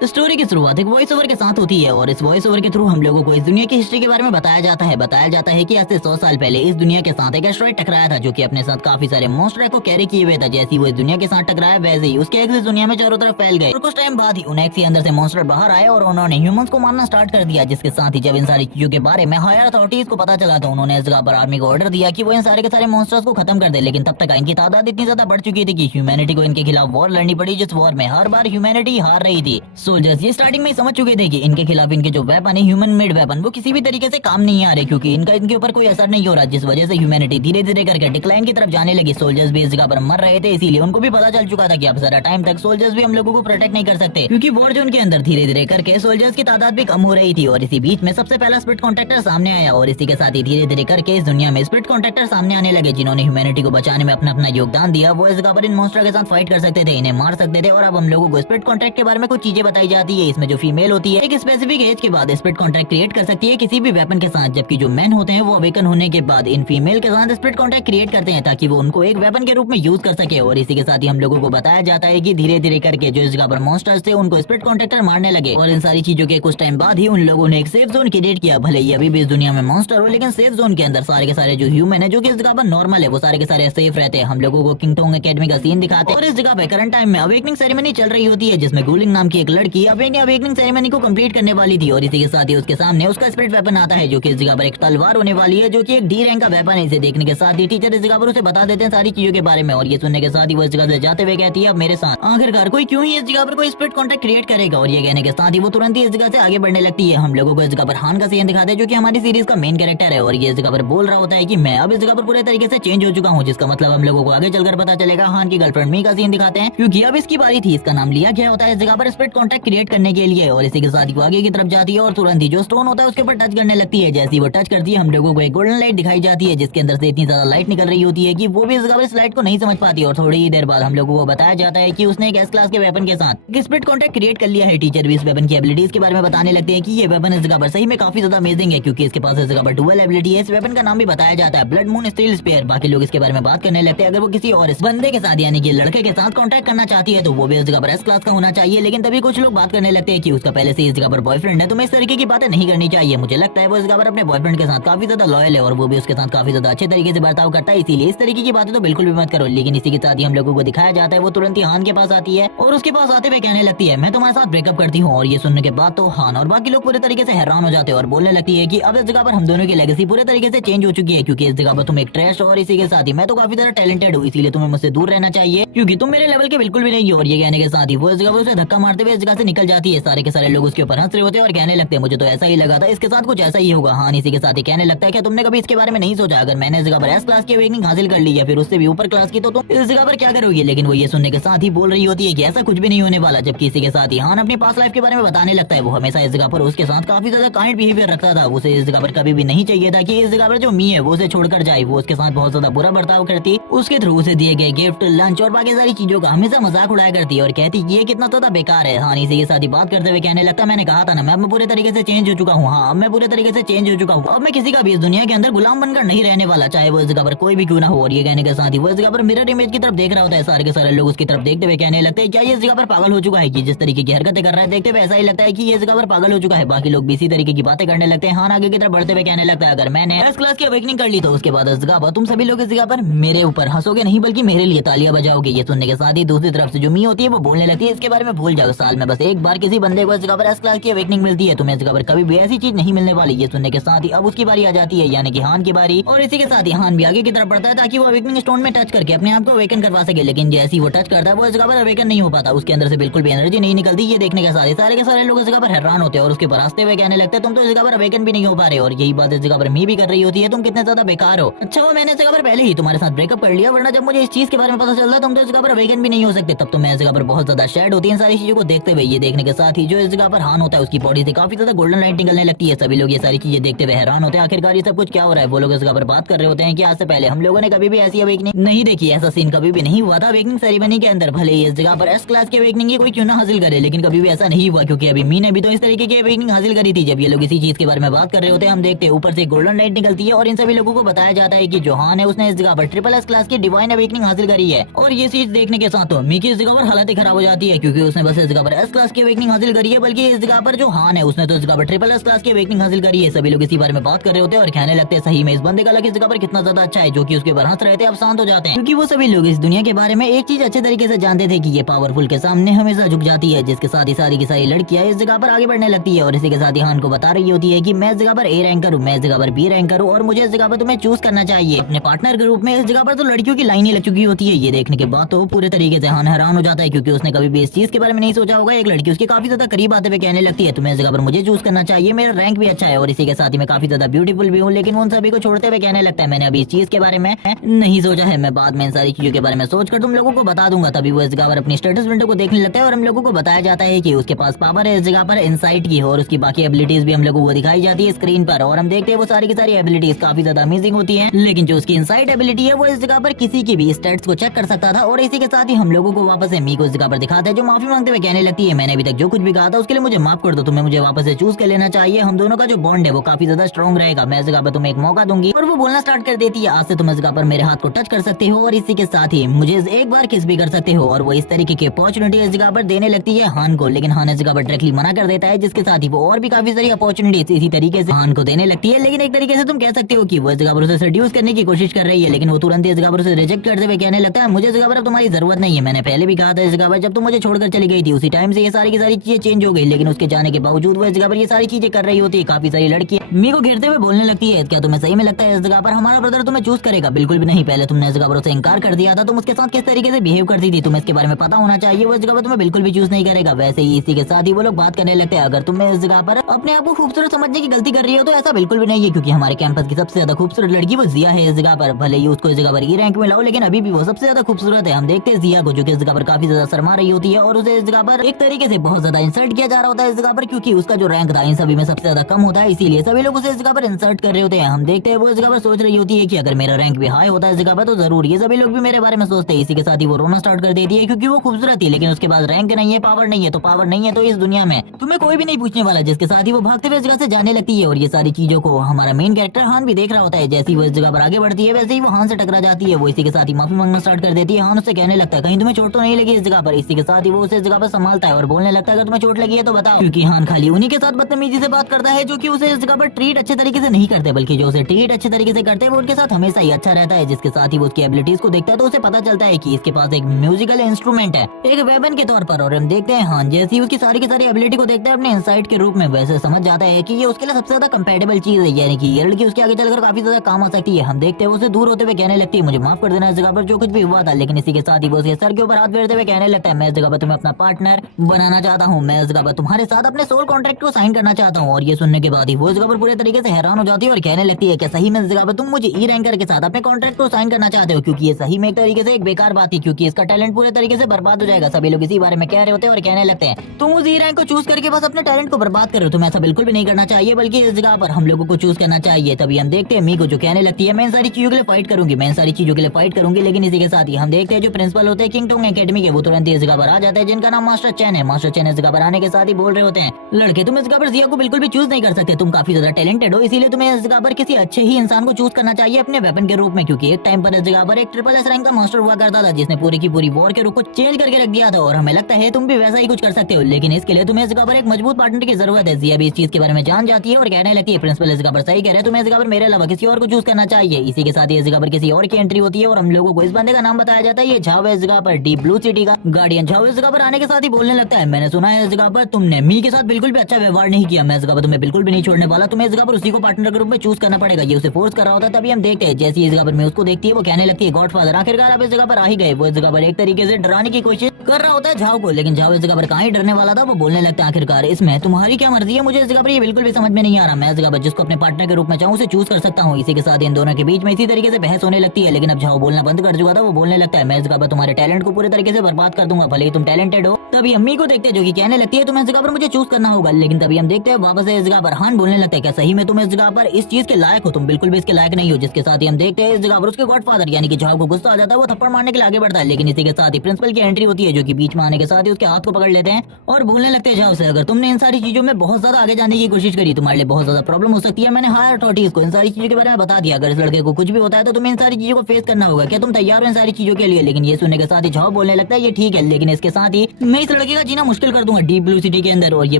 Story की शुरुआत एक वॉइस ओवर के साथ होती है और इस वॉइस ओवर के थ्रू हम लोगों को इस दुनिया की हिस्ट्री के बारे में बताया जाता है कि आज से 100 साल पहले इस दुनिया के साथ एक एस्ट्रॉइड टकराया था जो कि अपने साथ काफी सारे मॉन्स्टर को कैरी किए हुए था। जैसे ही वो इस दुनिया के साथ टकराया वैसे ही उसके एक्स इस दुनिया में चारों तरफ फैल गए और कुछ टाइम बाद ही उन एक्स के अंदर से मॉन्स्टर बाहर आए और उन्होंने ह्यूमंस को मारना स्टार्ट कर दिया। जिसके साथ ही जब इन सारी चीजों के बारे में हायर अथॉरिटीज को पता चला तो उन्होंने इस जगह पर आर्मी को ऑर्डर दिया कि वो इन सारे के सारे मॉन्स्टर्स को खत्म कर दे। लेकिन तब तक इनकी तादाद इतनी ज्यादा बढ़ चुकी थी कि ह्यूमैनिटी को इनके खिलाफ वॉर लड़नी पड़ी, जिस वॉर में हर बार ह्यूमैनिटी हार रही थी। सोल्जर्स ये स्टार्टिंग में समझ चुके थे कि इनके खिलाफ इनके जो वेपन है ह्यूमन मेड वेपन वो किसी भी तरीके से काम नहीं आ रहे क्योंकि इनका इनके ऊपर कोई असर नहीं हो रहा, जिस वजह से ह्यूमैनिटी धीरे धीरे करके डिक्लाइन की तरफ जाने लगी। सोल्जर्स भी इस जगह पर मर रहे थे, इसीलिए उनको भी पता चल चुका था कि अब सारा टाइम तक सोल्जर्स भी हम लोगों को प्रोटेक्ट नहीं कर सकते क्योंकि वॉर जोन के अंदर धीरे धीरे करके सोल्जर्स की तादाद भी कम हो रही थी। और इसी बीच में सबसे पहला स्प्लिट कॉन्ट्रैक्टर सामने आया और इसी के साथ ही धीरे धीरे करके इस दुनिया में स्प्लिट कॉन्ट्रैक्टर सामने आने लगे जिन्होंने ह्यूमैनिटी को बचाने में अपना अपना योगदान दिया। वो इस जगह पर इन मॉन्स्टर के साथ फाइट कर सकते थे, इन्हें मार सकते थे। और अब हम लोगों को स्प्लिट कॉन्ट्रैक्ट के बारे में कुछ चीजें बताई जाती है। इसमें जो फीमेल होती है एक स्पेसिफिक एज के बाद स्प्लिट कॉन्ट्रैक्ट क्रिएट कर सकती है किसी भी वेपन के साथ, जबकि जो मैन होते हैं वो अवेकन होने के बाद इन फीमेल के साथ स्प्लिट कॉन्ट्रैक्ट क्रिएट करते हैं ताकि वो उनको एक वेपन के रूप में यूज कर सके। और इसी के साथ ही हम लोगों को बताया जाता है कि धीरे धीरे करके जो इस जगह पर मॉन्स्टर्स थे उनको स्प्लिट कॉन्ट्रैक्टर मारने लगे। और इन सारी चीजों के कुछ टाइम बाद ही उन लोगों ने एक सेफ जोन क्रिएट किया। भले ही अभी भी इस दुनिया में मॉन्स्टर हो लेकिन सेफ जोन के अंदर सारे के सारे जो ह्यूमन है जो कि इस जगह पर नॉर्मल है वो सारे के सारे सेफ रहते हैं। हम लोगों को किंगटोंग एकेडमी का सीन दिखाते हैं और इस जगह पे करंट टाइम में अवेकनिंग सेरेमनी चल रही होती है जिसमें गूलिंग नाम की एक लड़की अपनी अवेकनिंग सेरेमनी को कंप्लीट करने वाली थी। और इसी के साथ ही उसके सामने उसका स्पिरिट वेपन आता है जो कि इस जगह पर एक तलवार होने वाली है जो कि एक डी रैंक का वेपन है। इसे देखने के साथ ही टीचर इस जगह पर उसे बता देते हैं सारी चीजों के बारे में और ये सुनने के साथ ही वो इस जगह से जाते हुए कहती है अब मेरे साथ। आखिरकार कोई क्यों ही इस जगह पर कोई स्पिरिट कॉन्टैक्ट क्रिएट करेगा। और ये कहने के साथ ही वो तुरंत ही इस जगह से आगे बढ़ने लगती है। हम लोगों को इस जगह पर हान का सीन दिखाते हैं जो कि हमारी सीरीज का मेन कैरेक्टर है और ये इस जगह पर बोल रहा होता है कि मैं अब इस जगह पर पूरे तरीके से चेंज हो चुका हूँ, जिसका मतलब हम लोगों को आगे चलकर पता चलेगा। हान की गर्लफ्रेंड मी का सीन दिखाते हैं क्योंकि अब इसकी बारी थी, इसका नाम लिया गया होता है इस जगह पर स्पिरिट कॉन्टैक्ट क्रिएट करने के लिए। और इसी के साथ ही वो आगे की तरफ जाती है और तुरंत ही जो स्टोन होता है उसके ऊपर टच करने लगती है। जैसे ही वो टच करती है हम लोगों को एक गोल्डन लाइट दिखाई जाती है जिसके अंदर से इतनी ज्यादा लाइट निकल रही होती है कि वो भी इस जगह पर इस लाइट को नहीं समझ पाती। और थोड़ी ही देर बाद हम लोगों को बताया जाता है कि उसने एक एस क्लास के वेपन के साथ एक स्पिरिट कॉन्टैक्ट क्रिएट कर लिया है। टीचर भी इस वेपन की एबिलिटीज के बारे में बताने लगते हैं कि ये वेपन इस जगह पर सही में काफी ज्यादा अमेजिंग है क्योंकि इसके पास इस जगह पर डुअल एबिलिटी है। इस वेपन का नाम भी बताया जाता है ब्लड मून स्टील स्पेयर। बाकी लोग इसके बारे में बात करने लगते हैं अगर वो किसी और इस बंदे के साथ यानी कि लड़के के साथ कॉन्टैक्ट करना चाहती है तो वो भी इस जगह पर एस क्लास का होना चाहिए। लेकिन तभी कुछ लोग बात करने लगते हैं कि उसका पहले से इस जगह पर बॉयफ्रेंड है, तुम्हें इस तरीके की बातें नहीं करनी चाहिए। मुझे लगता है वो इस जगह पर अपने बॉयफ्रेंड के साथ काफी ज्यादा लॉयल है और वो भी उसके साथ काफी ज्यादा अच्छे तरीके से बर्ताव करता है, इसीलिए इस तरीके की बातें तो बिल्कुल भी मत करो। लेकिन इसी के साथ ही हम लोगों को दिखाया जाता है वो तुरंत ही हान के पास आती है और उसके पास आते हुए कहने लगती है मैं तुम्हारे साथ ब्रेकअप करती हूँ। और ये सुनने के बाद तो हान और बाकी लोग पूरे तरीके से हैरान हो जाते हैं और बोलने लगती है कि अब इस जगह पर हम दोनों की लेगेसी पूरे तरीके से चेंज हो चुकी है क्योंकि इस जगह पर तुम एक ट्रैश हो और इसी के साथ ही मैं तो काफी ज्यादा टैलेंटेड हूँ, इसीलिए तुम्हें मुझसे दूर रहना चाहिए क्योंकि तुम मेरे लेवल के बिल्कुल भी नहीं हो। और ये कहने के साथ ही वो इस जगह पर उसे धक्का मारते हुए इस जगह से निकल जाती है। सारे के सारे लोग उसके ऊपर हंस रहे होते हैं और कहने लगते हैं मुझे तो ऐसा ही लगा था, इसके साथ कुछ ऐसा ही होगा। हान इसी के साथ ही कहने लगता है कि तुमने कभी इसके बारे में नहीं सोचा अगर मैंने इस जगह पर एस क्लास की अवेकनिंग हासिल कर ली या फिर उससे भी ऊपर क्लास की तो तुम इस जगह पर क्या करोगी। लेकिन वो ये सुनने के साथ ही बोल रही होती है कि ऐसा कुछ भी नहीं होने वाला। जबकि इसी के साथ ही हान अपनी पास्ट लाइफ के बारे में बताने लगता है वो हमेशा इस जगह पर उसके साथ काफी ज्यादा काइंड बिहेवियर रखता था। उसे इस जगह पर कभी भी नहीं चाहिए था कि इस जगह पर जो मी है वो उसे छोड़कर जाए। वो उसके साथ बहुत ज्यादा बुरा बर्ताव करती, उसके थ्रू उसे दिए गए गिफ्ट लंच और बाकी सारी चीजों का हमेशा मजाक उड़ाया करती और कहती ये कितना ज्यादा बेकार है। हान इसी के साथ ही बात करते हुए कहने लगता मैंने कहा था ना मैं पूरे तरीके से चेंज हो चुका हूँ। हाँ मैं पूरे तरीके से चेंज हो चुका हूँ, अब मैं किसी का भी इस दुनिया के अंदर गुलाम बनकर नहीं रहने वाला, चाहे वो इस जगह पर कोई भी क्यों ना हो। और ये कहने के साथ ही वो इस जगह पर मिरर इमेज की तरफ देख रहा होता है। सारे के सारे लोग उसकी तरफ देखते हुए कहने लगते हैं क्या ये इस जगह पर पागल हो चुका है कि जिस तरीके की हरकतें कर रहा है देखते हुए ऐसा ही लगता है कि ये इस जगह पर पागल हो चुका है। बाकी लोग भी इसी तरीके की बातें करने लगते हैं। हान आगे की तरफ बढ़ते हुए कहने लगता है अगर मैंने एस क्लास की अवेकनिंग कर ली तो उसके बाद इस जगह पर तुम सभी लोग इस जगह पर मेरे ऊपर हंसोगे नहीं बल्कि मेरे लिए तालियां बजाओगे। ये सुनने के साथ ही दूसरी तरफ से जो मी होती है वो बोलने लगती है इसके बारे में भूल जाओ, साल में बस एक बार किसी बंदे को इस जगह पर एस क्लास की अवेकनिंग मिलती है, तुम्हें इस जगह पर कभी भी ऐसी चीज नहीं मिलने वाली। ये सुनने के साथ ही अब उसकी बारी आ जाती है यानी कि हान की बारी। और इसी के साथ ही हान भी आगे की तरफ बढ़ता है ताकि वो अवेकनिंग स्टोन में टच करके अपने आप को अवेकन करवा सके। लेकिन जैसे ही वो टच करता है वो इस जगह पर अवेकन नहीं हो पाता, उसके अंदर से बिल्कुल भी एनर्जी नहीं निकलती। ये देखने के साथ ही सारे के सारे लोग इस जगह पर हैरान होते हैं और उसके ऊपर हंसते हुए कहने लगते हैं तुम तो इस जगह पर अवेकन भी नहीं हो पा रहे। और यही बात इस जगह पर मी भी कर रही होती है तुम कितने ज्यादा बेकार हो। अच्छा वो मैंने इस जगह पर पहले ही तुम्हारे साथ ब्रेकअप कर लिया, वरना जब मुझे इस चीज के बारे में पता चलता तुम तो इस जगह पर अवेकन भी नहीं हो सकते। तब तो मैं इस जगह पर बहुत ज्यादा सैड होती है इन सारी चीजों को देखते हुए। ये देखने के साथ ही जो इस जगह पर हान होता है उसकी बॉडी से काफी ज्यादा गोल्डन लाइट निकलने लगती है। सभी लोग ये सारी चीजें देखते हुए हैरान होते हैं आखिरकार ये सब कुछ क्या हो रहा है। वो लोग इस जगह पर बात कर रहे होते हैं कि आज से पहले हम लोगों ने कभी भी ऐसी अवेकनिंग नहीं देखी, ऐसा सीन कभी भी नहीं हुआ था अवेकनिंग सेरेमनी के अंदर। भले ही इस जगह पर एस क्लास की अवेकनिंग कोई क्यों ना हासिल करे लेकिन कभी भी ऐसा नहीं हुआ क्योंकि अभी मी ने भी तो इस तरीके की अवेकनिंग हासिल करी थी। जब ये लोग इसी चीज के बारे में बात कर रहे होते हैं हम देखते हैं ऊपर से गोल्डन लाइट निकलती है और इन सभी लोगों को बताया जाता है कि जो हान है उसने इस जगह पर ट्रिपल एस क्लास की डिवाइन अवेकनिंग हासिल करी है। और ये चीज देखने के साथ तो मी की इस जगह पर हालत खराब हो जाती है क्योंकि उसने बस इस जगह पर एस एस क्लास की अवेकनिंग हासिल करी है, बल्कि इस जगह पर जो हान है उसने तो इस जगह पर ट्रिपल एस क्लास की अवेकनिंग हासिल करी है। सभी लोग इसी बारे में बात कर रहे होते हैं और कहने लगते हैं सही में इस बंदे का लक इस जगह पर कितना ज्यादा अच्छा है, जो कि उसके ऊपर हंस रहे थे अब शांत हो जाते हैं, क्योंकि वो सभी लोग इस दुनिया के बारे में एक चीज अच्छे तरीके से जानते थे कि ये पावरफुल के सामने हमेशा झुक जाती है, जिसके साथ ही सारी की सारी लड़कियां इस जगह पर आगे बढ़ने लगती है और इसी के साथ ही हान को बता रही होती है कि मैं इस जगह पर ए रैंक करूँ, मैं इस जगह पर बी रैंक करूँ और मुझे इस जगह पर तुम्हें चूज करना चाहिए अपने पार्टनर के रूप में। इस जगह पर तो लड़कियों की लाइन ही लग चुकी होती है। ये देखने के बाद तो पूरे तरीके से हान हैरान हो जाता है, क्योंकि उसने कभी भी इस चीज के बारे में नहीं सोचा होगा। एक लड़की उसके काफी ज्यादा करीब आते हुए कहने लगती है तुम्हें इस जगह पर मुझे चूज करना चाहिए, मेरा रैंक भी अच्छा है और इसी के साथ ही मैं काफी ज्यादा ब्यूटीफुल भी हूँ। लेकिन उन सभी को छोड़ते हुए कहने लगता है मैंने अभी इस चीज के बारे में नहीं सोचा है, मैं बाद में इन सारी चीजों के बारे में सोचकर तुम लोगों को बता दूंगा। तभी वो इस जगह पर अपनी स्टेटस विंडो को देखने लगता है और हम लोगों को बताया जाता है कि उसके पास पावर है इस जगह पर इनसाइट की, और उसकी बाकी एबिलिटीज भी हम लोगों को दिखाई जाती है स्क्रीन पर। और हम देखते हैं वो सारी की सारी एबिलिटीज काफी ज्यादा अमेजिंग होती है, लेकिन जो उसकी इनसाइट एबिलिटी है वो इस जगह पर किसी की भी स्टेट्स को चेक कर सकता था। और इसी के साथ ही हम लोगों को वापस से मी को इस जगह पर दिखाते हैं, जो माफी मांगते हुए कहने लगती है मैंने अभी तक जो कुछ भी कहा था उसके लिए मुझे माफ कर दो, तुम्हें मुझे वापस से चूज कर लेना चाहिए, हम दोनों का जो बॉन्ड है वो काफी ज्यादा स्ट्रॉन्ग रहेगा, मैं इस जगह पर तुम्हें एक मौका दूंगी। और वो बोलना स्टार्ट कर देती है आज से तुम इस जगह पर मेरे हाथ को टच कर सकते हो और इसी के साथ ही मुझे एक बार किस भी कर सकते हो। और वो इस तरीके की अपॉर्चुनिटी इस जगह पर देने लगती है हान को, लेकिन हान इस जगह पर डायरेक्टली मना कर देता है, जिसके साथ ही वो और भी काफी सारी अपॉर्चुनिटी इसी तरीके से हान को देने लगती है। लेकिन एक तरीके से तुम कह सकते हो कि वो इस जगह पर उसे सेड्यूस करने की कोशिश कर रही है, लेकिन वो तुरंत इस जगह पर उसे रिजेक्ट करते हुए कहने लगता है मुझे इस जगह पर अब तुम्हारी जरूरत नहीं है, मैंने पहले भी कहा था इस जगह पर जब तुम मुझे छोड़कर चली गई थी उसी टाइम से ये सारी की सारी चीजें चेंज हो गई। लेकिन उसके जाने के बावजूद वो इस जगह पर ये सारी चीजें कर रही होती है। काफी सारी लड़कियां मी को घेरते हुए बोलने लगती है क्या तुम्हें सही में लगता है इस जगह पर हमारा ब्रदर तुम्हें चूज करेगा? बिल्कुल भी नहीं, पहले तुमने इस जगह पर उसे इनकार कर दिया था, तुम उसके साथ किस तरीके से बिहेव करती थी तुम्हें इसके बारे में पता होना चाहिए, वो इस जगह पर तुम्हें बिल्कुल भी चूज नहीं करेगा। वैसे ही इसी के साथ ही वो लोग बात करने लगते हैं अगर तुम इस जगह पर अपने आप को खूबसूरत समझने की गलती कर रही हो तो ऐसा बिल्कुल भी नहीं है, क्योंकि हमारे कैंपस की सबसे ज्यादा खूबसूरत लड़की वो जिया है इस जगह पर। भले ही उसको इस जगह पर ई रैंक में लाओ, लेकिन अभी भी वो सबसे ज्यादा खूबसूरत है। हम देखते हैं जिया को जो कि इस जगह पर काफी ज्यादा शर्मा रही होती है और उसे इस जगह पर एक तरीके से बहुत ज्यादा इंसल्ट किया जा रहा होता है इस जगह पर, क्योंकि उसका जो रैंक था इन सभी में सबसे ज्यादा कम होता है, इसीलिए सभी लोग उसे इस जगह पर इंसल्ट कर रहे होते हैं। हम देखते हैं वो इस जगह पर सोच रही होती है कि अगर मेरा रैंक भी हाई होता है इस जगह पर तो जरूर ये सभी लोग भी मेरे बारे में सोचते हैं। इसी के साथ ही वो रोना स्टार्ट कर देती है, क्योंकि वो खूबसूरत थी लेकिन उसके पास रैंक नहीं है, पावर नहीं है, तो पावर नहीं है तो इस दुनिया में तुम्हें कोई भी नहीं पूछने वाला। जिसके साथ ही वो भागते हुए इस जगह से जाने लगती है और ये सारी चीजों को हमारा मेन कैरेक्टर हान भी देख रहा होता है। जैसे ही वो इस जगह पर आगे बढ़ती है वैसे ही वो हान से टकरा जाती है। वो इसी के साथ ही माफी मांगना स्टार्ट कर देती है। हान उससे कहने लगता है कहीं तुम्हें चोट तो नहीं लगी इस जगह पर? इसी के साथ ही वो उसे इस जगह पर संभालता है और बोलने लगता है अगर तुम्हें चोट लगी है तो बताओ, क्योंकि हान खाली उन्हीं के साथ बदतमीजी से बात करता है जो कि उसे इस जगह पर ट्रीट अच्छे तरीके से नहीं करते, बल्कि जो उसे ट्रीट अच्छे तरीके से करते हैं वो उनके साथ हमेशा ही अच्छा रहता है। जिसके साथ ही वो उसकी एबिलिटीज को देखता है तो उसे पता चलता है कि इसके पास एक म्यूजिकल इंस्ट्रूमेंट है एक वेपन के तौर पर। और हम देखते हैं हान जैसे ही उसकी सारी की सारी एबिलिटी को देखता है अपने इनसाइट के रूप में, वैसे समझ जाता है कि ये उसके लिए सबसे ज्यादा कंपेटेबल चीज है, यानी कि ये लड़की उसके आगे चलकर काफी ज्यादा काम आ सकती है। हम देखते हैं उसे दूर होते हुए कहने लगती है मुझे माफ कर देना इस जगह पर जो कुछ भी हुआ था। लेकिन इसी के साथ ही वो उसके सर के ऊपर हाथ फेरते हुए कहने लगता है मैं इस जगह पर तुम्हें अपना पार्टनर बनाना चाहता हूँ, मैं इस जगह पर तुम्हारे साथ अपने सोल कॉन्ट्रैक्ट को साइन करना चाहता हूँ। और ये सुनने के बाद ही वो इस जगह पर पूरे तरीके से हैरान हो जाती है और कहने लगती है क्या सही में इस जगह पर तुम मुझे ई रैंकर के साथ अपने कॉन्ट्रैक्ट को साइन करना चाहते हो? क्योंकि ये सही में एक तरीके से एक बेकार बात थी, क्योंकि इसका टैलेंट पूरे तरीके से बर्बाद हो जाएगा। सभी लोग इसी बारे में कह रहे होते हैं और कहने लगते हैं तुम उस ई रैंक को चूज करके बस अपने टैलेंट को बर्बाद कर रहे हो, तुम्हें ऐसा बिल्कुल भी नहीं करना चाहिए, बल्कि इस जगह पर हम लोगों को चूज करना चाहिए। तभी हम देखते हैं मी को जो कहने लगती है मैं इन सारी चीजों के लिए फाइट करूंगी, मैं इन सारी चीजों के लिए फाइट करूंगी। लेकिन इसी के साथ ही हम देखते हैं जो प्रिंसिपल होते हैं किंगटोंग एकेडमी के वो तुरंत इस जगह पर आ जाते हैं, जिनका नाम मास्टर चैन है। मास्टर चैन इस जगह पर आने के साथ ही बोल रहे होते हैं लड़के तुम इस जगह पर जिया को बिल्कुल भी चूज नहीं कर सकते, तुम काफी ज्यादा टैलेंटेड हो, इसीलिए तुम्हें इस जगह पर किसी अच्छे ही इंसान को चूज करना चाहिए अपने वेपन के रूप में। क्योंकि एक टाइम पर इस जगह पर एक ट्रिपल एस रैंक का मास्टर हुआ करता था जिसने पूरी की पूरी वॉर के रुख को चेंज करके रख दिया था, और हमें लगता है तुम भी वैसा ही कुछ कर सकते हो। लेकिन इसके लिए तुम्हें इस जगह पर एक मजबूत पार्टनर की जरूरत है। जिया भी इस चीज के बारे में जान जाती है और कहने लगती है प्रिंसिपल इस जगह पर सही कह रहे हैं, तुम्हें इस जगह पर मेरे अलावा किसी और को चूज करना चाहिए। इसी के साथ ही इस जगह पर किसी और की एंट्री होती है और हम लोगों को इस बंदे का नाम बताया जाता है, ये झाओ है इस जगह पर डीप ब्लू सिटी का गार्डियन। झाओ इस जगह पर आने के साथ ही बोलने लगता है मैंने सुना है इस जगह पर तुमने मी के साथ बिल्कुल भी अच्छा व्यवहार नहीं किया, मैं इस जगह पर तुम्हें बिल्कुल भी नहीं छोड़ने वाला, तुम्हें इस जगह पर उसी को पार्टनर के रूप में चूज करना पड़ेगा। ये उसे फोर्स कर रहा होता है। तभी हम देखते हैं जैसे इस जगह पर मैं उसको देखती है वो कहने लगती है गॉडफादर आखिरकार आप इस जगह पर आ ही गए। वो इस जगह पर एक तरीके से डराने की कोशिश कर रहा होता है झाओ को, लेकिन झाओ इस जगह पर कहाँ ही डरने वाला था। वो बोलने लगता है आखिरकार इसमें तुम्हारी क्या मर्जी है, मुझे इस जगह पर ये बिल्कुल भी समझ में नहीं आ रहा, मैं इस जगह पर जिसको अपने पार्टनर के रूप में चाहूँ उसे चूज कर सकता हूँ। इसी के साथ इन दोनों के बीच में इसी तरीके से बहस होने लगती है। लेकिन अब झाओ बोलना बंद कर चुका था। वो बोलने लगता है मैं इस जगह पर तुम्हारे टैलेंट को पूरे तरीके से बर्बाद कर दूंगा, भले ही तुम टैलेंटेड हो। तभी अम्मी को देखते हैं जो कि कहने लगती है तुम्हें इस जगह पर मुझे चूज करना होगा। लेकिन तभी हम देखते हैं वापस से इस जगह पर हान बोलने लगता है क्या सही में तुम इस जगह पर इस चीज के लायक हो, तुम बिल्कुल भी इसके लायक नहीं हो। जिसके साथ ही हम देखते हैं इस जगह पर उसके गॉडफादर यानी कि झाओ को गुस्सा आ जाता है, वो थप्पड़ मारने के लिए आगे बढ़ता है। लेकिन इसी के साथ ही प्रिंसिपल की एंट्री होती है जो कि बीच में आने के साथ ही उसके हाथ को पकड़ लेते हैं और बोलने लगते हैं झाओ से अगर तुमने इन सारी चीजों में बहुत ज्यादा आगे जाने की कोशिश करी तुम्हारे लिए बहुत ज्यादा प्रॉब्लम हो सकती है। मैंने हायर अथॉरिटीज को इन सारी चीजों के बारे में बता दिया, अगर इस लड़के को कुछ भी होता है तो तुम्हें इन सारी चीजों को फेस करना होगा, क्या तुम तैयार हो इन सारी चीजों के लिए? लेकिन ये सुनने के साथ ही झाओ बोलने लगता है ये ठीक है, लेकिन इसके साथ ही मैं इस लड़के का जीना मुश्किल कर दूंगा डीप ब्लू सिटी के अंदर। और ये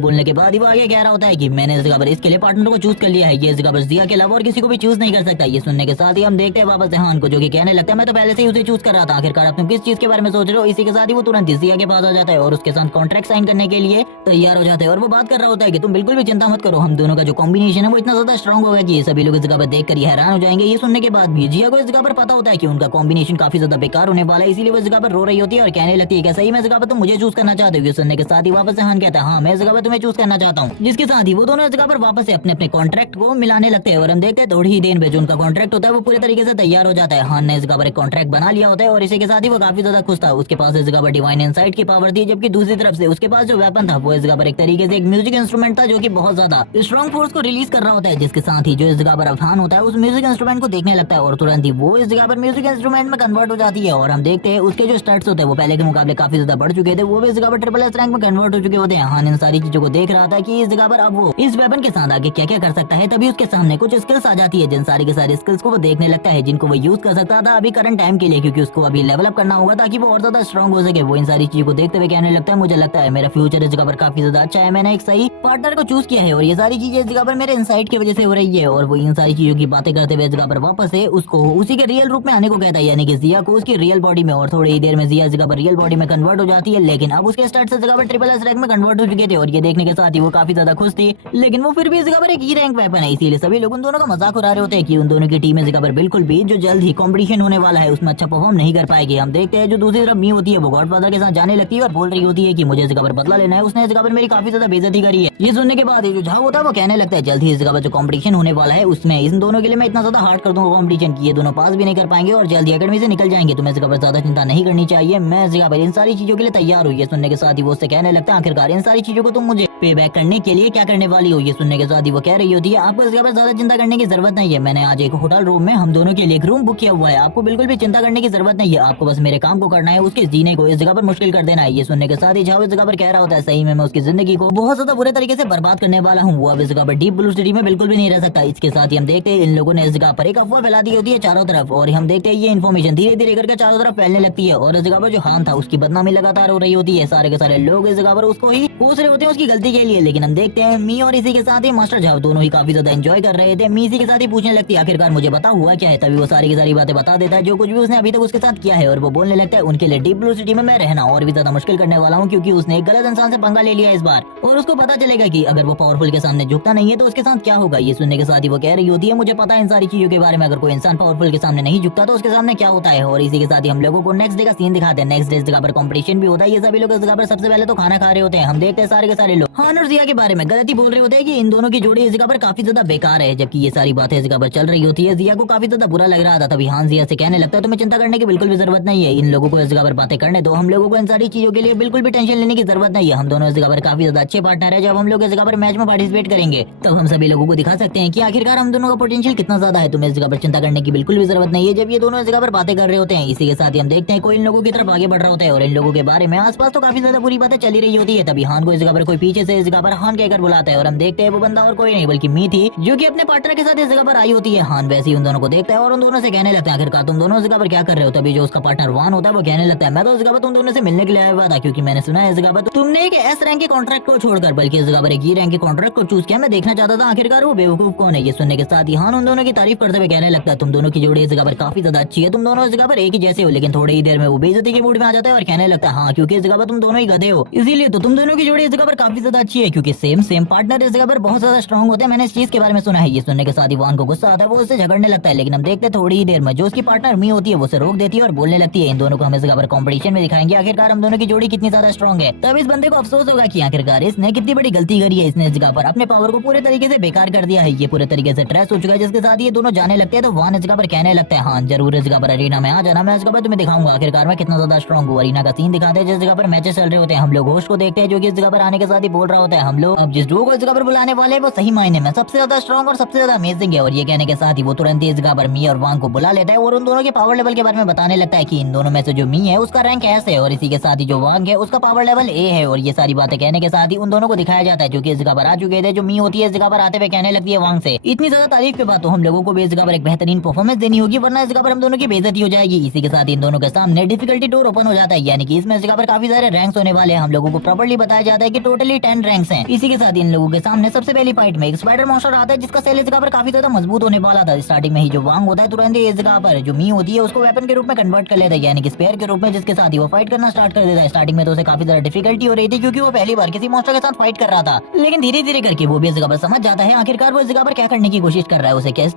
बोलने के बाद ही वो आगे कह रहा होता है कि मैंने इस जगह पर इसके लिए पार्टनर को चूज कर लिया है, ये इस जगह पर जिया के अलावा और किसी को भी चूज नहीं कर सकता। ये सुनने के साथ ही हम देखते हैं वापस हान को, जो कि कहने लगता है मैं तो पहले से ही उसे चूज कर रहा था, आखिरकार आप तुम किस चीज के बारे में सोच रहे हो। इसी के साथ ही वो तुरंत जिया के पास आ जाता है और उसके साथ कॉन्ट्रैक्ट साइन करने के लिए तैयार हो जाता है। और वो बात कर रहा होता है कि तुम बिल्कुल भी चिंता मत करो, हम दोनों का जो कॉम्बिनेशन है वो इतना ज्यादा स्ट्रॉन्ग होगा कि सभी लोग इस जगह पर देखकर ही हैरान हो जाएंगे। ये सुनने के बाद भी जिया को इस जगह पर पता होता है कि उनका कॉम्बिनेशन काफी ज्यादा बेकार होने वाला है, इसीलिए वो इस जगह पर रो रही होती है और कहने लगती है कि सही में इस जगह पर तुम मुझे चूज करना चाहते हो। ये सुनने के साथ ही वापस से हान कहता है हाँ मैं इस जगह पर तुम्हें चूज करना चाहता हूँ। जिसके साथ ही वो दोनों इस जगह पर वापस से अपने अपने कॉन्ट्रैक्ट को मिलाने लगते हैं और हम देखते हैं थोड़ी ही देर में जो उनका कॉन्ट्रैक्ट होता है वो पूरे तरीके से तैयार हो जाता है। हान ने इस जगह पर एक कॉन्ट्रैक्ट बना लिया होता है और इसी के साथ ही वो काफी ज्यादा खुश था। उसके पास इस जगह पर डिवाइन इनसाइट की पावर थी, जबकि दूसरी तरफ से उसके पास जो वेपन था वो इस जगह पर एक तरीके से एक म्यूजिक इंस्ट्रूमेंट था, जो कि बहुत ज्यादा स्ट्रॉन्ग फोर्स को रिलीज कर रहा होता है। जिसके साथ ही जो इस जगह पर अफहान होता है उस म्यूजिक इंस्ट्रूमेंट को देखने लगता है और तुरंत ही वो इस जगह पर म्यूजिक इंस्ट्रूमेंट में कन्वर्ट हो जाती है। और हम देखते हैं उसके जो स्टैट्स होते हैं वो पहले के मुकाबले काफी ज्यादा बढ़ चुके थे, वो भी इस जगह पर ट्रिपल एस रैंक में कन्वर्ट हो चुके होते हैं। हान इन सारी चीजों को देख रहा था कि इस जगह पर अब वो इस वेपन के साथ आगे क्या क्या कर सकता है, तभी उसके सामने कुछ स्किल्स आ जाती है, जिन सारी के सारे स्किल्स को वो देखने लगता है जिनको वो यूज कर सकता था अभी करंट टाइम के लिए, क्योंकि उसको अभी लेवल अप करना होगा ताकि वो और ज्यादा स्ट्रॉन्ग हो सके। वो इन सारी चीजों को देखते हुए कहने लगता है मुझे लगता है मेरा फ्यूचर इस जगह पर काफी ज्यादा अच्छा है, मैंने एक सही पार्टनर को चूज किया है और ये सारी चीजें इस जगह पर मेरे इनसाइट की वजह से हो रही है। और वो इन सारी चीजों की बातें करते हुए इस जगह पर वापस से उसको उसी के रियल रूप में आने को कहता है, यानी कि जिया को उसकी रियल बॉडी में। और थोड़ी ही देर में जिया इस जगह पर रियल बॉडी में कन्वर्ट हो जाती है, लेकिन अब उसके स्टार्ट से जगह पर ट्रिपल एस रैंक में कन्वर्ट हो चुके थे। और ये देखने के साथ ही वो काफी ज्यादा खुश थी, लेकिन वो फिर भी इस जगह पर एक ई रैंक वेपन है, इसीलिए सभी लोग उन दोनों का मजाक उड़ा रहे होते हैं कि उन दोनों की टीम इस जगह पर बिल्कुल भी जो जल्द ही कॉम्पिटिशन होने वाला है उसमें अच्छा परफॉर्म नहीं कर पाएगी। हम देखते हैं जो दूसरी तरफ मी होती है वो गॉडफादर के साथ जाने लगती है और बोल रही होती है कि मुझे इस जगह पर बदला लेना है, उसने इस जगह पर मेरी काफी ज्यादा बेइज्जती करी है। ये सुनने के बाद जो झाव होता है वो कहने लगता है जल्द ही इस जगह पर जो कॉम्पिटिशन होने वाला है उसमें इन दोनों के लिए मैं इतना ज्यादा हार्ड कर दूंगा कॉम्पिटिशन की ये दोनों पास भी नहीं कर पाएंगे और जल्दी अकेडमी से निकल जाएंगे, तुम्हें इस जगह पर ज्यादा चिंता नहीं करनी चाहिए, मैं इस जगह पर इन सारी चीजों के लिए तैयार हूँ। ये सुनने के साथ ही वो उससे कहने लगता है आखिरकार इन सारी चीजों को तुम मुझे पे बैक करने के लिए क्या करने वाली हो। ये सुनने के साथ ही वो कह रही होती है आपको इस जगह पर ज्यादा चिंता करने की जरूरत नहीं है, मैंने आज एक होटल रूम में हम दोनों के लिए एक रूम बुक किया हुआ है, आपको बिल्कुल भी चिंता करने की जरूरत नहीं है, आपको बस मेरे काम को करना है, उसके जीने को इस जगह पर मुश्किल कर देना है। ये सुनने के साथ ही झाव इस जगह पर कह रहा होता है सही में मैं उसकी जिंदगी को बहुत ज्यादा बुरे तरीके से बर्बाद करने वाला हूँ, वो अब इस जगह पर डीप ब्लू सिटी में बिल्कुल भी नहीं रह सकता। इसके साथ ही हम देखते हैं इन लोगों ने इस जगह पर एक अफवाह फैला दी होती है चारों तरफ और हम देखते हैं ये इन्फॉर्मेशन धीरे धीरे करके चारों तरफ फैलने लगती है और इस जगह पर जो हान था उसकी बदनामी लगातार हो रही होती है, सारे के सारे लोग इस जगह पर उसको ही कोस रहे होते हैं उसकी गलती के लिए। लेकिन हम देखते हैं मी और इसी के साथ ही मास्टर झाव दोनों ही काफी ज्यादा एंजॉय कर रहे थे। मी इसी के साथ ही पूछने लगती है आखिरकार मुझे बता हुआ क्या है, तभी वो सारी की सारी बातें बता देता है जो कुछ भी उसने अभी तक उसके साथ किया है और वो बोलने लगता है उनके लिए डीप ब्लू सिटी में मैं रहना और भी ज्यादा मुश्किल करने वाला हूँ, क्योंकि उसने एक गलत इंसान से पंगा ले लिया इस बार और उसको पता चलेगा कि अगर वो पावरफुल के सामने झुकता नहीं है तो उसके साथ क्या होगा। ये सुनने के साथ ही वो कह रही होती है मुझे पता है इन सारी चीजों के बारे में, अगर कोई इंसान पावरफुल के सामने नहीं झुकता तो उसके सामने क्या होता है। और इसी के साथ ही हम लोगों को नेक्स्ट डे का सीन दिखाते हैं। नेक्स्ट डे इस जगह पर कंपटीशन भी होता है, ये सभी लोग इस जगह पर सबसे पहले तो खाना खा रहे होते हैं। हम देखते हैं सारे के सारे लोग हान और जिया के बारे में गलती बोल रहे होते हैं कि इन दोनों की जोड़ी इस जगह पर काफी ज्यादा बेकार है, जबकि ये सारी बातें इस जगह पर चल रही होती है। जिया को काफी ज्यादा बुरा लग रहा था, तभी हान जिया से कहने लगता है तुम्हें चिंता करने की बिल्कुल भी जरूरत नहीं है, इन लोगों को इस जगह पर बातें करने दो, हम लोगों को इन सारी चीजों के लिए बिल्कुल भी टेंशन लेने की जरूरत नहीं है, हम दोनों इस जगह पर काफी ज्यादा अच्छे पार्टनर है। जब हम लोग इस जगह पर मैच में पार्टिसिपेट करेंगे तब हम सभी लोगों को दिखा सकते हैं कि आखिरकार हम दोनों का पोटेंशियल कितना ज्यादा है, तुम्हें इस जगह पर चिंता करने की बिल्कुल भी जरूरत नहीं है। जब ये दोनों इस जगह पर बातें कर रहे होते हैं इसी के साथ ही हम देखते हैं कोई इन लोगों की तरफ आगे बढ़ रहा होता है और इन लोगों के बारे में आसपास तो काफी ज्यादा बुरी बातें चली रही होती है। तभी हान को इस जगह पर कोई पीछे से इस जगह पर हान कहकर बुलाता है और हम देखते हैं वो बंदा और कोई नहीं बल्कि मी थी, जो कि अपने पार्टनर के साथ इस जगह पर आई होती है। हान वैसे ही उन दोनों को देखता है और उन दोनों से कहने लगता है आखिरकार तुम दोनों इस जगह पर क्या कर रहे हो। तभी जो उसका पार्टनर वान होता है वो कहने लगता है मैं तो इस जगह पर तुम दोनों से मिलने के लिए आया हुआ था, क्योंकि मैंने सुना है इस जगह पर तुमने एक एस रैंक के कॉन्ट्रैक्ट को छोड़कर बल्कि इस जगह पर एक ई रैंक के कॉन्ट्रैक्ट को चूज किया, मैं देखना चाहता था आखिरकार वो बेवकूफ कौन है। ये सुनने के साथ ही हान उन दोनों की तारीफ करते हुए कहने लगता है तुम दोनों की जोड़ी इस जगह पर काफी ज्यादा अच्छी है, तुम दोनों इस जगह पर एक ही जैसे हो। लेकिन थोड़ी ही देर में वो बेइज्जती के मूड में आ जाता है और कहने लगता है हाँ क्योंकि इस जगह पर तुम दोनों ही गधे हो, इसीलिए तो तुम दोनों की जोड़ी इस जगह पर काफी ज्यादा अच्छी है, क्योंकि सेम पार्टनर इस जगह पर बहुत ज्यादा स्ट्रॉन्ग होते हैं, मैंने इस चीज के बारे में सुना है। ये सुनने के साथ ही वान को गुस्सा आता है, वो उससे झगड़ने लगता है, लेकिन हम देखते हैं थोड़ी ही देर में जो उसकी पार्टनर मी होती है वो उसे रोक देती है और बोलने लगती है इन दोनों को हम इस जगह पर कॉम्पिटिशन में दिखाएंगे आखिरकार हम दोनों की जोड़ी कितनी ज्यादा स्ट्रॉन्ग है। तब इस बंदे को अफसोस होगा कि आखिरकार इसने कितनी बड़ी गलती करी है, इसने इस जगह पर अपने पावर को पूरे तरीके से बेकार कर दिया है, ये पूरे तरीके से ट्रेस हो चुका है। जिसके साथ ये दोनों जाने लगते हैं तो वान इस जगह पर कहने लगता है हाँ जरूर इस जगह पर अरीना में आ जाना, मैं इस जगह पर तुम्हें दिखाऊंगा आखिरकार मैं कितना ज्यादा स्ट्रॉन्ग हूँ। अरीना का सीन दिखाते हैं जिस जगह पर मैचेस चल रहे होते हैं, हम लोग होस्ट को देखते हैं जो कि इस जगह पर आने के साथ ही बोल रहा होता है हम लोग अब जिस डुओ को इस जगह पर बुलाने वाले हैं वो सही मायने में सबसे ज्यादा स्ट्रॉन्ग और सबसे ज्यादा अमेजिंग है। और ये कहने के साथ ही वो तुरंत इस जगह पर मी और वांग को बुला लेता है और उन दोनों के पावर लेवल के बारे में बताने लगता है कि इन दोनों में से जो मी है उसका रैंक एस है और इसी के साथ ही जो वांग है उसका पावर लेवल ए है। और ये सारी बातें कहने के साथ ही उन दोनों को दिखाया जाता है जो कि इस जगह पर आ चुके थे। जो मी होती है इस जगह पर आते हुए कहने लगती है वांग से इतनी ज्यादा तारीफ के बाद तो हम लोगों को भी इस जगह पर एक बेहतरीन परफॉर्मेंस देनी होगी, वरना इस जगह पर हम दोनों की बेइज्जती हो जाएगी। इसी के साथ इन दोनों के सामने डिफिकल्टी डोर ओपन हो जाता है, यानी कि इसमें इस जगह पर काफी सारे रैंक्स होने होने वाले हैं। हम लोगों को प्रॉपर्ली बताया जाता है कि टोटली 10 रैंक्स हैं। इसी के साथ इन लोगों के सामने सबसे पहली फाइट में एक स्पाइडर मॉन्स्टर आता है जिसका सेल इस जगह पर काफी ज्यादा मजबूत होने वाला था। स्टार्टिंग में ही जो वांग होता है तुरंत ही इस जगह पर जो मी होती है उसको वेपन के रूप में कन्वर्ट कर लेता है, यानी कि स्पेयर के रूप में, जिसके साथ ही वो फाइट करना स्टार्ट कर देता है। स्टार्टिंग में तो उसे काफी ज्यादा डिफिकल्टी हो रही थी क्योंकि वो पहली बार किसी मॉन्स्टर के साथ फाइट कर रहा था, लेकिन धीरे धीरे करके वो भी इस जगह पर समझ जाता है आखिरकार वो इस जगह पर क्या करने की कोशिश कर रहा है, उसे किस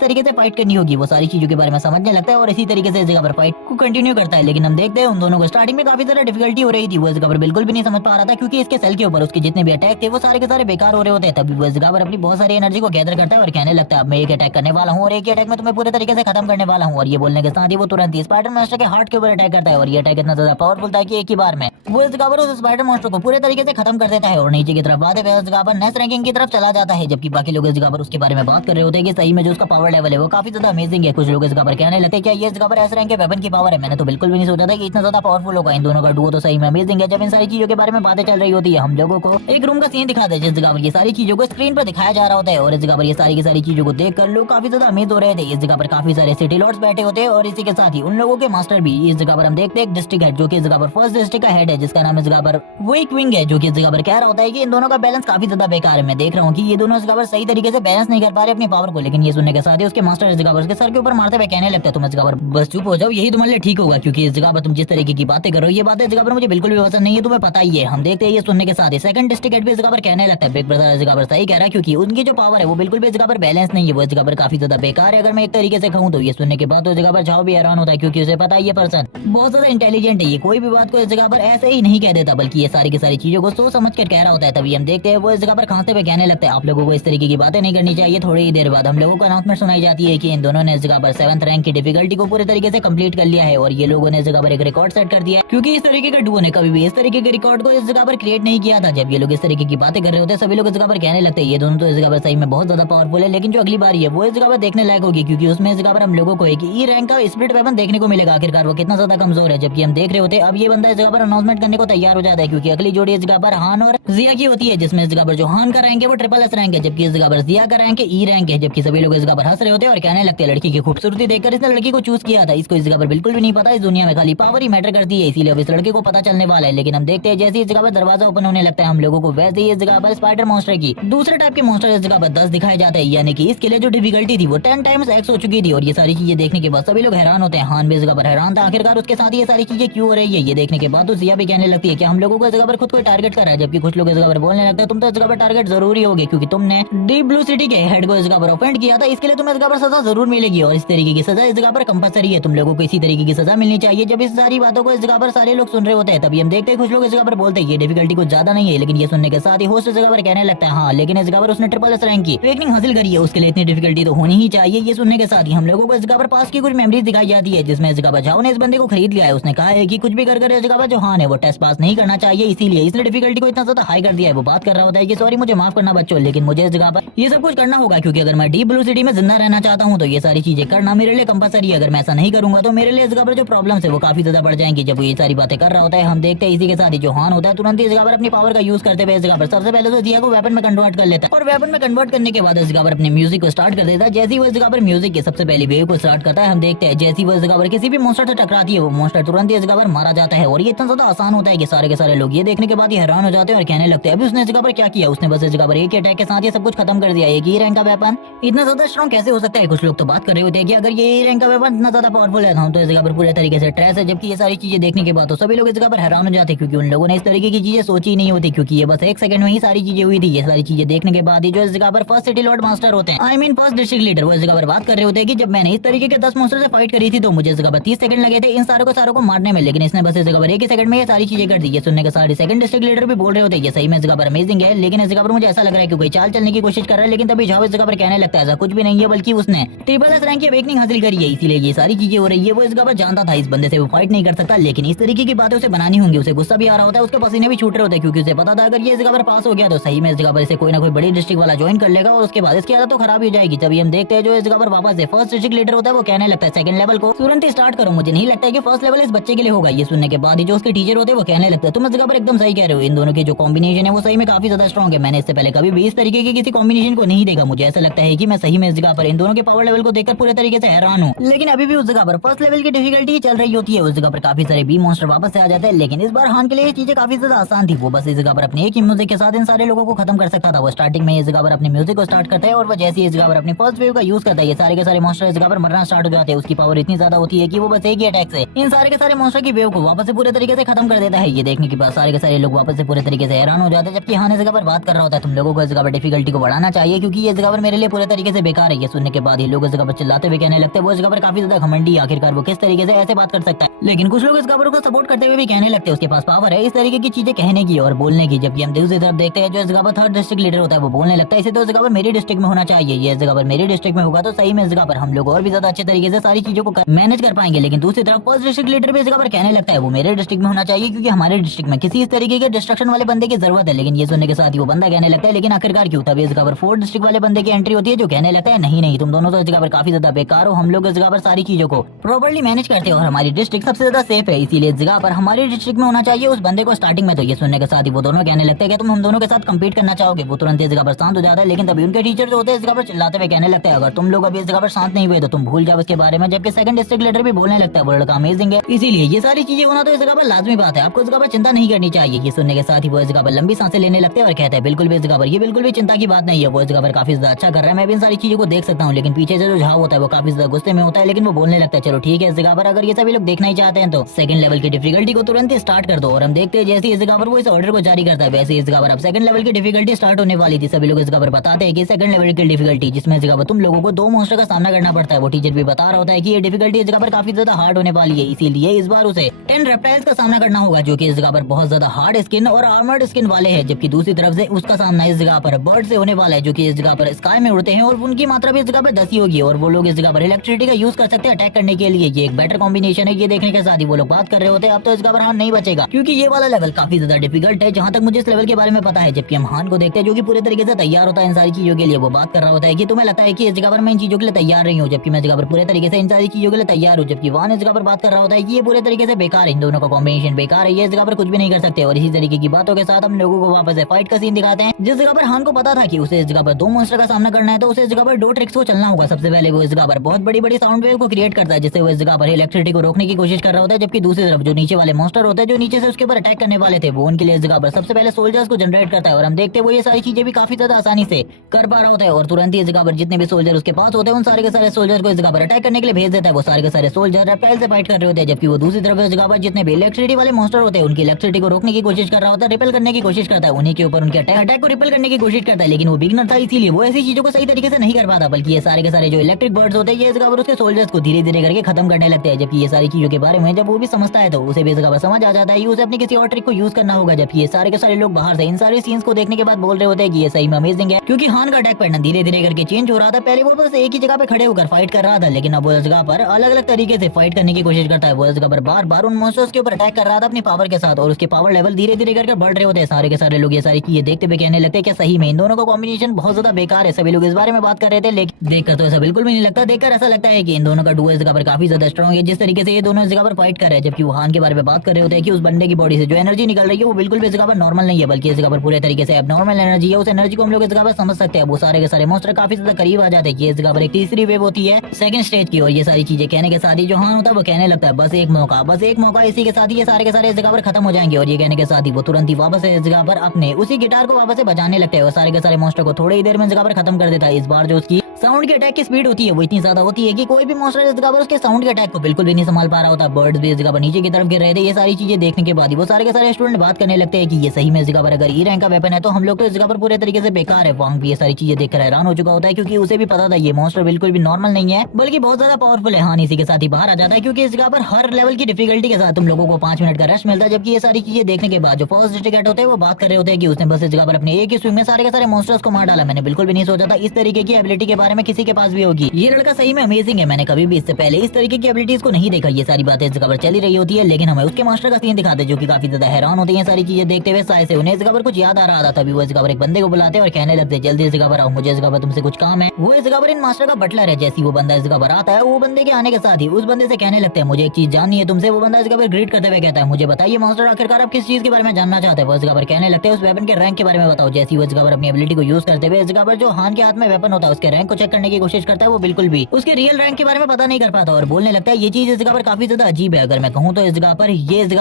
तरीके से फाइट करनी होगी, वो सारी चीजों के बारे में समझने लगता है और इसी तरीके से इस जगह पर फाइट को कंटिन्यू करता है। लेकिन हम देखते हैं उन दोनों को स्टार्टिंग में काफी ज्यादा डिफिकल्टी हो रही थी, वो इस जगह पर बिल्कुल भी नहीं समझ पा रहा था क्योंकि इसके सेल के ऊपर उसके जितने भी अटैक थे वो सारे के सारे बेकार हो रहे होते हैं। तभी वो इस जगह पर अपनी बहुत सारी एनर्जी को गैदर करता है और कहने लगता है अब मैं एक अटैक करने वाला हूँ और एक ही अटैक में तुम्हें पूरे तरीके से खत्म करने वाला हूँ। और ये बोलने के साथ ही वो तुरंत ही स्पाइडर मॉन्स्टर के हार्ट के ऊपर अटैक करता है और ये अटैक इतना ज्यादा पावरफुल था कि एक ही बार में वो इस जगह पर उस स्पाइडर मॉन्स्टर को पूरे तरीके से खत्म कर देता है और नीचे की तरफ आते हुए इस जगह पर नेक्स्ट रैंकिंग की तरफ चला जाता है। जबकि बाकी लोग इस जगह पर उसके बारे में बात कर रहे होते हैं कि सही में जो उसका पावर लेवल है वो काफी ज्यादा अमेजिंग है। कुछ लोग इस जगह पर कहने लगते हैं क्या ये इस जगह पर एस रैंक के वेपन की पावर है, मैंने तो बिल्कुल भी नहीं सोचा था कि इतना ज्यादा पावरफुल होगा। इन दोनों का डुओ तो सही में अमेजिंग है। जब इन सारी चीजों के बारे में बातें चल रही होती है हम लोगों को एक रूम का सीन दिखाते हैं जिस जगह पर ये सारी चीजों को स्क्रीन पर दिखाया जा रहा होता है और इस जगह पर ये सारी की सारी चीजों को देखकर लोग काफी ज्यादा अमेज हो रहे थे। इस जगह पर काफी सारे सिटी लॉर्ड्स बैठे होते हैं और इसी के साथ ही उन लोगों के मास्टर भी। इस जगह पर हम देखते हैं एक डिस्ट्रिक्ट हेड जो कि इस जगह पर फर्स्ट डिस्ट्रिक्ट का हेड है जिसका नाम इस जगह पर वीक विंग है, जो कि इस जगह पर कह रहा होता है कि इन दोनों का बैलेंस काफी ज्यादा बेकार है। मैं देख रहा हूँ कि ये दोनों इस जगह पर सही तरीके से बैलेंस नहीं कर पा रहे अपनी पावर को। लेकिन ये सुनने के साथ ही उसके मास्टर इस जगह पर उसके सर के ऊपर मारते हुए कहने लगता है तुम इस जगह पर बस चुप हो जाओ, यही तुम्हारे लिए ठीक होगा क्योंकि इस जगह पर तुम जिस तरीके की बातें करो ये बातें इस जगह पर मुझे बिल्कुल भी पसंद नहीं है, तुम्हें पता ही है। हम देखते हैं ये सुनने के साथ ही सेकंड डिस्ट्रिक्ट हेड भी इस जगह पर कहने लगता है बिग ब्रदर इस जगह पर सही कह रहा है क्योंकि उनकी जो पावर है वो बिल्कुल भी इस जगह पर बैलेंस नहीं है, वो इस जगह पर काफी ज्यादा बेकार है अगर मैं एक तरीके से कहूँ तो। ये सुनने के बाद तो इस जगह पर जाओ भी हैरान होता है क्योंकि उसे पता है ये पर्सन बहुत ज्यादा इंटेलिजेंट है, ये कोई भी बात को इस जगह पर ऐसे ही नहीं कह देता बल्कि ये सारी की सारी चीजों को सोच समझ कर कह रहा होता है। तभी हम देखते हैं वो इस जगह पर खांसते हुए कहने लगता है आप लोगों को इस तरीके की बातें नहीं करनी चाहिए। थोड़ी ही देर बाद हम लोगों को अनाउंसमेंट सुनाई जाती है कि इन दोनों ने इस जगह पर 7th रैंक की डिफिकल्टी को पूरे तरीके से कंप्लीट कर लिया है और ये लोगों ने इस जगह पर एक रिकॉर्ड सेट कर दिया है क्योंकि इस तरीके का डुओ ने कभी भी इस तरीके के रिकॉर्ड को इस जगह पर क्रिएट नहीं किया था। जब ये लोग इस तरीके की बातें कर रहे होते हैं सभी लोग इस जगह पर कहने लगते हैं ये दोनों तो इस जगह पर सही में बहुत ज्यादा पावरफुल है, लेकिन जो अगली बार है वो इस जगह पर देखने लायक होगी क्योंकि उसमें इस जगह पर हम लोगों को एक ई रैंक का स्प्लिट वेपन देखने को मिलेगा आखिरकार वो कितना ज्यादा कमजोर है। जबकि हम देख रहे होते हैं अब ये बंदा इस जगह पर अनाउंसमेंट करने को तैयार हो जाता है क्योंकि अगली जोड़ी इस जगह पर हान और जिया की होती है जिसमें इस जगह पर जो हान का रैंक है वो ट्रिपल एस रैंक है जबकि इस जगह पर जिया का रैंक है ई रैंक है। जबकि सभी लोग इस जगह पर हंस रहे होते हैं और कहने लगते हैं लड़की की खूबसूरती देखकर इसने लड़की को चूज किया था, इसको इस जगह पर बिल्कुल भी नहीं पता इस दुनिया में खाली पावर ही मैटर करती है, इसीलिए अब इस लड़के को पता चलने वाला है। लेकिन हम देखते हैं जैसे इस जगह पर दरवाजा ओपन होने लगता है हम लोगों को वैसे ही इस जगह पर स्पाइडर मॉन्स्टर की दूसरे टाइप के मॉन्स्टर इस जगह पर 10 दिखाए जाते हैं, यानी कि इसके लिए जो डिफिकल्टी थी वो 10 टाइम्स एक्स हो चुकी थी। और ये सारी चीजें देखने के बाद सभी लोग हैरान होते हैं, हान भी इस जगह पर हैरान था आखिरकार उसके साथ ये सारी चीजें क्यों हो रही है। ये देखने के बाद तो जिया भी कहने लगती है कि हम लोगों को इस जगह पर खुद को टारगेट कर रहा है, जबकि कुछ लोग इस जगह पर बोलने लगते हैं तुम तो इस जगह पर टारगेट जरूरी होगे क्योंकि तुमने डीप ब्लू सिटी के हेड को इस जगह पर ऑफेंड किया था, इसके लिए तुम्हें इस जगह पर सजा जरूर मिलेगी और इस तरीके की सजा इस जगह पर कंपलसरी है, तुम लोगों को इसी तरीके की सजा मिलनी चाहिए। जब इस सारी बातों को इस जगह पर सारे लोग सुन रहे होते हैं तभी हम देखते हैं कुछ लोग इस जगह पर बोलते हैं ये डिफिकल्टी कुछ ज्यादा नहीं है, लेकिन ये सुनने के साथ ही होस्ट इस जगह पर कहने लगता है हाँ लेकिन इस जगह पर उसने ट्रिपल एस रैंक की रेटिंग हासिल करी है उसके लिए इतनी डिफिकल्टी तो होनी ही चाहिए। ये सुनने के साथ ही हम लोगों को इस जगह पर पास की कुछ मेमोरीज दिखाई जाती है जिसमें इस जगह पर जाओ ने इस बंदे को खरीद लिया है, उसने कहा है कि कुछ भी कर इस जगह पर जो हान है वो टेस्ट पास नहीं करना चाहिए, इसीलिए इसने डिफिकल्टी को इतना ज्यादा हाई कर दिया है। वो बात कर रहा होता है कि सॉरी मुझे माफ करना बच्चों लेकिन मुझे इस जगह पर ये सब कुछ करना होगा क्योंकि अगर मैं डीप ब्लू सिटी में जिंदा रहना चाहता हूँ तो ये सारी चीजें करना मेरे लिए कंपलसरी है, अगर मैं ऐसा नहीं करूंगा तो मेरे लिए इस जगह पर जो प्रॉब्लम्स है वो काफी ज्यादा बढ़ जाएंगी। जब वो ये सारी बातें कर रहा होता है हम देखते हैं इसी के साथ ही जो हान होता है तुरंत ही इस जगह पर अपनी पावर का यूज करते हुए इस जगह पर सबसे पहले तो जिया को वेपन में कन्वर्ट कर लेता है और वेपन में कन्वर्ट करने के बाद इस जगह पर अपने म्यूजिक को स्टार्ट कर देता है। जैसे ही वो इस जगह पर म्यूजिक की सबसे पहली वेव को स्टार्ट करता है हम देखते हैं जैसे ही वो इस जगह पर किसी भी मॉन्स्टर से टकराती है वो मॉन्स्टर तुरंत ही इस जगह पर मारा जाता है और ये इतना ज्यादा आसान होता है कि सारे के सारे लोग ये देखने के बाद ही हैरान हो जाते हैं और कहने लगते हैं अभी उसने इस जगह पर क्या किया, उसने बस इस जगह पर एक अटैक के साथ ये सब कुछ खत्म कर दिया, एक ही रैंक का वेपन इतना ज्यादा स्ट्रॉन्ग कैसे हो सकता है। कुछ लोग तो बात कर रहे होते हैं कि अगर ये रैंक का वेपन इतना ज्यादा पावरफुल है तो इस जगह पर पूरे तरीके से ट्रेस है। जबकि ये सारी चीजें देखने के बाद तो सभी लोग इस जगह पर हैरान हो जाते हैं क्योंकि उन लोगों ने इस तरीके की चीजें सोची ही नहीं होती क्योंकि ये बस एक सेकंड में ही सारी चीजें हुई थी। ये सारी चीजें देखने के बाद ही जो इस जगह पर फर्स्ट सिटी लॉर्ड मास्टर होते हैं I mean first district leader वो इस जगह पर बात कर रहे होते हैं कि जब मैंने इस तरीके के 10 मॉन्स्टर से फाइट करी थी तो मुझे इस जगह पर 30 सेकंड लगे थे इन सारों को मारने में, लेकिन इसने बस इस जगह पर एक ही सेकंड में ये सारी चीजें कर दी। ये सुनने के साथ सेकंड डिस्ट्रिक्ट लीडर भी बोल रहे होते हैं ये सही में इस जगह पर अमेजिंग है, लेकिन इस जगह पर मुझे ऐसा लग रहा है कि कोई चाल चलने की कोशिश कर रहा है। लेकिन तभी जाओ इस जगह पर कहने लगता है ऐसा कुछ भी नहीं है बल्कि उसने ट्रिपल एस रैंक की अवेकनिंग हासिल करी है इसीलिए ये सारी चीजें हो रही है। वो इस जगह पर जानता था इस बंदे से वो फाइट नहीं कर सकता, लेकिन इस तरीके की बातें उसे बनानी होंगी। उसे गुस्सा भी आ रहा होता है, उसके पसीने भी छूट रहे होते हैं क्योंकि उसे पता था अगर ये इस जगह पर पास हो गया तो सही में इस जगह पर इसे कोई ना कोई बड़ी डिस्ट्रिक्ट वाला ज्वाइन कर लेगा और उसके बाद इसकी आदत तो खराब हो जाएगी। तभी हम देखते हैं जो इस जगह पर वापस से फर्स्ट डिस्ट्रिक्ट लीडर होता है वो कहने लगता है सेकंड लेवल को तुरंत स्टार्ट करो, मुझे नहीं लगता है कि फर्स्ट लेवल इस बच्चे के लिए होगा। ये सुनने के बाद ही जो उसके टीचर होते हैं वो कहने लगता है तुम इस जगह पर एकदम सही कह रहे हो, इन दोनों के जो कॉम्बिनेशन है वो सही में काफी ज्यादा स्ट्रॉन्ग है, मैंने इससे पहले कभी भी इस तरीके के किसी कॉम्बिनेशन को नहीं देखा। मुझे ऐसा लगता है कि मैं सही में इस जगह पर इन दोनों के पावर लेवल को देखकर पूरे तरीके से हैरान हूँ। लेकिन अभी भी उस जगह पर फर्स्ट लेवल की डिफिकल्टी चल रही होती है, उस जगह पर काफी सारे बी मॉन्स्टर वापस से आ जाते हैं। लेकिन लेकिन इस बार हान के लिए ये चीजें काफी ज्यादा आसान थी। वो बस इस जगह पर अपने एक ही म्यूजिक के साथ इन सारे लोगों को खत्म कर सकता था। वो स्टार्टिंग में इस जगह पर अपने म्यूजिक को स्टार्ट करता है और वो जैसे ही इस जगह पर अपनी फर्स्ट वेव का यूज करता है ये सारे के सारे मॉन्स्टर इस जगह पर मरना स्टार्ट हो जाते हैं। उसकी पावर इतनी ज्यादा होती है कि वो बस एक ही अटैक से इन सारे के सारे मॉन्स्टर की वेव को वापस से पूरे तरीके से खत्म कर देता है। ये देखने के बाद सारे के सारे लोग वापस से पूरे तरीके से हैरान हो जाते हैं, जबकि हान इस जगह पर बात कर रहा होता है तुम लोगों को इस जगह पर डिफिकल्टी को बढ़ाना चाहिए क्योंकि ये जगह पर मेरे लिए पूरे तरीके से बेकार है। ये सुनने के बाद ये लोग इस जगह पर चिल्लाते हुए कहने लगते हैं वो इस जगह पर काफी ज्यादा घमंडी, आखिरकार वो किस तरीके से ऐसे बात कर सकता है। लेकिन कुछ लोग इस खबर को सपोर्ट करते हुए भी कहने लगते हैं उसके पास पावर है इस तरीके की चीजें कहने की और बोलने की। जबकि हम दूसरी तरफ देखते हैं जो इस जगह पर थर्ड डिस्ट्रिक्ट लीडर होता है वो बोलने लगता है इसे तो इस जगह पर मेरी डिस्ट्रिक्ट में होना चाहिए। ये इस जगह पर मेरी डिस्ट्रिक्ट में होगा तो सही में इस जगह पर हम लोग और भी ज्यादा अच्छे तरीके से सारी चीजों को मैनेज कर पाएंगे। लेकिन दूसरी तरफ फर्स्ट डिस्ट्रिक्ट लीडर भी इस जगह पर कहने लगता है वो मेरे डिस्ट्रिक्ट में होना चाहिए क्योंकि हमारे डिस्ट्रिक्ट में किसी इस तरीके के डिस्ट्रक्शन वाले बंदे की जरूरत है। लेकिन ये सुनने के साथ ही वो बंदा कहने लगता है लेकिन आखिरकार क्यों। तभी इस जगह पर फोर्थ डिस्ट्रिक्ट वाले बंदे की एंट्री होती है जो कहने लगता है नहीं नहीं तुम दोनों तो इस जगह पर काफी ज्यादा बेकार हो, हम लोग इस जगह पर सारी चीजों को प्रॉपर्ली मैनेज करते हैं और हमारी डिस्ट्रिक्ट सबसे ज्यादा सेफ है, इसीलिए इस जगह पर हमारी डिस्ट्रिक्ट में होना चाहिए उस बंदे को स्टार्टिंग में। तो ये सुनने के साथ ही वो दोनों कहने लगते हैं कि तुम हम दोनों के साथ कम्पीट करना चाहोगे। वो तुरंत इस जगह पर शांत हो जाता है, लेकिन तभी उनके टीचर जो होते हैं इस जगह पर चिल्लाते हुए कहने लगते हैं अगर तुम लोग अभी इस जगह पर शांत नहीं हुए तो तुम भूल जाओ इसके बारे में। जबकि सेकंड डिस्ट्रिक्ट लीडर भी बोलने लगता है वो लड़का अमेजिंग है, इसीलिए ये सारी चीजें होना तो इस जगह पर लाजमी बात है, आपको इस जगह पर चिंता नहीं करनी चाहिए। ये सुनने के साथ ही वो इस जगह पर लंबी सांसें लेने लगते हैं और कहते हैं बिल्कुल भी इस जगह पर ये बिल्कुल भी चिंता की बात नहीं है, वो इस जगह पर काफी ज्यादा अच्छा कर रहा है, मैं भी इन सारी चीजों को देख सकता हूँ। लेकिन पीछे से जो झाव होता है वो काफी ज्यादा गुस्से में होता है, लेकिन वो बोलने लगता है चलो ठीक है इस जगह पर अगर ये सभी लोग देखना ही चाहते हैं तो सेकंड लेवल की डिफिकल्टी को तुरंत ही स्टार्ट कर दो। और हम देखते हैं जैसे इस जगह पर वो इस ऑर्डर को जारी करता है वैसे इस जगह पर अब सेकंड लेवल की डिफिकल्टी स्टार्ट होने वाली थी। सभी लोग इस जगह पर बताते हैं कि सेकंड लेवल की डिफिकल्टी जिसमें इस जगह पर तुम लोगों को दो मॉन्स्टर का सामना करना पड़ता है। वो टीचर भी बता रहा होता है कि ये डिफिकल्टी इस जगह पर काफी ज्यादा हार्ड होने वाली है, इसीलिए इस बार उसे 10 रेप्टाइल्स का सामना करना होगा जो कि इस जगह पर बहुत ज्यादा हार्ड स्किन और आर्मर्ड स्किन वाले हैं। जबकि दूसरी तरफ से उसका सामना इस जगह पर बर्ड से होने वाला है जो कि इस जगह पर स्काई में उड़ते हैं और उनकी मात्रा भी इस जगह पर 10 ही होगी और वो लोग इस जगह पर इलेक्ट्रिसिटी का यूज कर सकते हैं अटैक करने के लिए। ये एक बेटर कॉम्बिनेशन है। ये देखने के साथ ही वो लोग बात कर रहे होते हैं अब तो इस जगह पर हान नहीं बचेगा क्योंकि ये वाला लेवल काफी ज्यादा डिफिकल्ट है जहाँ तक मुझे इस लेवल के बारे में पता है। जबकि हम हान को देखते हैं जो कि पूरे तरीके से तैयार होता है इन सारी चीजों के लिए। वो बात कर रहा होता है कि तुम्हें लगता है कि इस जगह पर मैं इन चीजों के लिए तैयार नहीं हूँ, जबकि मैं इस जगह पर पूरे तरीके से इन सारी चीजों के लिए तैयार हूँ। जबकि वान इस जगह पर बात कर रहा होता है कि ये पूरे तरीके से बेकार है, इन दोनों का कॉम्बिनेशन बेकार है, ये इस जगह पर कुछ भी नहीं कर सकते। और इसी तरीके की बातों के साथ हम लोगों को वापस से फाइट का सीन दिखाते हैं जिस जगह पर हान को पता था कि उसे इस जगह पर दो मॉन्स्टर का सामना करना है तो उसे इस जगह पर दो ट्रिक्स को चलना होगा। सबसे पहले वो इस जगह पर बहुत बड़ी बड़ी साउंड वेव को क्रिएट करता है जिससे वो इस जगह पर इलेक्ट्रिसिटी को रोकने की कोशिश कर रहा होता है। जबकि दूसरी तरफ जो नीचे वाले मॉन्स्टर होते हैं जो नीचे से उसके ऊपर अटैक करने वाले थे वो उनके लिए इस जगह पर सबसे पहले सोल्जर्स को जनरेट करता है और हम देखते हैं वो ये सारी चीजें भी काफी ज्यादा आसानी से कर पा रहा होता है और तुरंत ही इस जगह पर जितने भी सोल्जर उसके पास होते हैं उन सारे के सारे सोल्जर को इस जगह पर अटैक करने के लिए भेज देता है। वो सारे के सारे सोल्जर रेप्टाइल से फाइट कर रहे होते हैं जबकि वो दूसरी तरफ इस जगह पर जितने भी इलेक्ट्रिसिटी वाले मॉन्स्टर होते हैं उनकी इलेक्ट्रिसिटी को रोकने की कोशिश कर रहा होता है, रिपेल करने की कोशिश करता है, उन्हीं के ऊपर उनके अटैक को रिपेल करने की कोशिश करता है। लेकिन वो बिगनर था इसीलिए वो ऐसी चीजों को सही तरीके से नहीं कर पाता, बल्कि ये सारे के सारे जो इलेक्ट्रिक बर्ड्स होते हैं ये इस जगह पर उसके सोल्जर्स को धीरे धीरे करके खत्म करने लगते हैं। जबकि ये सारी चीजों के बारे में जब वो भी समझता है तो उसे भी इस जगह पर समझ आ जाता है उसे अपनी किसी और ट्रिक को यूज करना होगा। जबकि ये सारे के सारे लोग बाहर से इन सारे सीन्स को देखने के बाद बोल रहे होते हैं कि ये सही में अमेजिंग है क्योंकि हान का अटैक पैटर्न धीरे धीरे करके चेंज हो रहा था। पहले वो बस एक ही जगह पे खड़े होकर फाइट कर रहा था, लेकिन अब वो इस जगह पर अलग अलग तरीके से फाइट करने की कोशिश करता है। वो इस जगह पर बार बार उन मॉन्स्टर्स के ऊपर अटैक कर रहा था अपनी पावर के साथ और उसके पावर लेवल धीरे धीरे करके बढ़ रहे होते हैं। सारे के सारे लोग ये सारी चीजें देखते हुए कहने लगते हैं कि सही में इन दोनों का कॉम्बिनेशन बहुत ज्यादा बेकार है। सभी लोग इस बारे में बात कर रहे थे, लेकिन देखकर तो ऐसा बिल्कुल भी नहीं लगता। देखकर ऐसा लगता है कि इन दोनों का डुओ इस जगह पर काफी ज्यादा स्ट्रॉन्ग है जिस तरीके से ये दोनों इस जगह पर फाइट कर रहे हैं। जबकि वो हान के बारे में बात कर रहे होते हैं कि उस बंदे की बॉडी से जो एनर्जी निकल रही है वो बिल्कुल भी इस जगह पर नॉर्मल नहीं है, बल्कि इस जगह पर पूरे तरीके से एबनॉर्मल एनर्जी है। उस एनर्जी को हम लोग इस जगह पर समझ सकते हैं। वो सारे के सारे मॉन्स्टर काफी ज्यादा करीब आ जाते हैं कि इस जगह पर एक तीसरी वेव होती है सेकंड स्टेज की। और ये सारी चीजें कहने के साथ ही जो हान होता है वो कहने लगता है बस एक मौका, इसी के साथ ही ये सारे के सारे इस जगह पर खत्म हो जाएंगे। और ये कहने के साथ ही वो तुरंत ही वापस इस जगह पर अपने उसी गिटार को वापस से बजाने लगते हैं और सारे के सारे मॉन्स्टर को थोड़ी ही देर में इस जगह पर खत्म कर देता है। इस बार जो उसकी साउंड की अटैक की स्पीड होती है वो इतनी ज्यादा होती है कि कोई भी मॉन्स्टर इस जगह पर उसके साउंड के अटैक को बिल्कुल भी नहीं संभाल पा रहा होता। बर्ड्स भी इस जगह पर नीचे की तरफ गिर रहे थे। ये सारी चीजें देखने के बाद ही वो सारे के सारे स्टूडेंट बात करने लगते हैं कि ये सही में इस जगह पर अगर ई रैंक का वेपन है तो हम लोग तो इस जगह पर पूरे तरीके से बेकार है। वांग भी ये सारी चीजें देखकर हैरान हो चुका होता है क्योंकि उसे भी पता था ये मॉन्स्टर बिल्कुल भी नॉर्मल नहीं है बल्कि बहुत ज्यादा पावरफुल है। हान इसी के साथ ही बाहर आ जाता है क्योंकि इस जगह पर हर लेवल की डिफिकल्टी के साथ तुम लोगों को 5 मिनट का रेस्ट मिलता है। जबकि ये सारी चीजें देखने के बाद जो फर्स्ट डिस्ट्रिक्ट होते हैं वो बात कर रहे होते हैं कि उसने बस इस जगह पर अपने एक ही स्विंग में सारे के सारे मॉन्स्टर्स को मार डाला। मैंने बिल्कुल भी नहीं सोचा था इस तरीके की एबिलिटी के बारे में किसी के पास भी होगी। ये लड़का सही में अमेजिंग है, मैंने कभी भी इससे पहले इस तरीके की एबिलिटीज को नहीं देखा। ये सारी बातें इस जगह पर चली रही होती है, लेकिन हमें उसके मास्टर का सीन दिखाते हैं जो कि काफी ज्यादा हैरान होते हैं सारी चीजें देखते हुए। शायद से उन्हें इस जगह पर कुछ याद आ रहा था, तभी वो इस जगह पर एक बंदे को बुलाते हैं और कहने लगते हैं जल्दी इस जगह पर आओ, मुझे इस जगह पर तुमसे कुछ काम है। वो इस जगह पर इन मास्टर का बटलर है। जैसी वो बंदा इस जगह पर आता है वो बंदे के आने के साथ ही उस बंदे से कहने लगते हैं मुझे एक चीज जाननी है तुमसे। वो बंदा इस जगह पर ग्रीट करते हुए कहता है मुझे बताइए मास्टर आखिरकार आप किस चीज के बारे में जानना चाहते हैं। वो इस जगह पर कहने लगते हैं उस वेपन के रैंक के बारे में बताओ। जैसी वो इस जगह पर अपनी एबिलिटी को यूज करते हुए इस जगह पर जो हान के हाथ में वेपन होता है उसके रैंक को चेक करने की कोशिश करता है वो बिल्कुल भी उसके रियल रैंक के बारे में पता नहीं कर पाता और बोलने लगता है ये चीज इस जगह पर काफी ज्यादा अजीब है। अगर मैं कहूँ तो इस जगह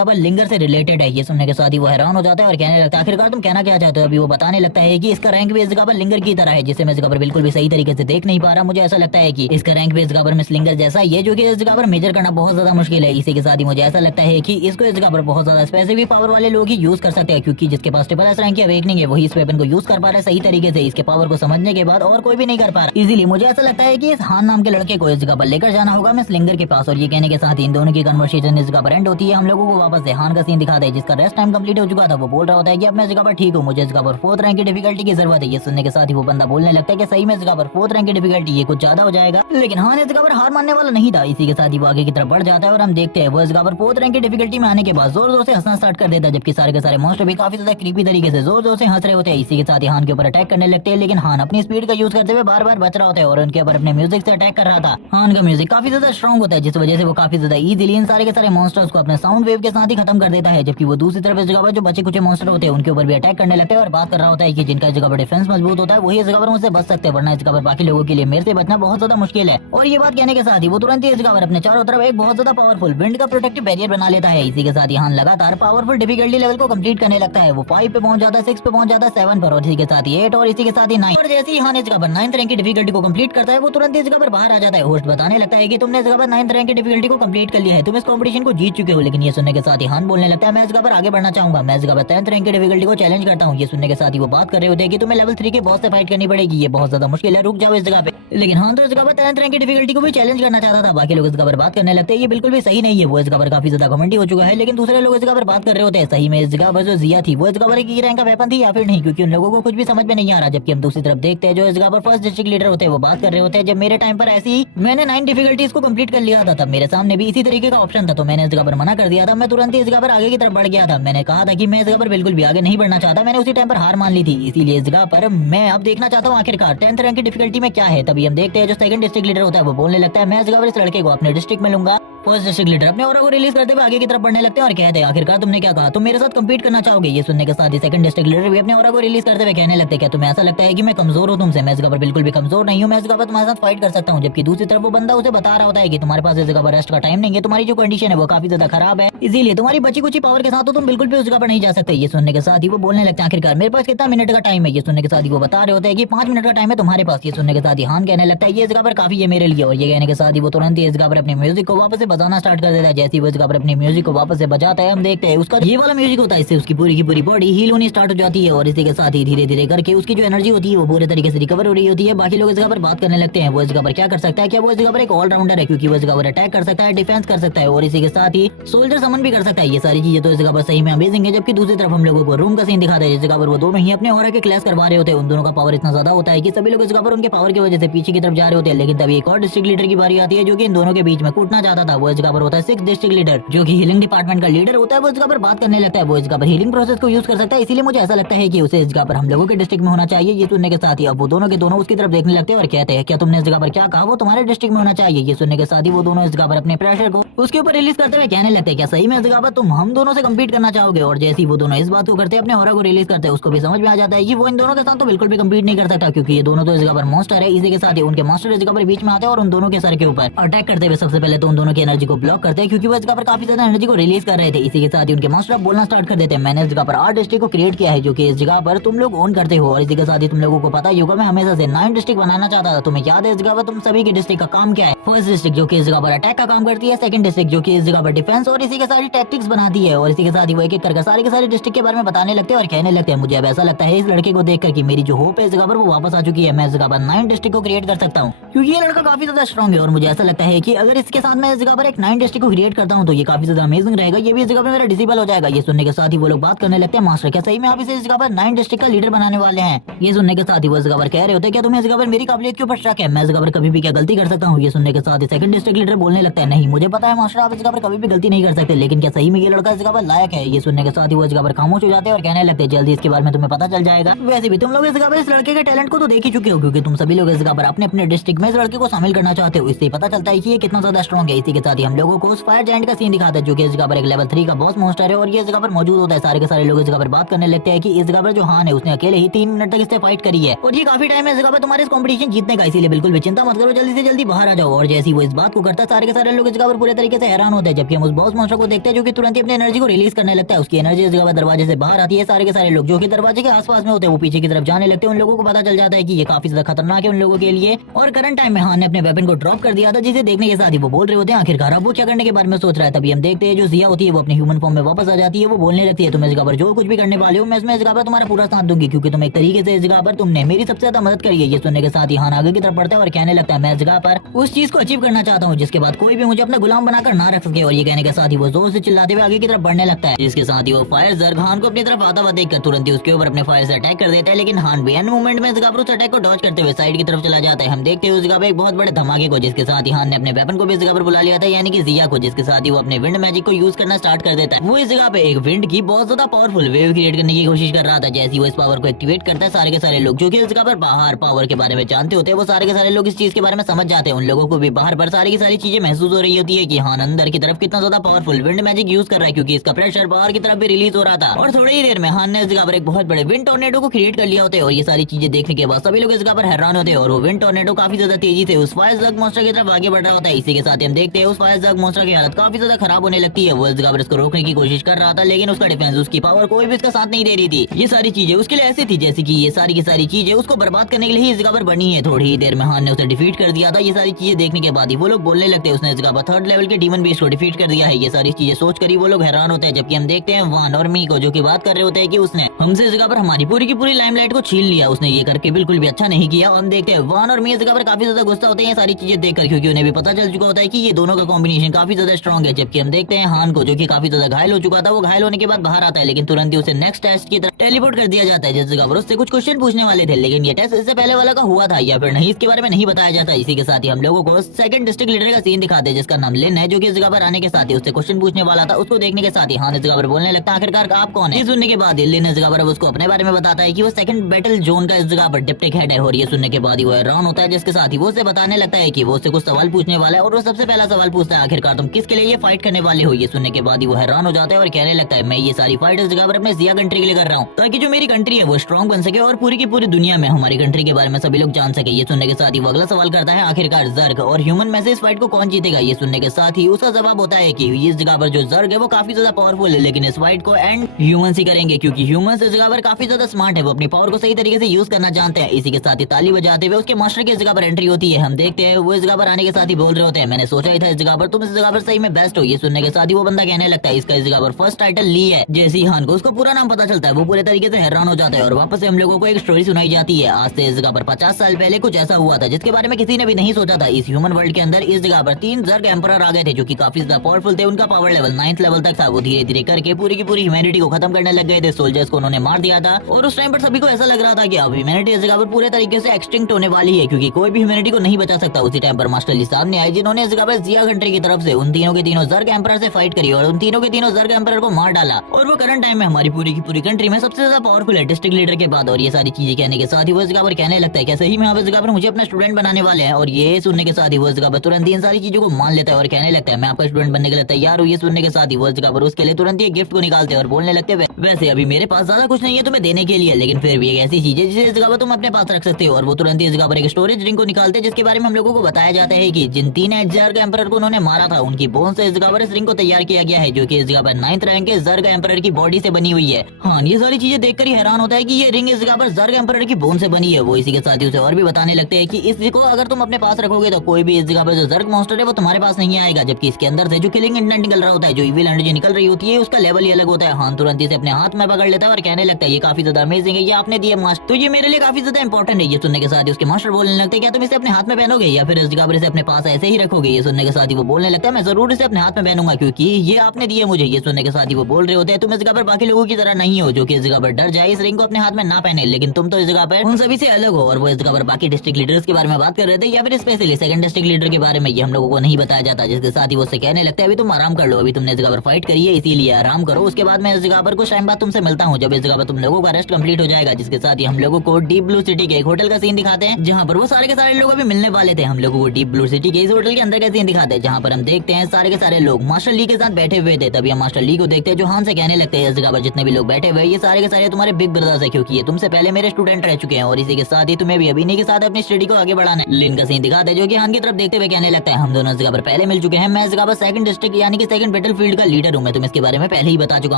पर लिंगर से रिलेटेड है। ये सुनने के साथ ही वो हैरान हो जाता है और कहने लगता है आखिरकार तुम कहना क्या चाहते हो। अभी वो बताने लगता है कि इसका रैंक भी इस जगह पर लिंगर की तरह है, जिसे मैं इस जगह पर बिल्कुल भी सही तरीके से देख नहीं पा रहा। मुझे ऐसा लगता है कि इसका रैंक भी इस जगह पर मिस लिंगर जैसा ही है, जो कि इस जगह पर मेजर करना बहुत ज्यादा मुश्किल है। इसी के साथ ही मुझे ऐसा लगता है कि इसको इस जगह पर बहुत ज्यादा स्पेसिफिक पावर वाले लोग ही यूज कर सकते हैं, क्योंकि जिसके पास ट्रिपल एस रैंक की अवेकनिंग है वही इस वेपन को यूज कर पा रहा है सही तरीके से। इसके पावर को समझने के बाद और कोई भी नहीं कर पा रहा। इसीलिए मुझे ऐसा लगता है कि इस हान नाम के लड़के को इस जगह पर लेकर जाना होगा मिस लिंगर के पास। और ये कहने के साथ ही इन दोनों की कन्वर्सेशन इस जगह पर एंड होती है। हम लोगों को वापस से हान का सीन दिखाता है जिसका रेस्ट टाइम कंप्लीट हो चुका था। वो बोल रहा होता है कि अब मैं इस जगह पर ठीक हूँ, मुझे इस जगह पर 4th रैंक की डिफिकल्टी की जरूरत है। ये सुनने के साथ ही वो बंदा बोलने लगता है कि सही में इस जगह पर 4th रैंक की डिफिकल्टी ये कुछ ज्यादा हो जाएगा, लेकिन हान इस जगह पर हार मानने वाला नहीं था। इसी के साथ ही वो आगे की तरफ बढ़ जाता है और हम देखते हैं वो इस जगह पर 4th रैंक की डिफिकल्टी में आने के बाद जोर जोर से हंसना स्टार्ट कर देता है, जबकि सारे के सारे मॉन्स्टर भी काफी ज्यादा क्रीपी तरीके से जोर जोर से हंस रहे होते हैं। इसी के साथ ही हान के ऊपर अटैक करने लगते हैं, लेकिन हान अपनी स्पीड का यूज करते हुए बार बार बच रहा होता है और उनके ऊपर अपने म्यूजिक से अटैक कर रहा था। हान का म्यूजिक काफी ज्यादा स्ट्रॉन्ग होता है, जिस वजह से वो काफी ज्यादा इजीली इन सारे के सारे मॉन्स्टर्स को अपने साउंड वेव के साथ ही खत्म कर देता है। जबकि वो दूसरी तरफ इस जगह पर जो बचे कुछ मॉन्स्टर होते हैं उनके ऊपर भी अटैक करने लगते हैं और बात कर रहा होता है कि जिनका इस जगह पर डिफेंस मजबूत होता है वही इस जगह पर मुझसे बच सकते हैं, वरना इस जगह पर बाकी लोगों के लिए मेरे से बचना बहुत ज्यादा मुश्किल है। और ये बात कहने के साथ ही वो तुरंत ही इस जगह पर अपने चारों तरफ एक बहुत ज्यादा पावरफुल विंड का प्रोटेक्टिव बैरियर बना लेता है। इसी के साथ ही हान लगातार पावरफुल डिफिकल्टी लेवल को कंप्लीट करने लगता है। वो 5 पे पहुंच जाता है, 6 पे पहुंच जाता है, 7 पर, और इसी के साथ ही 8 और इसी के साथ ही 9। और जैसे ही हान इस जगह पर 9th रैंक की डिफिकल्टी को कंप्लीट करता है वो तुरंत इस जगह पर बाहर आ जाता है। होस्ट बताने लगता है कि तुमने इस जगह पर 9th रैंक की डिफिकल्टी को कंप्लीट कर लिया है, तुम इस कंपटीशन को जीत चुके हो। लेकिन ये सुनने के साथ ही हान बोलने लगता है मैं इस जगह पर आगे बढ़ना चाहूंगा, मैं इस जगह पर 10th रैंक की डिफिकल्टी को चैलेंज करता हूँ। ये सुनने के साथ ही वो बात कर रहे होते हैं कि तुम्हें लेवल 3 के बॉस से फाइट करनी पड़ेगी, ये बहुत ज्यादा मुश्किल है, रुक जाओ इस जगह पे। लेकिन हान तो इस जगह पर 10th रैंक की डिफिकल्टी को भी चैलेंज करना चाहता था। बाकी लोग इस जगह पर बात करने लगते हैं ये बिल्कुल भी सही नहीं है, वो इस जगह पर काफी ज्यादा घमंडी हो चुका है। लेकिन दूसरे लोग इस जगह पर बात कर रहे होते हैं सही में इस जगह पर जो जिया थी वो इस जगह पर एक ई रैंक का वेपन थी या फिर नहीं, क्योंकि उन लोगों को कुछ भी समझ में नहीं आ रहा। जबकि हम दूसरी तरफ देखते हैं जो इस जगह पर फर्स्ट डिस्ट्रिक्ट लीडर होते हैं वो बात कर रहे होते हैं जब मेरे टाइम पर ऐसी मैंने 9 डिफिकल्टीज को कंप्लीट कर लिया था तब मेरे सामने भी इसी तरीके का ऑप्शन था, तो मैंने इस जगह पर मना कर दिया था। मैं तुरंत ही इस जगह पर आगे की तरफ बढ़ गया था। मैंने कहा था कि मैं इस जगह पर बिल्कुल भी आगे नहीं बढ़ना चाहता, मैंने उसी टाइम पर हार मान ली थी। इसीलिए इस जगह पर मैं अब देखना चाहता हूँ आखिरकार 10th रैंक की डिफिकल्टी में क्या है। तभी हम देखते हैं जो सेकंड डिस्ट्रिक्ट लीडर होता है वो बोलने लगता है मैं इस जगह पर इस लड़के को अपने डिस्ट्रिक्ट में लूंगा। फर्स्ट डिस्ट्रिक्ट लीडर अपने ऑरा को रिलीज करते हुए आगे की तरफ बढ़ने लगते हैं और कहते हैं आखिरकार तुमने क्या कहा, तुम मेरे साथ कम्पीट करना चाहोगे। ये सुनने के साथ ही सेकंड डिस्ट्रिक्ट लीडर भी अपने ऑरा को रिलीज करते हुए कहने लगते हैं क्या तुम्हें ऐसा लगता है कि मैं कमजोर हूँ तुमसे। मैं इस जगह पर बिल्कुल भी कमजोर नहीं हूँ, मैं इस जगह पर तुम्हारे साथ फाइट कर सकता हूँ। जबकि दूसरी तरफ वो बंदा उसे बता रहा होता है कि तुम्हारे पास इस जगह पर रेस्ट का टाइम नहीं है, तुम्हारी जो कंडीशन है वो काफी ज्यादा खराब है, इसीलिए तुम्हारी बची कुछ पावर के साथ तो तुम बिल्कुल भी उस जगह पर नहीं जा सकते। ये सुनने के साथ ही वो बोलने लगते हैं आखिरकार मेरे पास कितना मिनट का टाइम है। ये सुनने के साथ ही वो बता रहे होते हैं कि 5 मिनट का टाइम है तुम्हारे पास। ये सुनने के साथ ही हान कहने लगता है ये जगह पर काफी है मेरे लिए। और ये कहने के साथ ही वो तुरंत ही इस जगह पर अपनी म्यूजिक को वापस से बजाना स्टार्ट कर देता है। जैसे ही वो इस जगह पर अपनी म्यूजिक को वापस से बजाता है हम देखते हैं उसका ये वाला म्यूजिक होता है, इससे उसकी पूरी की पूरी बॉडी हील होनी स्टार्ट हो जाती है और इसी के साथ ही धीरे धीरे करके उसकी जो एनर्जी होती है वो पूरे तरीके से रिकवर हो रही होती है। बाकी लोग इस जगह पर बात करने लगते हैं वो इस जगह पर क्या कर सकता है, क्या वो इस जगह पर एक ऑलराउंडर है, क्योंकि वो इस जगह पर अटैक कर सकता है, डिफेंस कर सकता है और इसी के साथ ही सोल्जर समन भी कर सकता है। ये सारी चीजें तो इस जगह पर सही में अमेजिंग है। जबकि दूसरी तरफ हम लोगों को रूम का सीन दिखाता है जिस जगह पर वो दोनों ही अपने ऑरा के क्लैश करवा रहे होते हैं। उन दोनों का पावर इतना ज्यादा होता है कि सभी लोग इस जगह पर उनके पावर की वजह से पीछे की तरफ जा रहे होते हैं। लेकिन तभी एक और डिस्ट्रिक्ट लीडर की बारी आती है जो कि इन दोनों के बीच में कूटना चाहता था। वो इस जगह पर होता है 6th डिस्ट्रिक्ट लीडर जो कि हीलिंग डिपार्टमेंट का लीडर होता है। वो इस जगह पर बात करने लगता है वो इस जगह पर हीलिंग प्रोसेस को यूज कर सकता है, इसीलिए मुझे ऐसा लगता है कि उसे इस जगह पर हम लोगों के डिस्ट्रिक्ट में होना चाहिए। ये सुनने के साथ ही अब वो दोनों के दोनों उसकी तरफ देखने लगते हैं और कहते हैं क्या तुमने इस जगह पर क्या कहा, वो तुम्हारे डिस्ट्रिक्ट में होना चाहिए। ये सुनने के साथ ही वो दोनों इस जगह पर अपने प्रेशर को उसके ऊपर रिलीज करते हुए कहने लगते हैं क्या सही में इस जगह पर तुम हम दोनों से कम्पीट करना चाहोगे। और जैसे ही वो दोनों इस बात को करते हैं अपने ऑरा को रिलीज करते हैं उसको भी समझ में आ जाता है कि वो इन दोनों के साथ तो बिल्कुल भी कम्पीट नहीं कर सकता, क्योंकि ये दोनों तो इस जगह पर मॉन्स्टर है। इसी के साथ ही उनके मॉन्स्टर इस जगह पर बीच में आते हैं और उन दोनों के सर के ऊपर अटैक करते हुए सबसे पहले तो उन दोनों की एनर्जी को ब्लॉक करते हैं, क्योंकि वो इस जगह पर काफी ज्यादा एनर्जी को रिलीज कर रहे थे। इसी के साथ ही उनके मॉन्स्टर बोलना स्टार्ट कर देते हैं मैंने इस जगह पर 8 डिस्ट्रिक्ट को क्रिएट किया है जो कि इस जगह पर तुम लोग ओन करते हो। और इसी के साथ ही तुम लोगों को पता ही होगा मैं हमेशा से 9 डिस्ट्रिक्ट बनाना चाहता था। तुम्हें याद है इस जगह पर तुम सभी के डिस्ट्रिक्ट का काम क्या है। फर्स्ट डिस्ट्रिक्ट जो कि इस जगह पर अटैक का काम करती है, सेकंड डिस्ट्रिक्ट जो कि इस जगह पर डिफेंस और इसी के साथ ही टैक्टिक्स बनाती है। और इसी के साथ ही वो एक एक करके सारे के सारे डिस्ट्रिक्ट के बारे में बताने लगते हैं और कहने लगते हैं मुझे अब ऐसा लगता है इस लड़के को देखकर कि मेरी जो होप है इस जगह पर वो वापस आ चुकी है। मैं इस जगह पर 9 डिस्ट्रिक्ट को क्रिएट कर सकता हूँ, क्योंकि ये लड़का काफी ज्यादा स्ट्रॉन्ग है। और मुझे ऐसा लगता है कि अगर इसके साथ मैं इस जगह पर एक 9 डिस्ट्रिक्ट को क्रिएट करता हूँ तो ये काफी ज्यादा अमेजिंग रहेगा, ये भी इस जगह पर मेरा डिसेबल हो जाएगा। ये सुनने के साथ ही वो लोग बात करने लगते हैं मास्टर क्या सही में आप इसे इस जगह पर 9 डिस्ट्रिक्ट का लीडर बनाने वाले हैं। ये सुनने के साथ ही वो इस जगह पर कह रहे होते हैं क्या तुम्हें इस जगह पर मेरी काबिलियत के ऊपर शक है, मैं इस जगह पर कभी भी क्या गलती कर सकता हूँ। ये सुनने के साथ ही सेकंड डिस्ट्रिक्ट लीडर बोलने लगता है नहीं मुझे पता है मास्टर आप इस जगह पर कभी भी गलती नहीं कर सकते, लेकिन क्या सही में ये लड़का इस जगह पर लायक है। ये सुनने के साथ ही वो इस जगह पर खामोश हो जाते हैं और कहने लगते हैं जल्दी इसके बारे में तुम्हें पता चल जाएगा। वैसे भी तुम लोग इस जगह पर इस लड़के के टैलेंट को तो देख ही चुके हो, क्योंकि तुम सभी लोग इस जगह पर अपने अपने डिस्ट्रिक्ट में इस लड़के को शामिल करना चाहते हो। इससे पता चलता है कि ये कितना ज्यादा स्ट्रॉन्ग है। इसी के साथ ही हम लोगों को उस फायर जायंट का सीन दिखाता है जो कि इस जगह पर एक लेवल 3 का बॉस मॉन्स्टर है और ये इस जगह पर मौजूद होता है। सारे के सारे लोग इस जगह पर बात करने लगते हैं कि इस जगह पर जो हान है उसने अकेले ही 3 मिनट तक इससे फाइट करी है और ये काफी टाइम है इस जगह पर तुम्हारे इस कंपटीशन जीतने का, इसीलिए बिल्कुल भी चिंता मत करो, जल्दी से जल्दी बाहर आ जाओ। और जैसे वो इस बात को करता है सारे के सारे लोग इस जगह पर पूरे तरीके से हैरान होते हैं, जबकि हम उस बॉस मॉन्स्टर को देखते हैं जो कि तुरंत ही अपनी एनर्जी को रिलीज करने लगता है। उसकी एनर्जी इस जगह पर दरवाजे से बाहर आती है। सारे के सारे लोग जो कि दरवाजे के आसपास में होते हैं वो पीछे की तरफ जाने लगते हैं। उन लोगों को पता चल जाता है कि ये काफी ज्यादा खतरनाक है उन लोगों के लिए और करंट टाइम में हान ने अपने वेपन को ड्रॉप कर दिया था, जिसे देखने के साथ ही वो बोल रहे होते हैं आखिरकार अब वो क्या करने के बारे में सोच रहा है। तभी हम देखते हैं जो जिया होती है वो अपने ह्यूमन फॉर्म में वापस आ जाती है। वो बोलने लगती है तुम इस जगह पर जो कुछ भी करने वाले हो मैं इसमें इस जगह पर तुम्हारा पूरा साथ दूंगी, क्योंकि तुम एक तरीके से इस जगह पर तुमने मेरी सबसे ज्यादा मदद करी है। ये सुनने के साथ ही हान आगे की तरफ बढ़ता है और कहने लगता है मैं इस जगह पर उस चीज को अचीव करना चाहता हूँ जिसके बाद कोई भी मुझे अपना गुलाम बनाकर ना रख सके। और ये कहने के साथ ही वो जोर से चिल्लाते हुए आगे की तरफ बढ़ने लगता है, जिसके साथ ही वो फायर जर्ग हान को अपनी तरफ आता हुआ देखकर तुरंत ही उसके ऊपर अपने फायर से अटैक कर देता है। लेकिन हान भी एंड मूवमेंट में इस जगह पर उस अटैक को डॉज करते हुए साइड की तरफ चला जाता है। हम देखते हैं उस जगह पर एक बहुत बड़े धमाके को, जिसके साथ ही हान ने अपने वेपन को भी इस जगह पर बुला लिया था, यानी कि जिया को, जिसके साथ ही वो अपने विंड मैजिक को यूज करना स्टार्ट कर देता है। वो इस जगह पे एक विंड की बहुत ज्यादा पावरफुल वेव क्रिएट करने की कोशिश कर रहा था। जैसे ही वो इस पावर को एक्टिवेट करता है सारे के सारे लोग जो कि इस जगह पर बाहर पावर के बारे में जानते होते हैं वो सारे के सारे लोग इस चीज के बारे में समझ जाते हैं। उन लोगों को भी बाहर पर सारी की सारी चीजें महसूस हो रही होती है कि हान अंदर की तरफ कितना ज्यादा पावरफुल विंड मैजिक यूज कर रहा है, क्योंकि इसका प्रेशर बाहर की तरफ भी रिलीज हो रहा था। और थोड़ी ही देर में हान ने इस जगह पर एक बहुत बड़े विंड टॉर्नेडो को क्रिएट कर लिया होता है। और ये सारी चीजें देखने के बाद सभी लोग इस जगह पर हैरान होते हैं और वो विंड टॉर्नेडो काफी ज्यादा तेजी से उस फायर जग मॉन्स्टर की तरफ आगे बढ़ रहा होता है। इसी के साथ हम देखते हैं उस फायर जग मॉन्स्टर की हालत काफी ज्यादा खराब होने लगती है। वो इस जगह पर इसको रोकने की कोशिश कर रहा था, लेकिन उसका डिफेंस, उसकी पावर कोई भी इसका साथ नहीं दे रही थी। ये सारी चीजें उसके लिए ऐसी थी जैसे कि ये सारी की सारी चीजें उसको बर्बाद करने के लिए इस जगह पर बनी है। थोड़ी ही देर में हान ने उसे डिफीट कर दिया था। ये सारी चीजें देखने के बाद ही वो लोग बोलने लगते हैं उसने इस जगह पर 3rd लेवल के डीमन बीस्ट को डिफीट कर दिया है। ये सारी चीजें सोच कर ही वो लोग हैरान होते हैं, जबकि हम देखते हैं वान और मी को जो की बात कर रहे होते हैं कि उसने हमसे इस जगह पर हमारी पूरी की पूरी लाइमलाइट को छीन लिया, उसने ये करके बिल्कुल भी अच्छा नहीं किया। हम देखते हैं वान और मी इस जगह पर काफी ज्यादा गुस्सा होते हैं सारी चीजें देखकर, क्योंकि उन्हें भी पता चल चुका होता है कि ये दोनों का कॉम्बिनेशन काफी ज्यादा स्ट्रॉन्ग है। जबकि हम देखते हैं हान को जो कि काफी ज्यादा घायल हो चुका था, वो घायल होने के बाद बाहर आता है, लेकिन तुरंत ही उसे नेक्स्ट टेस्ट की तरफ टेलीपोर्ट कर दिया जाता है, जिस जगह पर उससे कुछ क्वेश्चन पूछने वाले थे, लेकिन ये टेस्ट इससे पहले वाला का हुआ था या फिर नहीं इसके बारे में नहीं बताया जाता। इसी के साथ ही हम लोगों को सेकंड डिस्ट्रिक्ट लीडर का सीन दिखाते हैं जिसका नाम लिन है, जो कि इस जगह पर आने के साथ ही उससे क्वेश्चन पूछने वाला था। उसको देखने के साथ ही हान इस जगह पर बोलने लगता है आखिरकार आप कौन है। ये सुनने के बाद लिन इस जगह पर उसको अपने बारे में बताता है कि वो सेकंड बैटल जोन का इस जगह पर डिप्टी हेड है। और ये सुनने के बाद ही वो हैरान होता है, जिसके साथ ही वो उसे बताने लगता है कि वो उससे कुछ सवाल पूछने वाला है। और वो सबसे पहला सवाल पूछता है आखिरकार तुम किसके लिए ये फाइट करने वाले हो। ये सुनने के बाद ही वो हैरान हो जाता है और कहने लगता है मैं ये सारी फाइट इस जगह पर अपने जिया कंट्री के लिए कर रहा हूँ, ताकि जो मेरी कंट्री है वो स्ट्रॉन्ग बन सके और पूरी की पूरी दुनिया में हमारी कंट्री के बारे में सभी लोग जान सके। ये सुनने के साथ ही वो अगला सवाल करता है आखिरकार जर्ग और ह्यूमन में से इस फाइट को कौन जीतेगा। ये सुनने के साथ ही उसका जवाब होता है कि इस जगह पर जो जर्ग है वो काफी ज्यादा पावरफुल है, लेकिन इस फाइट को एंड ह्यूमंस ही करेंगे, क्योंकि ह्यूमंस इस जगह पर काफी ज्यादा स्मार्ट है, वो अपनी पावर को सही तरीके से यूज करना जानते हैं। इसी के साथ ही ताली बजाते हुए उसके मास्टर की इस जगह पर एंट्री होती है। हम देखते हैं वो इस जगह पर आने के साथ ही बोल रहे होते हैं मैंने सोचा ही था इस जगह पर तुम इस जगह पर सही में बेस्ट हो। ये सुनने के साथ ही वो बंदा कहने लगता है इसका इस जगह पर फर्स्ट टाइटल ली है। जैसे ही हान को उसको पूरा नाम पता चलता है वो पूरे तरीके से हैरान हो जाता है और वापस से हम लोगों को एक स्टोरी सुनाई जाती है। आज से इस जगह पर 50 साल पहले कुछ ऐसा हुआ था जिसके बारे में किसी ने भी नहीं सोचा था। इस ह्यूमन वर्ल्ड के अंदर इस जगह पर 3 जर्ग एम्परर आ गए थे जो कि काफी ज्यादा पावरफुल थे। उनका पावर लेवल 9th लेवल तक था। वो धीरे धीरे करके पूरी की पूरी ह्यूमैनिटी को खत्म करने लग गए थे। सोल्जर्स को उन्होंने मार दिया था और उस टाइम पर सभी को ऐसा लग रहा था कि अब ह्यूमैनिटी इस जगह पर पूरे तरीके से एक्सटिंक्ट होने वाली है, क्योंकि कोई भी ह्यूमैनिटी को नहीं बचा सकता। उसी टाइम पर मास्टर ली सामने आए जिन्होंने इस जगह पर जिया कंट्री की तरफ से उन तीनों के तीनों जर्ग एम्परर से फाइट करी और उन तीनों के तीनों जर्ग एम्परर को मार डाला। और वो करंट टाइम में हमारी पूरी की पूरी कंट्री में सबसे ज्यादा पावरफुल है डिस्ट्रिक्ट लीडर के बाद। और ये सारी चीजें कहने के साथ ही वो इस जगह पर कहने लगता है कैसे ही मैं आप इस जगह पर मुझे अपना स्टूडेंट बनाने वाले हैं। और ये सुनने के साथ ही वो इस जगह पर तुरंत इन सारी चीजों को मान लेता है और कहने लगता है मैं आपका स्टूडेंट बनने के लिए तैयार हूँ। ये सुनने के साथ ही वो इस जगह पर उसके लिए तुरंत ही गिफ्ट को निकालते हैं और बोलने लगते हैं वैसे अभी मेरे पास ज्यादा कुछ नहीं है तुम्हें देने के लिए, लेकिन फिर भी एक ऐसी चीज है जिसे इस जगह पर तुम अपने पास रख सकते हो। और वो तुरंत ही इस जगह पर एक स्टोरेज रिंग को निकालते हैं जिसके बारे में हम लोगों को बताया जाता है कि जिन 3 जर्ग एम्परर को उन्होंने मारा था उनकी बोन से इस जगह पर इस रिंग को तैयार किया गया है, जो कि इस जगह पर 9th रैंक के जर्ग एम्परर की बॉडी से बनी हुई है। हाँ, ये सारी चीजें देखकर ही हैरान होता है कि ये रिंग इस जगह पर जर्ग एम्परर की बोन से बनी है। वो इसी के साथ ही उसे और भी बताने लगते हैं कि इसको अगर तुम अपने पास रखोगे तो कोई भी इस जगह पर जो जर्ग मॉन्स्टर है वो तुम्हारे पास नहीं आएगा, जबकि इसके अंदर से जो किलिंग इंटेंट निकल रहा होता है, जो इविल एनर्जी निकल रही होती है उसका लेवल ही अलग होता है। हान तुरंत इसे अपने हाथ में पकड़ लेता है और कहने लगता है ये काफी ज्यादा अमेजिंग है, ये आपने दिया मास्टर, तो ये मेरे लिए काफी ज्यादा इंपॉर्टेंट है। ये सुनने के साथ ही उसके मास्टर बोलने लगते हैं क्या तुम इसे अपने हाथ में पहनोगे या फिर इस जगह पर इसे अपने पास ऐसे ही रखोगे। ये सुनने के साथ ही वो बोलने लगता है मैं जरूर इसे अपने हाथ में पहनूंगा क्योंकि ये आपने दिया मुझे। ये सुनने के साथ ही वो बोल रहे होते हैं तुम इस जगह पर बाकी लोगों की तरह नहीं हो जो कि इस जगह पर डर जाए इस रिंग को अपने हाथ में ना पहने, लेकिन तुम तो इस जगह पर उन सभी से अलग हो। और वो इस जगह पर बाकी डिस्ट्रिक्ट लीडर्स के बारे में बात कर रहे थे या फिर स्पेशली सेकंड डिस्ट्रिक्ट लीडर के बारे में, ये हम लोगों को नहीं बताया जाता। जिसके साथ ही वो उससे कहने लगता है अभी तुम आराम कर लो, अभी तुमने इस जगह पर फाइट करी है इसीलिए आराम करो, उसके बाद मैं इस जगह पर कुछ टाइम बाद तुमसे मिलता हूँ जब इस जगह पर तुम लोगों का रेस्ट कंप्लीट हो जाएगा। जिसके साथ ही हम लोगों को डीप ब्लू सिटी के एक होटल का सीन दिखाते हैं जहाँ पर वो सारे के सारे सारे लोग अभी मिलने वाले थे। हम लोगों को डीप ब्लू सिटी के इस होटल के अंदर का सीन दिखाते हैं, जहाँ पर हम देखते हैं सारे के सारे लोग मास्टर ली के साथ बैठे हुए थे। तभी हम मास्टर ली को देखते हैं जो हान से कहने लगते हैं इस जगह पर जितने भी लोग बैठे हुए ये सारे के सारे तुम्हारे बिग ब्रदर्स है, क्योंकि ये तुमसे पहले मेरे स्टूडेंट रह चुके हैं और इसी के साथ ही तुम्हें भी अभिनय के साथ अपनी स्टडी को आगे बढ़ाना है। लिन का सीन दिखाते हैं जो कि हान की तरफ देखते हुए कहने लगता है हम दोनों इस जगह पर पहले मिल चुके हैं। मैं इस जगह पर सेकंड डिस्ट्रिक्ट यानी कि सेकंड बैटल फील्ड का लीडर हूँ। मैं तुम्हें इसके बारे में पहले ही बता चुका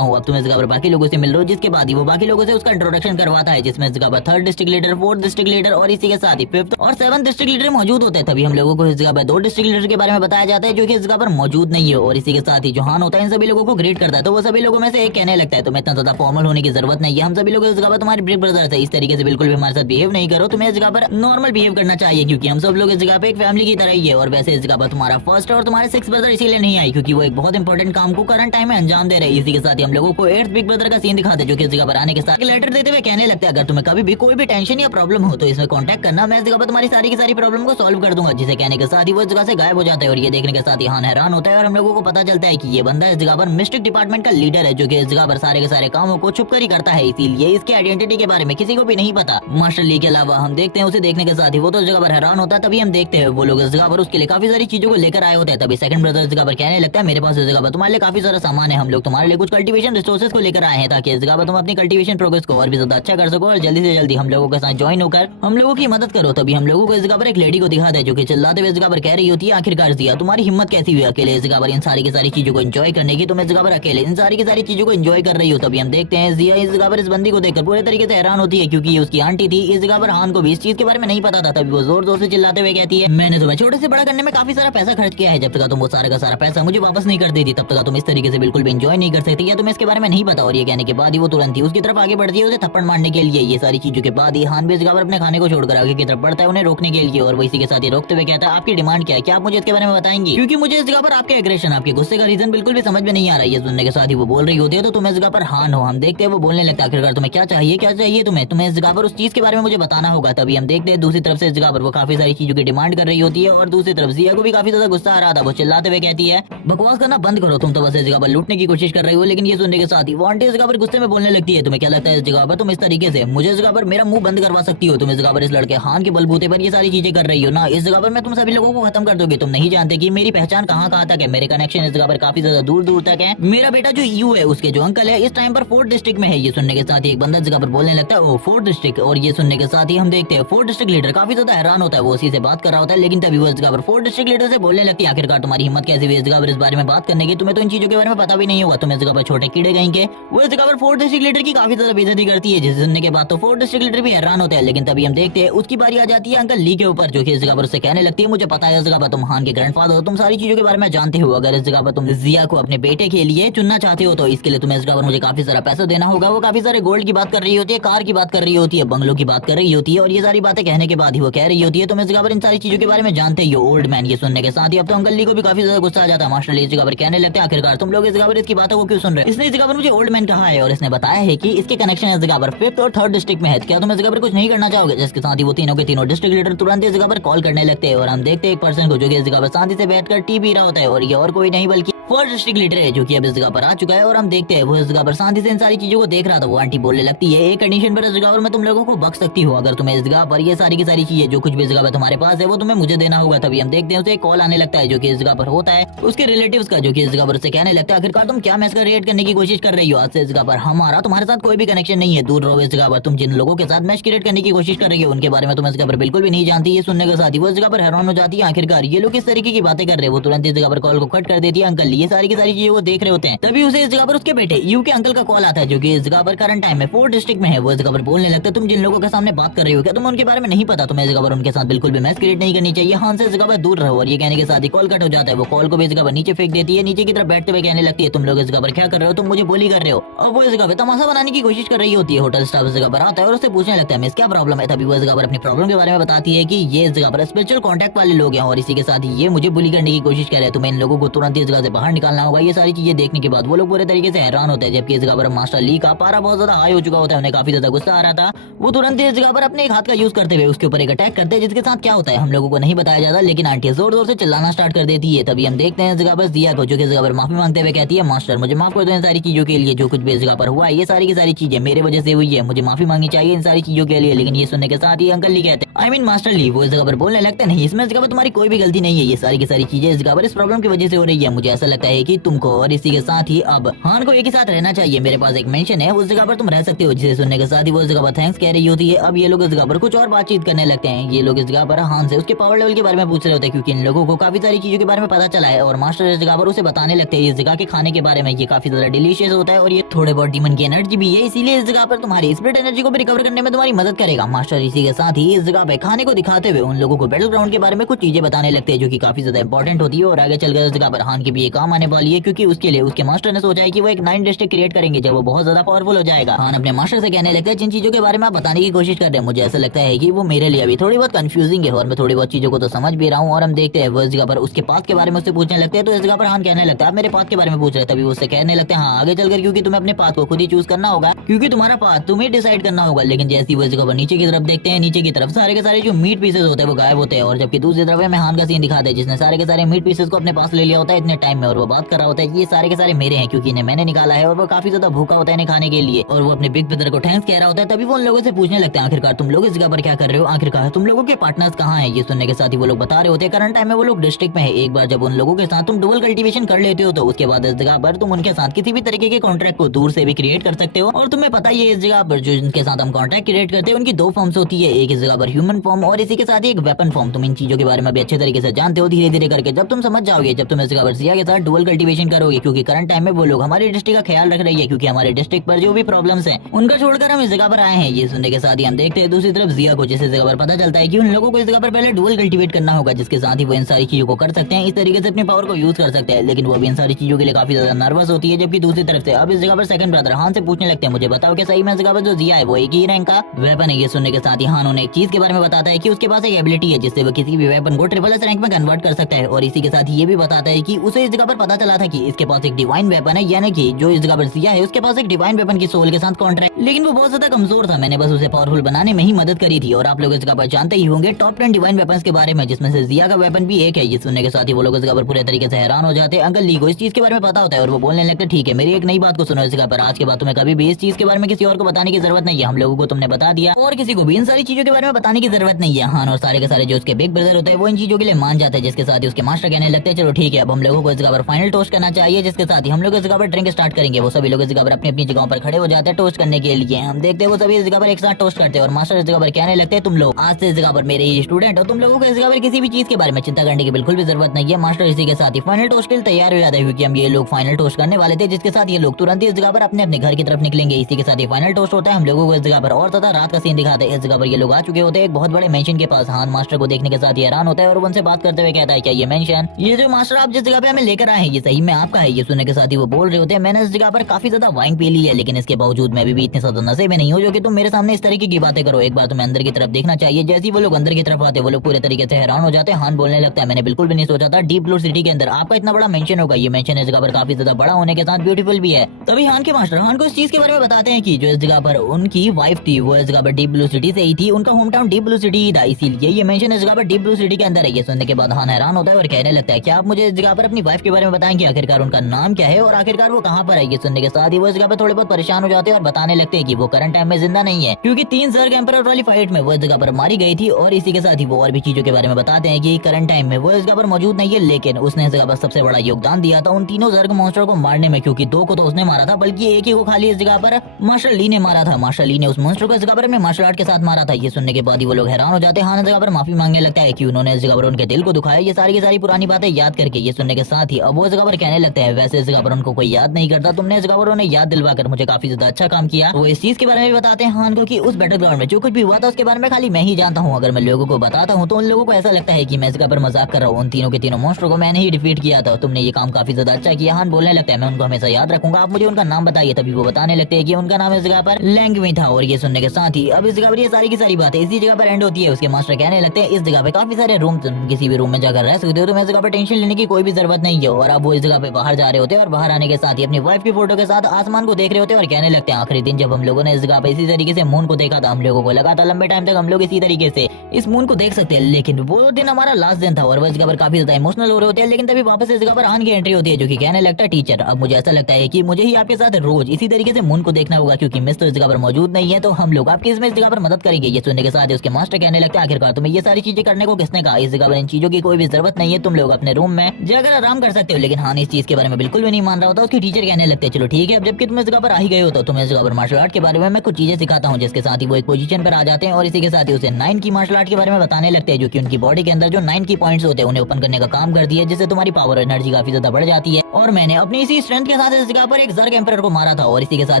हूँ। अब तुम इस जगह पर बाकी लोगों से मिल रहे हो, जिसके बाद ही वो बाकी लोगों से उसका इंट्रोडक्शन करवाता है, जिसमें इस जगह पर third district leader, fourth district leader और इसी के साथ ही फिफ्थ और सेवंथ डिस्ट्रिक्ट लीडर मौजूद होते हैं। तभी हम लोगों को इस जगह पर दो डिस्ट्रिक्ट लीडर के बारे में बताया जाता है जो कि इस जगह पर मौजूद नहीं है। और इसी के साथ ही जो हान होता है इन सभी लोगों को ग्रेड करता है। तो वो सभी लोगों में से एक कहने लगता है तुम्हें इतना ज्यादा फॉर्मल होने की जरूरत नहीं है, हम सभी लोग इस जगह पर तुम्हारे बिग ब्रदर्स है, इस तरीके से बिल्कुल भी हमारे साथ बिहेव नहीं करो, तुम्हें इस जगह पर नॉर्मल बिहेव करना चाहिए, क्योंकि हम सब लोग इस जगह पे एक फैमिली की तरह ही है। और वैसे इस जगह पर तुम्हारा फर्स्ट और तुम्हारे सिक्स ब्रदर इसीलिए नहीं आई क्योंकि वो एक बहुत इंपॉर्टेंट काम को करंट टाइम में अंजाम दे रहे हैं। इसी के साथ ही हम लोगों को एट्थ बिग ब्रदर का सीन दिखाते हैं जो कि इस जगह पर आने के साथ लेटर देते हुए कहने लगता है अगर तुम्हें कभी भी कोई भी टेंशन या प्रॉब्लम हो तो इसमें कांटेक्ट करना, मैं इस जगह पर तुम्हारी सारी की सारी प्रॉब्लम को सॉल्व कर दूंगा। जिसे कहने के साथ ही वो इस जगह से गायब हो जाता है। और ये देखने के साथ ही हान हैरान होता है और हम लोगों को पता चलता है कि ये बंदा इस जगह पर मिस्टिक डिपार्टमेंट का लीडर है जो कि इस जगह पर सारे के सारे कामों को छुप कर ही करता है, इसीलिए इसके आइडेंटिटी के बारे में किसी को भी नहीं पता। मास्टर ली के अलावा हम देखते हैं उसे देखने के साथ ही वो तो इस जगह पर हैरान होता है। तभी हम देखते हैं वो लोग इस जगह पर उसके लिए काफी सारी चीजों को लेकर आए होते हैं। तभी सेकंड ब्रदर इस जगह पर कहने लगता है मेरे पास इस जगह पर तुम्हारे लिए काफी सारा सामान है, हम लोग तुम्हारे लिए कुछ कल्टीवेशन रिसोर्सेज को लेकर आए हैं ताकि इस जगह पर तुम अपनी कल्टीवेशन प्रोग्रेस को और भी ज्यादा अच्छा कर सको और जल्दी से जल्दी हम लोगों के साथ ज्वाइन होकर हम लोगों की मदद करो। तभी हम लोगों को इस जगह पर एक लेडी को दिखाते हैं जो कि चिल्लाते हुए इस जगह पर कह रही होती है आखिरकार जिया तुम्हारी हिम्मत कैसी हुई अकेले इस जगह पर इन सारी की सारी चीजों को एंजॉय करने की, तुम इस जगह पर अकेले इन सारी की सारी चीजों को एंजॉय कर रही हो। तभी हम देखते हैं जिया इस जगह पर इस बंदी को देखकर पूरे तरीके से हैरान होती है क्योंकि ये उसकी आंटी थी। इस जगह पर हान को भी इस चीज के बारे में नहीं पता था। तभी वो जोर जोर से चिल्लाते हुए कहती है मैंने तुम्हें छोटे से बड़ा करने में काफी सारा पैसा खर्च किया है, जब तक तुम वो सारा का सारा पैसा मुझे वापस नहीं कर देती तब तक तुम इस तरीके से बिल्कुल भी एंजॉय नहीं कर सकती या तुम्हें इसके बारे में नहीं पता। और ये कहने के बाद ही वो तुरंत ही उसकी तरफ आगे बढ़ती है उसे थप्पड़ मारने के लिए। ये सारी चीजों के बाद ही हान भी इस जगह पर अपने खाने को छोड़कर आगे की तरफ बढ़ता है उन्हें रोकने के लिए। और वो इसी के साथ ही रोकते हुए कहता है आपकी डिमांड क्या है, क्या आप मुझे इसके बारे में बताएंगी, क्योंकि मुझे इस जगह पर आपके एग्रेशन आपके गुस्से का रीजन बिल्कुल भी समझ में नहीं आ रहा है। ये सुनने के साथ ही वो बोल रही होती है तो तुम इस जगह पर हान हो। हम देखते हैं वो बोलने लगता है आखिरकार तुम्हें क्या चाहिए तुम्हें इस जगह पर उस चीज के बारे में मुझे बताना होगा। तभी हम देखते हैं दूसरी तरफ से इस जगह पर वो काफी सारी चीजों की डिमांड कर रही होती है और दूसरी तरफ जिया को भी काफी ज्यादा गुस्सा आ रहा था। वो चिल्लाते हुए कहती है बकवास करना बंद करो, तुम तो बस इस जगह पर लूटने की कोशिश कर रही हो। लेकिन ये सुनने के साथ ही वो आंटी इस जगह पर गुस्से में बोलने लगती है तुम्हें क्या लगता है इस जगह पर तुम इस तरीके से मुझे इस जगह पर मेरा मुंह बंद करवा सकती हो, तुम इस जगह पर इस लड़के हान के बलबूते पर ये सारी चीजें कर रही हो ना, इस जगह पर मैं तुम सभी लोगों को खत्म कर दोगे। तुम नहीं जानते कि मेरी पहचान कहाँ कहाँ तक है, मेरे कनेक्शन इस जगह पर काफी ज्यादा दूर दूर तक है। मेरा बेटा जो यू है उसके जो अंकल है इस टाइम पर फोर्थ डिस्ट्रिक्ट में है। ये सुनने के साथ ही एक बंदा इस जगह पर बोलने लगता है ओ फोर्थ डिस्ट्रिक्ट। और ये सुनने के साथ ही हम देखते हैं फोर्थ डिस्ट्रिक्ट लीडर काफी ज्यादा हैरान होता है, वो उसी से बात कर रहा होता है। लेकिन तभी वो इस जगह पर फोर्थ डिस्ट्रिक्ट लीडर से बोलने लगती है आखिरकार तुम्हारी हिम्मत कैसी हुई इस जगह पर इस बारे में बात करने की, तुम्हें तो इन चीजों के बारे में पता भी नहीं होगा, तुम इस जगह पर छोटे कीड़े कहेंगे। वो इस जगह पर फोर्थ डिस्ट्रिक्ट लीडर की काफी ज्यादा बेइज्जती करती है, जिसे सुनने के बाद तो फोर्थ डिस्ट्रिक्ट लीडर भी हैरान होता है। लेकिन तभी हम देखते हैं उसकी बारी आ जाती है अंकल ली के ऊपर, जो कि इस जगह पर उससे कहने लगती है मुझे पता है इस जगह पर तुम हान के ग्रैंडफादर हो, तुम सारी चीजों के बारे में जानते हो, अगर इस जगह पर तुम जिया को अपने बेटे के लिए चुनना चाहते हो तो इसके लिए तुम्हें इस जगह पर मुझे काफी सारा पैसा देना होगा। वो काफी सारे गोल्ड की बात कर रही होती है, कार की बात कर रही होती है, बंगलों की बात कर रही होती है। और ये सारी बातें कहने के बाद ही वो कह रही होती है तुम इस जगह पर इन सारी चीजों के बारे में जानते ही हो ओल्ड मैन। ये सुनने के साथ ही अब तो अंकल ली को भी काफी ज्यादा गुस्सा आ जाता है। मास्टर ली इस जगह पर कहने लगते हैं आखिरकार तुम लोग इस जगह पर इसकी बातों को क्यों सुन रहे हो, इसने इस जगह पर मुझे ओल्ड मैन कहा है और इसने बताया है कि इसके कनेक्शन इस जगह पर फिफ्थ और थर्ड डिस्ट्रिक्ट में है, क्या तुम इस जगह पर कुछ नहीं करना चाहोगे। जिसके साथ ही वो तीनों के तीनों डिस्ट्रिक्ट लीडर तुरंत इस जगह पर कॉल करने लगते हैं। और हम देखते हैं एक पर्सन को जो कि इस जगह पर शांति से बैठकर टी पी रहा होता है और ये और कोई नहीं बल्कि फर्स्ट डिस्ट्रिक्ट लीडर है जो कि अब इस जगह पर आ चुका है। और हम देखते हैं वो इस जगह पर शांति से इन सारी चीजों को देख रहा था। वो आंटी बोलने लगती है एक कंडीशन पर इस जगह पर मैं तुम लोगों को बख्श सकती हूँ, अगर तुम्हें इस जगह पर ये सारी की सारी चीजें जो कुछ भी इस जगह पर तुम्हारे पास है वो तुम्हें मुझे देना होगा। तभी हम देखते हैं उसे कॉल आने लगता है जो कि इस जगह पर होता है उसके रिलेटिव्स का, जो कि इस जगह पर उसे कहने लगता है आखिरकार तुम क्या मैस्करेड करने की कोशिश कर रही हो, आज से इस जगह पर हमारा तुम्हारे साथ कोई भी कनेक्शन नहीं है, दूर रहो इस जगह पर। तुम जिन लोगों के साथ मैस्करेड करने की कोशिश कर रही हो उनके बारे में तुम इस जगह पर बिल्कुल भी नहीं जानती। ये सुनने के साथ ही वो इस जगह पर हैरान हो जाती है आखिरकार ये लोग किस तरीके की बातें कर रहे हैं। वो तुरंत इस जगह पर कॉल को कट कर देती है। अंकल ये सारी की सारी चीजें वो देख रहे होते हैं। तभी उसे इस जगह पर उसके बेटे यू के अंकल का कॉल आता है जो कि इस जगह पर करंट टाइम में फोर्थ डिस्ट्रिक्ट में है। वो इस जगह पर बोलने लगता है तुम जिन लोगों के सामने बात कर रही हो क्या तुम उनके बारे में नहीं पता, तुम्हें इस जगह पर उनके साथ बिल्कुल भी मैच क्रिएट नहीं करनी चाहिए, हां से इस जगह पर दूर रहो। और ये कहने के साथ ही कॉल कट हो जाता है। वो कॉल को भी इस जगह पर नीचे फेंक देती है, नीचे की तरफ बैठते हुए कहने लगती है तुम लोग इस जगह पर क्या कर रहे हो, तुम मुझे बोली कर रहे हो। और वो इस जगह पर तमाशा बनाने की कोशिश कर रही होती है। होटल स्टाफ इस जगह पर आता है और उससे पूछने लगता है मिस क्या प्रॉब्लम है। तभी वो इस जगह पर अपनी प्रॉब्लम के बारे में बताती है कि ये इस जगह पर स्पिरिचुअल कांटेक्ट वाले लोग हैं और इसी के साथ ही ये मुझे बुली करने की कोशिश कर रहे हैं, तुम्हें इन लोगों को तुरंत इस जगह से बाहर निकालना होगा। ये सारी चीजें देखने के बाद वो लोग पूरे तरीके से हैरान होते हैं, जबकि इस जगह पर मास्टर ली का पारा बहुत ज्यादा हाई हो चुका होता है, उन्हें काफी ज्यादा गुस्सा आ रहा था। वो तुरंत इस जगह पर अपने एक हाथ का यूज करते हुए उसके ऊपर एक अटैक करते हैं, जिसके साथ क्या होता है हम लोगों को नहीं बताया जाता, लेकिन आंटी जोर जोर से चिल्लाना स्टार्ट कर देती है। तभी हम देखते हैं इस जगह पर जिया को जो कि इस जगह पर माफी मांगते हुए कहती है मास्टर मुझे माफ कर दो इन सारी चीजों के लिए, जो कुछ भी इस जगह पर हुआ है ये सारी की सारी चीजें मेरे वजह से हुई है, मुझे माफी मांगनी चाहिए इन सारी चीजों के लिए। लेकिन ये सुनने के साथ ही अंकल ली कहते हैं आई मीन मास्टर ली वो इस जगह पर बोलने लगते नहीं, इसमें इस जगह पर तुम्हारी कोई भी गलती नहीं है, ये सारी की सारी चीजें इस जगह पर इस प्रॉब्लम की वजह से हो रही है। मुझे ऐसा लगता है कि तुमको और इसी के साथ ही अब हान को एक ही साथ रहना चाहिए। मेरे पास एक मेंशन है, उस जगह पर तुम रह सकते हो। जिसे सुनने के साथ ही वो इस जगह पर थैंक्स कह रही होती है। अब ये लोग इस जगह पर कुछ और बातचीत करने लगते हैं। ये लोग इस जगह पर हान से उसके पावर लेवल के बारे में पूछ रहे होते हैं, क्योंकि इन लोगों को काफी सारी चीजों के बारे में पता चला है और मास्टर इस जगह पर उसे बताने लगते हैं इस जगह के खाने के बारे में। ये काफी ज्यादा डिलीशियस होता है और ये थोड़े बहुत डीमन की एनर्जी भी है, इसीलिए इस जगह पर तुम्हारी स्पिरिट एनर्जी को भी रिकवर करने में तुम्हारी मदद करेगा। मास्टर इसी के साथ ही इस जगह पे खाने को दिखाते हुए उन लोगों को बैटल ग्राउंड के बारे में कुछ चीजें बताने लगते हैं, जो कि काफी ज्यादा इंपॉर्टेंट होती है और आगे चलकर इस जगह पर हान की भी ये काम आने वाली है, क्योंकि उसके लिए उसके मास्टर ने सोचा है कि वो एक 9 डिस्ट्रिक्ट क्रिएट करेंगे जब वो बहुत ज्यादा पावरफुल हो जाएगा। हान अपने मास्टर से कहने लगता है जिन चीजों के बारे में आप बताने की कोशिश कर रहे हैं, मुझे ऐसा लगता है कि वो मेरे लिए अभी थोड़ी बहुत कंफ्यूजिंग है और मैं थोड़ी बहुत चीजों को तो समझ भी रहा हूँ। और हम देखते हैं वो इस जगह पर उसके पाथ के बारे में उससे पूछने लगते हैं, तो इस जगह पर हान कहने लगता है आप मेरे पाथ के बारे में पूछ रहे हैं, तभी वो उससे कहने लगते हैं हाँ आगे चलकर, क्योंकि तुम्हें अपने पाथ को खुद ही चूज करना होगा, क्योंकि तुम्हारा पाथ तुम्हें डिसाइड करना होगा। लेकिन जैसे ही वो इस जगह पर नीचे की तरफ देखते हैं, नीचे की तरफ सारे के सारे जो मीट पीसेस होते हैं वो गायब होते हैं, और जबकि दूसरी तरफ हमें हान का सीन दिखाते हैं जिसने सारे के सारे मीट पीसेस को अपने पास ले लिया होता है इतने टाइम में, और वो बात कर रहा होता है कि ये सारे के सारे मेरे हैं क्योंकि इन्हें मैंने निकाला है, और वो काफी ज्यादा भूखा होता है इन्हें खाने के लिए, और वो अपने बिग ब्रदर को थैंक्स कह रहा होता है। तभी वो उन लोगों से पूछने लगते हैं आखिरकार तुम लोग इस जगह पर क्या कर रहे हो, आखिरकार तुम लोगों के पार्टनर्स कहाँ हैं। ये सुनने के साथ ही वो लोग बता रहे होते हैं करंट टाइम में वो लोग डिस्ट्रिक्ट में है। एक बार जब उन लोगों के साथ तुम डुअल कल्टीवेशन कर लेते हो तो उसके बाद इस जगह पर तुम उनके साथ किसी भी तरीके के कॉन्ट्रैक्ट को दूर से भी क्रिएट कर सकते हो, और तुम्हें पता ही है इस जगह पर जो जिनके साथ हम कॉन्ट्रैक्ट क्रिएट करते हैं उनकी 2 फॉर्म्स होती है, एक इस जगह पर ह्यूमन फॉर्म और इसी के साथ ही एक वेपन फॉर्म। तुम इन चीजों के बारे में भी अच्छे तरीके से जानते हो धीरे धीरे करके, जब तुम समझ जाओगे, जब तुम इस जगह पर जिया के साथ डुअल कल्टीवेशन करोगे, क्योंकि करंट टाइम में वो लोग हमारे डिस्ट्रिक्ट का ख्याल रख रही है, क्योंकि हमारे डिस्ट्रिक्ट पर जो भी प्रॉब्लम्स हैं उनका छोड़कर हम इस जगह पर आए हैं। ये सुनने के साथ ही हम देखते हैं दूसरी तरफ जिया को, जिस जगह पर पता चलता है कि उन लोगों को इस जगह पर पहले डुअल कल्टीवेट करना होगा, जिसके साथ ही वो इन सारी चीजों को कर सकते हैं, इस तरीके से अपने पावर को यूज कर सकते हैं। लेकिन वो भी इन सारी चीजों के लिए काफी ज्यादा नर्वस होती है। जबकि दूसरी तरफ से अब इस जगह पर सेकंड ब्रदर हान से पूछने लगते हैं मुझे बताओ कि सही में इस जगह पर जो जिया है वो एक ही रैंक का वेपन है। ये सुनने के साथ ही हान उन्हें एक चीज के बारे में बताता है कि उसके पास एक एबिलिटी है जिससे वो किसी भी वेपन को ट्रिपल एस रैंक में कन्वर्ट कर सकता है, और इसी के साथ ही ये भी बताता है कि उसे इस जगह पर पता चला था कि इसके पास एक डिवाइन वेपन है, यानी कि जो इस जगह पर जिया है उसके पास एक डिवाइन वेपन की सोल के साथ कॉन्ट्रैक्ट, लेकिन वो बहुत ज्यादा कमजोर था। मैंने बस उसे पावरफुल बनाने में ही मदद करी थी, और आप लोग इस जगह पर जानते ही होंगे टॉप 10 डिवाइन वेपन्स के बारे में, जिसमें से जिया का वेपन भी एक है। ये सुनने के साथ ही वो लोग इस जगह पर पूरे तरीके से हैरान हो जाते हैं। अंकल ली को इस चीज के बारे में पता होता है और वो बोलने लगते ठीक है मेरी एक नई बात को सुनो, इस जगह पर आज के बाद तुम्हें कभी भी इस चीज के बारे में किसी और को बताने की जरूरत नहीं है, हम लोगों को तुमने बता दिया और किसी को भी इन सारी चीजों के बारे में बताने की जरूरत नहीं है। हान और सारे के सारे जो उसके बिग ब्रदर होते हैं वो इन चीजों के लिए मान जाते हैं, जिसके साथ ही उसके मास्टर कहने लगते हैं चलो ठीक है अब हम लोगों को इस जगह पर फाइनल टोस्ट करना चाहिए, जिसके साथ ही हम लोग इस जगह पर ड्रिंक स्टार्ट करेंगे। वो सभी लोग इस जगह पर अपनी अपनी जगहों पर खड़े हो जाते हैं टोस्ट करने के लिए। हम देखते हैं वो सभी इस जगह पर एक साथ टोस्ट करते हैं और मास्टर इस जगह पर कहने लगते हैं तुम लोग आज से इस जगह पर मेरे ही स्टूडेंट हो, तुम लोगों को इस जगह पर किसी भी चीज के बारे में चिंता करने की बिल्कुल भी जरूरत नहीं है। मास्टर इसी के साथ ही फाइनल टोस्ट के लिए तैयार हो जाता है, क्योंकि हम ये लोग फाइनल टोस्ट करने वाले थे, जिसके साथ ये लोग तुरंत ही इस जगह पर अपने अपने घर की तरफ निकलेंगे। इसी के साथ ही फाइनल टोस्ट होता है हम लोगों को इस जगह पर, और तथा रात का सीन दिखाते हैं। इस जगह पर ये लोग आ चुके होते हैं एक बहुत बड़े मेंशन के पास। हान मास्टर को देखने के साथ ही हैरान होता है और उनसे बात करते हुए कहता है क्या ये मेंशन, ये जो मास्टर आप जिस जगह पे हमें लेकर आए हैं ये सही में आपका है। ये सुनने के साथ ही वो बोल रहे होते हैं मैंने इस जगह पर काफी ज्यादा वाइन पी ली है, लेकिन इसके बावजूद मैं भी इतने ज्यादा नशे में नहीं हूँ जो कि तुम मेरे सामने इस तरीके की बातें करो। एक बार तुम्हें अंदर की तरफ देखना चाहिए। जैसे ही वो लोग अंदर की तरफ आते वो लोग पूरे तरीके से हैरान हो जाते हैं। हान बोलने लगता है मैंने बिल्कुल भी नहीं सोचा था डीप ब्लू सिटी के अंदर आपका इतना बड़ा मेंशन होगा। ये मेंशन इस जगह पर काफी ज्यादा बड़ा होने के साथ ब्यूटीफुल भी है। तभी हान के मास्टर हान को इस चीज के बारे में बताते हैं कि जो इस जगह पर उनकी वाइफ थी वो इस जगह पर डीप ब्लू सिटी से ही थी, उनका home town deep blue city ही था, इसीलिए ये मेंशन इस जगह पर डीप ब्लू सिटी के अंदर है। ये सुनने के बाद हान हैरान होता है और कहने लगता है क्या आप मुझे इस जगह पर अपनी वाइफ के बारे में बताएंगे, आखिरकार उनका नाम क्या है और आखिरकार वो कहाँ पर है। ये सुनने के साथ ही वो इस जगह पर थोड़े बहुत परेशान हो जाते हैं और बताने लगते हैं कि वो करंट टाइम में जिंदा नहीं है, क्योंकि 3 जर्ग एम्परर वाली फाइट में वो इस जगह पर मारी गई थी। और इसी के साथ ही वो और भी चीजों के बारे में बताते हैं कि करंट टाइम में वो इस जगह पर मौजूद नहीं है, लेकिन उसने इस जगह पर सबसे बड़ा योगदान दिया था उन तीनों जर्ग मॉन्स्टर को मारने में, क्योंकि 2 को तो उसने मारा था बल्कि एक ही को खाली इस जगह पर मार्शल ली ने मारा था। मार्शल ली ने उस मॉन्स्टर को इस जगह पर अपने मार्शल आर्ट के साथ मारा था। ये सुनने के बाद ही वो लोग हैरान हो जाते हैं। हान इस जगह पर माफी मांगने लगता है कि उन्होंने इस जगह पर उनके दिल को दुखाया, ये सारी की सारी पुरानी बातें याद करके। ये सुनने के साथ ही अब वो इस जगह पर कहने लगते हैं वैसे इस जगह पर उनको कोई याद नहीं करता, तुमने इस जगह पर उन्हें याद दिलवाकर मुझे काफी ज्यादा अच्छा काम किया। वो इस चीज के बारे में भी बताते हैं हान को कि उस बैटल ग्राउंड में जो कुछ भी हुआ था उसके बारे में खाली मैं ही जानता हूँ। अगर मैं लोगों को बताता हूँ तो उन लोगों को ऐसा लगता है कि मैं इस जगह पर मजाक कर रहा हूँ। उन तीनों के तीनों मॉन्स्टर को मैंने ही डिफीट किया था, तुमने ये काम काफी ज्यादा अच्छा किया। हान बोलने लगता है मैं उनको हमेशा याद रखूंगा, आप मुझे उनका नाम बताइए। तभी वो बताने लगते हैं कि उनका नाम इस जगह पर लैंगवी था। और ये सुनने के साथ ही अब इस जगह पर ये सारी की सारी बातें इसी जगह पर एंड होती है। उसके मास्टर कहने लगते हैं इस जगह पे काफी सारे रूम, किसी भी रूम में जाकर रह सकते हो, तो मैं इस जगह पर टेंशन लेने की कोई भी जरूरत नहीं है। और अब वो इस जगह पे बाहर जा रहे होते हैं और बाहर आने के साथ ही अपनी वाइफ की फोटो के साथ आसमान को देख रहे होते हैं और कहने लगते हैं आखिरी दिन जब हम लोगों ने इस जगह पे इसी तरीके से मून को देखा था, हम लोगों को लगा था लंबे टाइम तक हम लोग इसी तरीके से इस मून को देख सकते हैं, लेकिन वो दिन हमारा लास्ट दिन था। और वो इस जगह पर काफी ज्यादा इमोशनल हो रहे होते हैं। लेकिन तभी वापस इस जगह पर हान की एंट्री होती है जो कि कहने लगता है टीचर अब मुझे ऐसा लगता है कि मुझे ही आपके साथ रोज इसी तरीके से मून को देखना होगा, क्योंकि मिस तो इस जगह पर मौजूद नहीं है, तो हम लोग आपकी इसमें इस जगह पर मदद करेंगे। ये सुनने के साथ उसके मास्टर कहने लगते हैं आखिरकार तुम्हें ये सारी चीजें करने को किसने कहा, इस जगह पर इन चीजों की कोई भी जरूरत नहीं है, तुम लोग अपने रूम में जाकर आराम कर सकते हो। लेकिन हान इस चीज के बारे में बिल्कुल भी नहीं मान रहा होता। उसके टीचर कहने लगते हैं चलो ठीक है, अब जबकि तुम इस जगह पर आ ही गए हो तो तुम्हें इस जगह पर मार्शल आर्ट के बारे में मैं कुछ चीजें सिखाता हूँ। जिसके साथ ही वो एक पोजीशन पर आ जाते हैं और इसी के साथ ही उसे 9 की मार्शल आर्ट के बारे में बताने लगते हैं, जो कि उनकी बॉडी के अंदर जो 9 की पॉइंट्स होते हैं उन्हें ओपन करने का काम करती है, जिससे तुम्हारी पावर एनर्जी काफी ज्यादा बढ़ जाती है। और मैंने अपनी इसी स्ट्रेंथ के साथ इस जगह पर एक ज़र्ग एम्परर को मारा था और इसी के साथ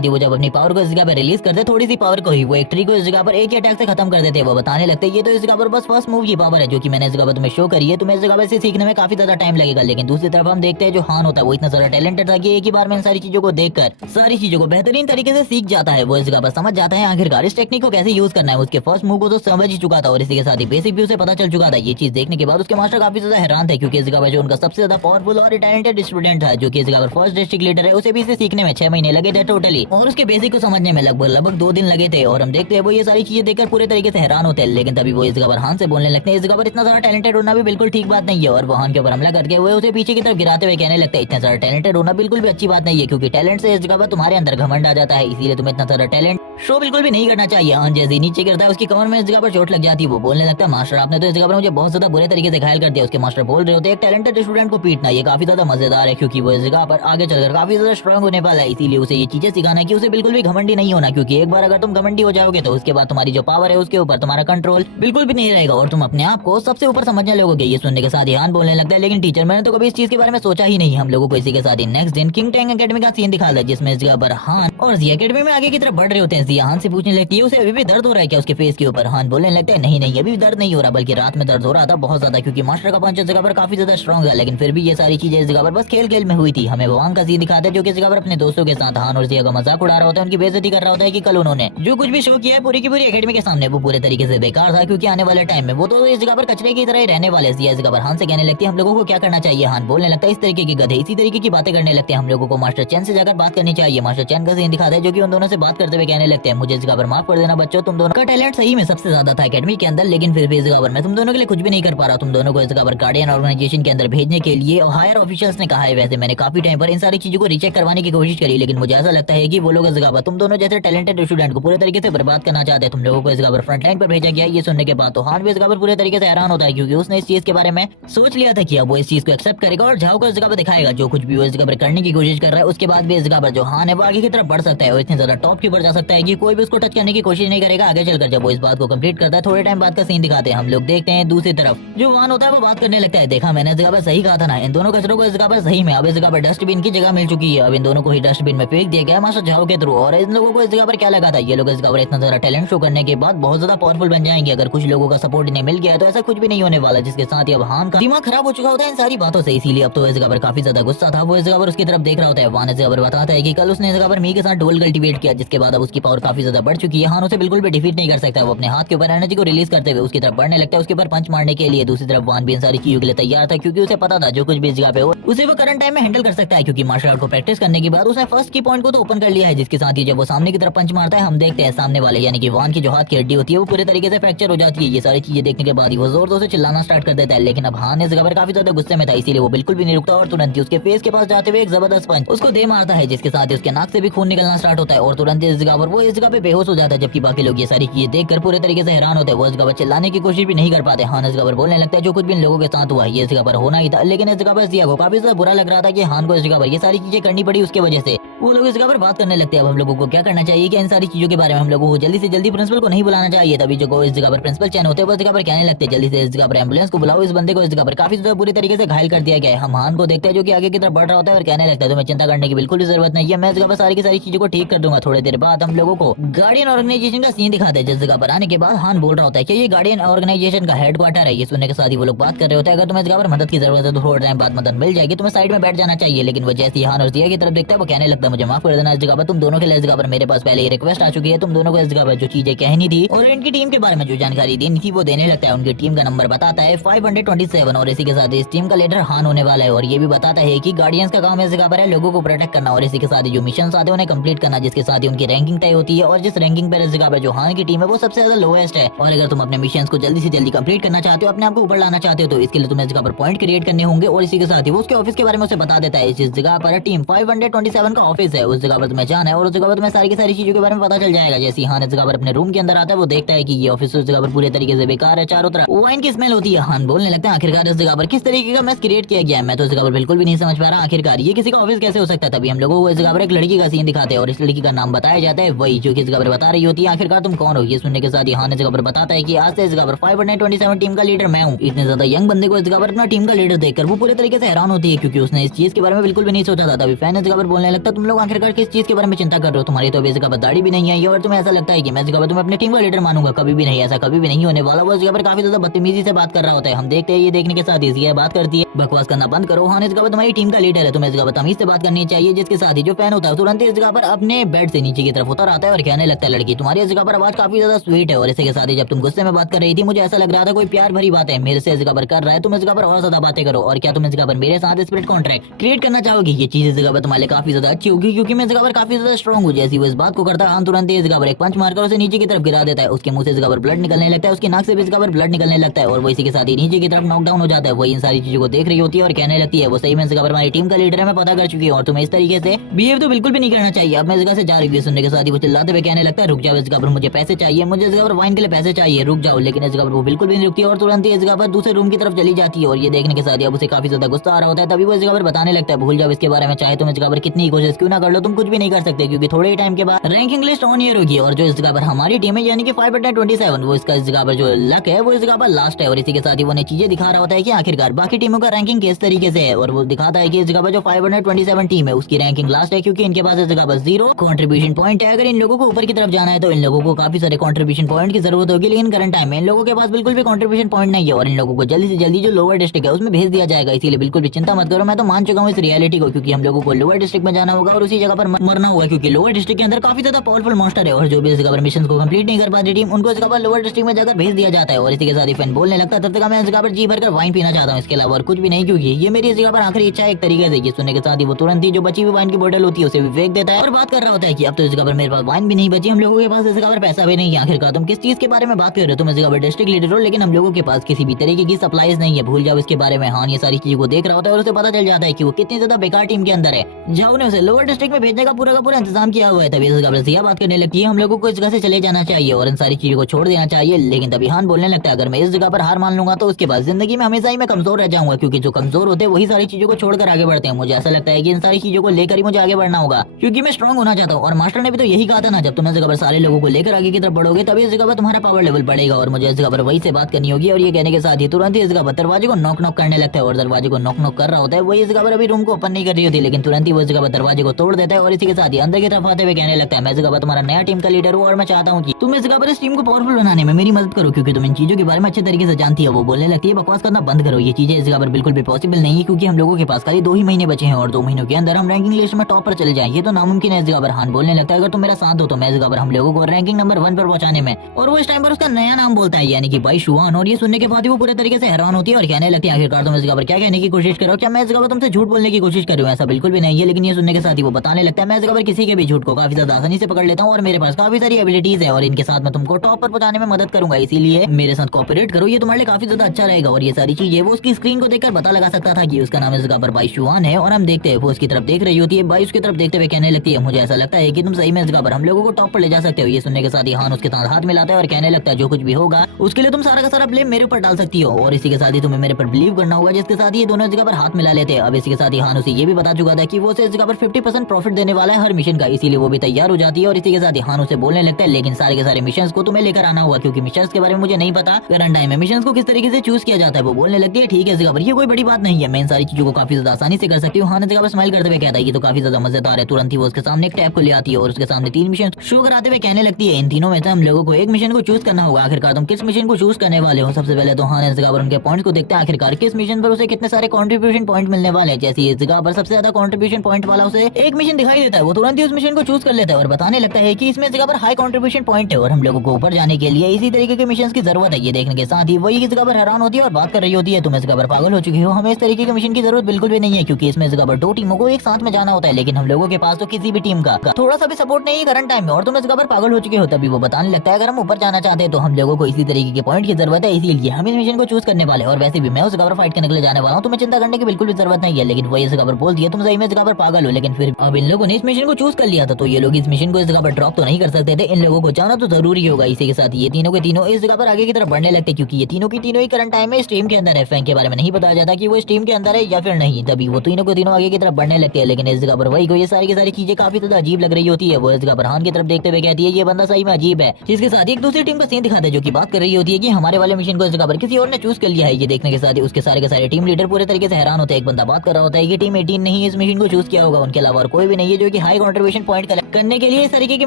ही वो जब अपनी पावर को इस जगह पर रिलीज करते थोड़ी सी पावर को ही वो एक ट्री को इस जगह पर एक ही अटैक से खत्म कर देते हैं। वो बताने लगते हैं ये तो इस जगह पर बस फर्स्ट मूव की पावर है जो कि मैंने इस जगह पर तुम्हें शो करी है, तुम्हें इस जगह पर से सीखने में काफी ज्यादा टाइम लगेगा। लेकिन दूसरी तरफ हम देखते हैं जो हान होता है वो इतना ज्यादा टैलेंटेड था कि एक ही बार में इन सारी चीजों को देखकर सारी चीजों को बेहतरीन तरीके से सीख जाता है। वो इस जगह पर समझ जाता है आखिरकार इस टेक्निक को कैसे यूज करना है। उसके फर्स्ट मूव को तो समझ ही चुका था और इसी के साथ ही बेसिक भी उसे पता चल चुका था। ये चीज देखने के बाद उसके मास्टर काफी ज्यादा हैरान थे, क्योंकि इस जगह पर जो उनका सबसे ज्यादा पावरफुल और टैलेंटेड स्टूडेंट था जो कि इस जगह पर फर्स्ट डिस्ट्रिक्ट लीडर है, उसे भी इसे सीखने में 6 महीने लगे थे टोटली, और उसके बेसिक को समझने में लगभग 2 दिन लगे थे। और हम देखते हैं वो ये सारी चीजें देखकर पूरे तरीके से हैरान होते हैं। लेकिन तभी वो इस जगह पर हान से बोलने लगते हैं इस जगह पर इतना ज्यादा टैलेंटेड होना भी बिल्कुल ठीक बात नहीं है, और वो हान के ऊपर हमला करके वो उसे पीछे की तरफ गिराते हुए कहने लगते हैं इतना ज्यादा टैलेंटेड होना बिल्कुल भी अच्छी बात नहीं है, क्योंकि टैलेंट से इस जगह पर तुम्हारे अंदर घमंड आ जाता है, इसीलिए तुम्हें इतना ज्यादा टैलेंट शो बिल्कुल भी नहीं करना चाहिए। हान जैसे नीचे गिरता है उसकी कमर में इस जगह पर चोट लग जाती है। वो बोलने लगता है मास्टर आपने तो इस जगह पर मुझे बहुत ज्यादा बुरे तरीके से घायल कर दिया। उसके मास्टर बोल रहे होते हैं एक टैलेंटेड स्टूडेंट को पीटना ये काफी ज्यादा मजेदार है, क्योंकि वो इस जगह पर आगे चलकर काफी ज्यादा स्ट्रांग होने वाला है, इसीलिए उसे ये चीजें सिखाना है कि उसे बिल्कुल भी घमंडी नहीं होना, क्योंकि एक बार अगर तुम घमंडी हो जाओगे तो उसके बाद तुम्हारी जो पावर है उसके ऊपर तुम्हारा कंट्रोल बिल्कुल भी नहीं रहेगा और तुम अपने आप को सबसे ऊपर समझने लगोगे। ये सुनने के साथ ही हान बोलने लगता है लेकिन टीचर मैंने तो कभी इस चीज के बारे में सोचा ही नहीं। हम लोगों को इसी के साथ ही नेक्स्ट दिन किंग टैंग एकेडमी का सीन दिखा था, जिसमें इस जगह पर हान और जिया एकेडमी में आगे की तरफ बढ़ रहे होते हैं। जिया हान से पूछने लगती है उसे अभी भी दर्द हो रहा है क्या उसके फेस के ऊपर। हान बोलने लगता है नहीं नहीं अभी भी दर्द नहीं हो रहा, बल्कि रात में दर्द हो रहा था बहुत ज्यादा, क्योंकि मास्टर का पंच इस जगह पर काफी ज्यादा स्ट्रॉन्ग है। लेकिन फिर भी ये सारी चीजें इस जगह पर बस खेल खेल में हुई थी। हमें वांग का सीन दिखाते हैं जो कि इस जगह पर अपने दोस्तों के साथ हान और जिया का मजाक उड़ा रहा होता है, उनकी बेइज्जती कर रहा होता है कि कल उन्होंने जो कुछ भी शो किया है पूरी की पूरी एकेडमी के सामने वो पूरे तरीके से बेकार था, क्योंकि आने वाले टाइम में वो तो इस जगह पर कचरे की तरह ही रहने वाले। जिया इस जगह पर हान से कहने लगती है हम लोगों को क्या करना चाहिए। हान बोलने लगता है इस तरीके की गधे इसी तरीके की बातें करने लगते हैं, हम लोगों को मास्टर चैन से जाकर बात करनी चाहिए। मास्टर चैन का सीन दिखाता है जो कि उन दोनों से बात करते हुए कहने लगते हैं मुझे इस जगह पर माफ कर देना बच्चों, तुम दोनों का टैलेंट सही में सबसे ज्यादा था एकेडमी के अंदर, लेकिन फिर भी इस जगह पर मैं तुम दोनों के लिए कुछ भी नहीं कर पा रहा। तुम दोनों को इस जगह पर गार्डियन ऑर्गेनाइजेशन के अंदर भेजने के लिए हायर ऑफिशियल्स ने कहा है। वैसे मैंने काफी टाइम पर इन सारी चीजों को रीचेक करवाने की कोशिश करी, लेकिन मुझे ऐसा लगता है कि वो लोग इस जगह पर तुम दोनों जैसे टैलेंटेड स्टूडेंट को पूरे तरीके से बर्बाद करना चाहते हैं। तुम लोगों को इस जगह पर फ्रंट लाइन पर भेजा गया। ये सुनने के बाद तो हान भी इस जगह पर पूरे तरीके से हैरान होता है, क्योंकि उसने इस चीज के बारे में सोच लिया था कि अब वो इस चीज को एक्सेप्ट करेगा और झाओ को इस जगह पर दिखाएगा। जो कुछ भी वो इस जगह पर करने की कोशिश कर रहा है उसके बाद भी इस जगह पर जो हान है वो आगे की तरफ बढ़ सकता है और इतनी ज्यादा टॉप की बढ़ जा सकता है कि कोई भी उसको टच करने की कोशिश नहीं करेगा आगे चलकर। जब वो इस बात को कंप्लीट करता है थोड़े टाइम बाद का सीन दिखाते हैं। हम लोग देखते हैं दूसरी तरफ जो वान होता है वो बात करने लगता है देखा मैंने इस जगह पर सही कहा था ना, इन दोनों कचरों को इस जगह पर सही में अब इस जगह पर डस्टबिन की जगह मिल चुकी है। अब इन दोनों को ही डस्टबिन में फेंक दिया गया मास्टर झाओ के थ्रू। और इन लोगों को इस जगह पर क्या लगा था ये लोग इस जगह पर इतना ज्यादा टैलेंट शो करने के बाद बहुत ज्यादा पावरफुल बन जाएंगे। अगर कुछ लोगों का सपोर्ट इन्हें मिल गया तो ऐसा कुछ भी नहीं होने वाला, जिसके साथ ही अब हान का दिमाग खराब हो चुका होता है इन सारी बातों से, इसीलिए अब तो इस जगह पर काफी ज्यादा गुस्सा था। वो इस जगह पर उसकी तरफ देख रहा होता है। वान इस जगह पर बताता है कि कल उसने इस जगह पर मी के साथ डुअल कल्टीवेट किया, जिसके बाद अब उसकी पावर काफी ज्यादा बढ़ चुकी है। हान उसे बिल्कुल भी डिफीट नहीं कर सकता। वो अपने हाथ के ऊपर एनर्जी को रिलीज करते हुए उसकी तरफ बढ़ने लगता है, उसके ऊपर पंच मारने के लिए। दूसरी तरफ वान भी इन सारी चीजों के लिए तैयार था, क्योंकि उसे पता था जो कुछ भी इस जगह पे हो उसे वो करंट टाइम में हैंडल कर सकता है, क्योंकि मार्शल आर्ट को प्रैक्टिस करने के बाद उसने फर्स्ट की पॉइंट को तो ओपन कर लिया है। जिसके साथ ही जब वो सामने की तरफ पंच मारता है हम देखते हैं सामने वाले यानी कि वान की जो हाथ की हड्डी होती है वो पूरे तरीके से फ्रैक्चर हो जाती है। ये सारी चीजें देखने के बाद ही वो जोर जोर से चिल्लाना स्टार्ट कर देता है। लेकिन अब हान इस जगह पर काफी ज्यादा गुस्से में था, इसीलिए वो बिल्कुल भी नहीं रुकता और तुरंत ही उसके फेस के पास जाते हुए एक जबरदस्त पंच उसको दे मारता है, जिसके साथ ही उसके नाक से भी खून निकलना स्टार्ट होता है और तुरंत इस जगह पर वो इस जगह पे बेहोश हो जाता है। जबकि बाकी लोग ये सारी चीजें देखकर पूरे तरीके से हैरान होते हैं। वो इस जगह पर चिल्लाने की कोशिश भी नहीं कर पाते। हान इस जगह पर बोलने लगता है जो कुछ भी इन लोगों के साथ हुआ ये इस जगह पर होना ही था। लेकिन इस जगह पर जिया को काफी ज्यादा बुरा लग रहा था कि हान को इस जगह पर ये सारी चीजें करनी पड़ी उसके वजह से। वो लोग इस जगह पर बात करने लगते हैं। अब हम लोगों को क्या करना चाहिए कि इन सारी चीजों के बारे में हम लोगों को जल्दी से जल्दी प्रिंसिपल को नहीं बुलाना चाहिए। तभी जो इस जगह पर प्रिंसिपल चैन होते हैं वो इस जगह पर कहने लगते हैं जल्दी से इस जगह पर एम्बुलेंस को बुलाओ, इस बंदे को इस जगह पर काफी ज्यादा बुरी तरीके से घायल कर दिया गया है। हम हान को देखते हैं जो कि आगे की तरफ बढ़ रहा होता है और कहने लगता है तुम्हें चिंता करने की बिल्कुल भी जरूरत नहीं है, मैं इस जगह पर सारी की सारी चीजों को ठीक कर दूंगा। थोड़ी देर बाद हम लोगों को गार्डियन ऑर्गेनाइजेशन का सीन दिखाते हैं, जिस जगह पर आने के बाद हान बोल रहा होता है कि ये गार्डियन ऑर्गेनाइजेशन का हेडक्वार्टर है। ये सुनने के साथ ही वो लोग बात कर रहे होते हैं अगर तुम्हें इस जगह पर मदद की जरूरत है तो थोड़ा टाइम बाद मदद मिल जाएगी, तुम्हें साइड में बैठ जाना चाहिए। लेकिन वो जैसे ही हान और जिया की तरफ देखता है वो कहने लगता है मुझे माफ कर देना, इस जगह पर तुम दोनों के लिए इस जगह पर मेरे पास पहले ही रिक्वेस्ट आ चुकी है। तुम दोनों को इस जगह पर जो चीजें कहनी थी और इनकी टीम के बारे में जो जानकारी देनी थी वो देने लगता है। उनकी टीम का नंबर बताता है 527 और इसी के साथ इस टीम का लीडर हान होने वाला है। और ये भी बताता है कि गार्डियंस का काम इस जगह पर है लोगों को प्रोटेक्ट करना और इसी के साथ ही जो मिशन आते हैं उन्हें कंप्लीट करना, जिसके साथ ही उनकी रैंकिंग तय होती है। और जिस रैंकिंग पर इस जगह पर जो हान की टीम है वो सबसे ज्यादा लोएस्ट है। और अगर तुम अपने मिशन को जल्दी से जल्दी कंप्लीट करना चाहते हो, अपने आप को ऊपर लाना चाहते हो, तो इसके लिए तुम्हें इस जगह पर पॉइंट क्रिएट करने होंगे। और इसी के साथ ही वो उसके ऑफिस के बारे में उसे बता देता है। इस जगह पर टीम 527 का ऑफिस है, उस जगह पर तुम्हें जाना है और उस जगह पर तुम्हें सारी की सारी चीजों के बारे में पता चल जाएगा। जैसे ही हान इस जगह पर अपने रूम के अंदर आता है वो देखता है कि ये ऑफिस उस जगह पर पूरे तरीके से बेकार है, चारों तरफ वाइन की स्मेल होती है। हान बोलने लगता है आखिरकार इस जगह पर किस तरीके का मैस क्रिएट किया गया है, मैं तो इस जगह पर बिल्कुल भी नहीं समझ पा रहा आखिरकार ये किसी का ऑफिस कैसे हो सकता है। तभी हम लोगों को इस जगह पर एक लड़की का सीन दिखाते हैं और इस लड़की का नाम बताया जाता है वही जो कि इस जगह पर बता रही होती है आखिरकार तुम कौन हो। ये सुनने के साथ ही हान इस जगह पर बताता है कि आज से इस जगह पर 527 टीम का लीडर मैं हूँ। इतने ज्यादा यंग बंदे को इस जगह पर अपना टीम का लीडर देखकर वो पूरे तरीके से हैरान होती है क्योंकि उसने इस चीज के बारे में बिल्कुल भी नहीं सोचा था। तभी फैन इस जगह पर बोलने लगता तुम लोग आखिरकार किस चीज के बारे में चिंता कर रहे हो, तुम्हारी तो इस जगह पर दाढ़ी भी नहीं आई और तुम्हें ऐसा लगता है कि मैं इस जगह पर तुम्हें अपने टीम का लीडर मानूंगा, कभी भी नहीं, ऐसा कभी भी नहीं होने वाला। वो इस जगह पर काफी ज्यादा बदतमीजी से बात कर रहा होता है। हम देखते हैं ये देखने के साथ ही बात करती है बकवास करना बंद करो, हान इस जगह पर तुम्हारी टीम का लीडर है, तुम्हें इस जगह पर तमीज से बात करनी चाहिए। जिसके साथ ही जो फैन होता है तुरंत इस जगह पर अपने बेड से नीचे की तरफ उतर आता है और कहने लगता है लड़की तुम्हारी इस जगह पर आवाज काफी ज्यादा स्वीट है और इसी के साथ ही जब तुम गुस्से में बात कर रही थी मुझे ऐसा लग रहा था कोई प्यार भरी बात है मेरे से इस जगह पर कर रहा है, तुम इस जगह पर और ज्यादा बातें करो और क्या तुम इस जगह पर मेरे साथ स्पिरिट कॉन्ट्रैक्ट क्रिएट करना चाहोगी। ये चीज इस जगह पर तुम्हारे काफी ज्यादा अच्छी होगी क्योंकि मैं इस जगह पर काफी ज्यादा स्ट्रॉन्ग हूँ। जैसी वो इस बात को करता है हान तुरंत इस जगह पर एक पंच मारकर उसे नीचे की तरफ गिरा देता है। उसके मुंह से इस जगह पर ब्लड निकलने लगता है, उसकी नाक से भी इस जगह पर ब्लड निकलने लगता है और वो इसी के साथ ही नीचे की तरफ नॉकडाउन हो जाता है। वो इन सारी चीजों को देख रही होती है और कहने लगती है वो सही में इस जगह पर हमारी टीम का लीडर है, मैं पता कर चुकी हूँ और तुम्हें इस तरीके से बिहेव तो बिल्कुल भी नहीं करना चाहिए, अब मैं इस जगह से जा रही हूँ। सुनने के साथ ही वो चिल्लाते हुए कहने लगता है रुक जाओ, इस जगह पर मुझे पैसे चाहिए, मुझे इस जगह पर वाइन के लिए पैसे चाहिए, रुक जाओ। लेकिन इस जगह पर वो बिल्कुल भी नहीं रुकती और तुरंत ही इस जगह पर दूसरे रूम की तरफ चली जाती है और ये देखने के साथ ही अब उसे काफी ज्यादा गुस्सा आ रहा होता है। तभी वो इस जगह पर बताने लगता है भूल जाओ इसके बारे में, चाहे तुम इस जगह पर कितनी कोशिश क्यों ना कर लो तुम कुछ भी नहीं कर सकते क्योंकि थोड़े ही टाइम के बाद रैंकिंग लिस्ट ऑन ईयर होगी और जो इस जगह पर हमारी टीम है यानी कि 527 वो इसका इस जगह पर जो लक है वो इस जगह पर लास्ट है। और इसी के साथ ही वो चीजें दिखा रहा होता है कि आखिरकार बाकी टीमों का रैंकिंग किस तरीके से है और वो दिखाता है कि इस जगह पर जो 527 टीम है उसकी रैंकिंग लास्ट है क्योंकि इनके पास इस जगह पर 0 कंट्रीब्यूशन पॉइंट है। अगर इन लोगों को ऊपर की तरफ जाना है तो इन लोगों को काफी सारे कंट्रीब्यूशन पॉइंट की जरूरत होगी, लेकिन करंट टाइम में इन लोगों के पास बिल्कुल भी कंट्रीब्यूशन पॉइंट नहीं है और इन लोगों को जल्दी से जल्दी जो लोअर डिस्ट्रिक्ट है उसमें भेज दिया जाएगा। इसीलिए बिल्कुल भी चिंता मत करो, मैं तो मान चुका हूँ इस रियलिटी को क्योंकि हम लोगों को लोअर डिस्ट्रिक्ट में जाना होगा और उसी जगह पर मरना होगा क्योंकि लोअर डिस्ट्रिक्ट के अंदर काफी ज्यादा पावरफुल मॉन्स्टर है और जो भी इस जगह पर मिशन को कंप्लीट नहीं कर पाती टीम उनको इस जगह पर लोअर डिस्ट्रिक्ट में जाकर भेज दिया जाता है। और इसी के साथ ही फैन बोलने लगता है तब तक मैं इस जगह पर जी भरकर वाइन पीना चाहता हूँ, इसके अलावा और कुछ भी नहीं क्योंकि ये मेरी इस जगह पर आखिरी इच्छा है एक तरीके से। ये सुनने के साथ ही वो तुरंत ही जो बची हुई वाइन की बोतल होती है उसे भी फेंक देता है और बात कर रहा होता है कि अब तो इस जगह पर मेरे पास वाइन भी नहीं बची, हम लोगों के पास इस जगह पर पैसा भी नहीं है। आखिरकार तुम किस चीज के बारे में बात कर रहे हो, तुम इस जगह पर डिस्ट्रिक्ट लीडर हो लेकिन हम लोगों के पास किसी भी तरीके की सप्लाईज नहीं है, भूल जाओ इसके बारे में। हां ये सारी चीजों को देख रहा होता है और उसे पता चल जाता है कि वो कितनी ज्यादा बेकार टीम के अंदर है जहां उन्हें उसे लोअर डिस्ट्रिक्ट में भेजने का पूरा इंतजाम किया हुआ है। तभी इस जगह पर सिया बात करने लगती है हम लोगों को इस जगह से चले जाना चाहिए और इन सारी चीजों को छोड़ देना चाहिए। लेकिन तभी हान बोलने लगता है अगर मैं इस जगह पर हार मान लूंगा तो उसके बाद जिंदगी में हमेशा ही मैं कमजोर रह जाऊंगा क्योंकि जो कमजोर होते हैं वही सारी चीजों को छोड़कर आगे बढ़ते हैं। मुझे ऐसा लगता है कि इन सारी चीजों को लेकर ही मुझे आगे बढ़ना होगा क्योंकि मैं स्ट्रांग होना चाहता हूँ और मास्टर ने भी तो यही कहा था ना, जब तुम इस जगह पर सारे लोगों को लेकर आगे की तरफ बढ़ोगे तभी इस जगह पर तुम्हारा पावर लेवल बढ़ेगा और मुझे इस जगह पर वही से बात करनी होगी। और ये कहने के साथ ही तुरंत ही इस जगह पर दरवाजे को नॉक नॉक करने लगता है और दरवाजे को नॉक नॉक कर रहा होता है। वही इस जगह पर अभी रूम को ओपन नहीं कर रही होती लेकिन तुरंत ही वो इस जगह पर दरवाजे को तोड़ देता है और इसी के साथ ही अंदर की तरफ आते हुए कहने लगता है मैं इस जगह पर तुम्हारा नया टीम का लीडर हूँ और मैं चाहता हूँ कि तुम इस जगह पर इस टीम को पावरफुल बनाने में मेरी मदद करो क्योंकि तुम इन चीजों के बारे में अच्छे तरीके से जानती है। वो बोलने लगती है बकवास करना बंद करो, ये चीजें इस जगह पर बिल्कुल भी पॉसिबल नहीं है क्योंकि हम लोगों के पास खाली 2 ही महीने बचे हैं और 2 महीनों के अंदर हम रैंकिंग लिस्ट में टॉप पर चले जाएं, ये तो नामुमकिन है। इस जगह पर हान बोलने लगता है अगर तुम मेरा साथ दो तो मैं इस जगह पर हम लोगों को रैंकिंग नंबर 1 पर पहुंचाने में। और वो इस टाइम पर उसका नया नाम बोलता है यानी कि बाई शुआन। और ये सुनने के बाद वो पूरे तरीके से हैरान होती है और कहने लगती है आखिरकार तुम इस जगह पर क्या कहने की कोशिश करो, क्या मैं इस जगह पर तुमसे झूठ बोलने की कोशिश कर रही हूँ, ऐसा बिल्कुल भी नहीं है। लेकिन ये सुनने के साथ ही वो बताने लगता है मैं इस जगह पर किसी के भी झूठ को काफी ज्यादा आसानी से पकड़ लेता हूँ और मेरे पास काफी सारी एबिलिटीज है और इनके साथ मैं तुमको टॉप पर पहुंचाने में मदद करूंगा, इसीलिए मेरे साथ कोऑपरेट करो, ये तुम्हारे लिए काफी ज्यादा अच्छा रहेगा। और ये सारी चीजें वो उसकी स्क्रीन को देखकर पता लगा सकता था कि उसका नाम इस जगह पर बाई शुआन है। और हम देखते हैं वो उसकी तरफ देख रही होती है, बाई उसकी तरफ देखते हुए कहने लगती है मुझे ऐसा लगता है कि तुम सही में इस जगह पर हम लोगों को टॉप पर ले जा सकते हो। ये सुनने के साथ ही हान उसके साथ हाथ मिलाता है और कहने लगता है जो कुछ भी होगा उसके लिए तुम सारा का सारा ब्लेम मेरे ऊपर डाल सकती हो और इसी के साथ ही तुम्हें मेरे पर बिलीव करना होगा। जिसके साथ ये दोनों जगह पर हाथ मिला लेते हैं। अब इसी के साथ ही हान उसे ये भी बता चुका था कि वो उसे इस जगह पर 50% प्रॉफिट देने वाला है हर मिशन का, इसीलिए वो भी तैयार हो जाती है। और इसी के साथ ही हान उसे बोलने लगता है लेकिन सारे के सारे मिशन को तुम्हें लेकर आना होगा क्योंकि मिशन के बारे में मुझे नहीं पता, करंट टाइम में मिशन को किस तरीके से चूज किया जाता है। वो बोलने लगती है ठीक है इस जगह पर ये कोई बड़ी बात नहीं है, मैं इन सारी चीजों को काफी ज्यादा आसानी से कर सकती हूँ। हान इस जगह पर स्माइल करते हुए कहता है ये तो काफी ज्यादा मजेदार है। तुरंत ही वो उसके सामने एक टैब को ले आती है और उसके सामने 3 मिशन शो कराते हुए कहने लगती है इन तीनों में से हम लोगों को एक मिशन को चूज करना होगा, आखिरकार तुम किस मिशन को चूज करने वाले हो। सबसे पहले तो हान इस जगह पर उनके पॉइंट्स को देखते हैं आखिरकार किस मिशन पर उसे कितने सारे कंट्रीब्यूशन पॉइंट मिलने वाले हैं। जैसे इस जगह पर सबसे ज्यादा कंट्रीब्यूशन पॉइंट वाला उसे एक मिशन दिखाई देता है, वो तुरंत ही उस मिशन को चूज कर लेता है और बताने लगता है कि इसमें जगह पर हाई कंट्रीब्यूशन पॉइंट है और हम लोगों को ऊपर जाने के लिए इसी तरीके के मिशन की जरूरत है। ये देखने के साथ ही वही इस जगह पर हैरान होती है और बात कर रही होती है तुम इस जगह पर पागल हो चुके हो, हमें इस तरीके के मिशन की जरूरत बिल्कुल भी नहीं है, क्योंकि इसमें इस जगह पर 2 टीमों को एक साथ में जाना होता है, लेकिन हम लोगों के पास तो किसी भी टीम का थोड़ा सा भी सपोर्ट नहीं है करंट टाइम में, और तुम इस जगह पर पागल हो चुके हो। तभी वो बताने लगता है अगर हम ऊपर जाना चाहते हैं तो हम लोगों को इसी तरीके के पॉइंट की जरूरत है, इसीलिए हम इस मिशन को चूज करने वाले। और वैसे भी मैं उस जगह पर फाइट करने के लिए जाने वाला हूँ, तुम्हें चिंता करने की बिल्कुल भी जरूरत नहीं है। लेकिन वो इस जगह पर बोल दिया तुम सही में इस जगह पर पागल हो, लेकिन फिर अब इन लोगों ने इस मिशन को चूज कर लिया था, तो ये लोग इस मिशन को इस जगह पर ड्रॉप तो नहीं कर सकते थे, इन लोगों को जाना तो जरूरी होगा। इसी के साथ ये तीनों के तीनों इस जगह पर आगे की तरफ बढ़ने लगते, क्योंकि ये तीनों की तीनों ही करंट टाइम में इस टीम के अंदर है। फैंक के बारे में नहीं बताया जाता कि वो इस टीम के अंदर है या फिर नहीं, तभी वो तीनों के तीनों आगे की तरफ बढ़ने लगते हैं। लेकिन इस जगह पर वही को ये सारी की सारी चीजें काफी ज्यादा अजीब लग रही होती है। वो इस जगह पर हान की तरफ देखते हुए कहती है ये बंदा सही में अजीब है, जिसके साथ एक दूसरी टीम का सीन दिखाता है जो की बात कर रही होती है कि हमारे वाले मिशन को इस जगह पर किसी और ने चूज कर लिया है। ये देखने के साथ ही उसके सारे के सारे टीम लीडर पूरे तरीके से हैरान होते हैं। एक बंदा बात कर रहा होता है कि टीम 18 ने ही इस मिशन को चूज किया होगा, उनके अलावा और कोई भी नहीं है जो कि हाई कंट्रीब्यूशन पॉइंट कलेक्ट करने के लिए इस तरीके के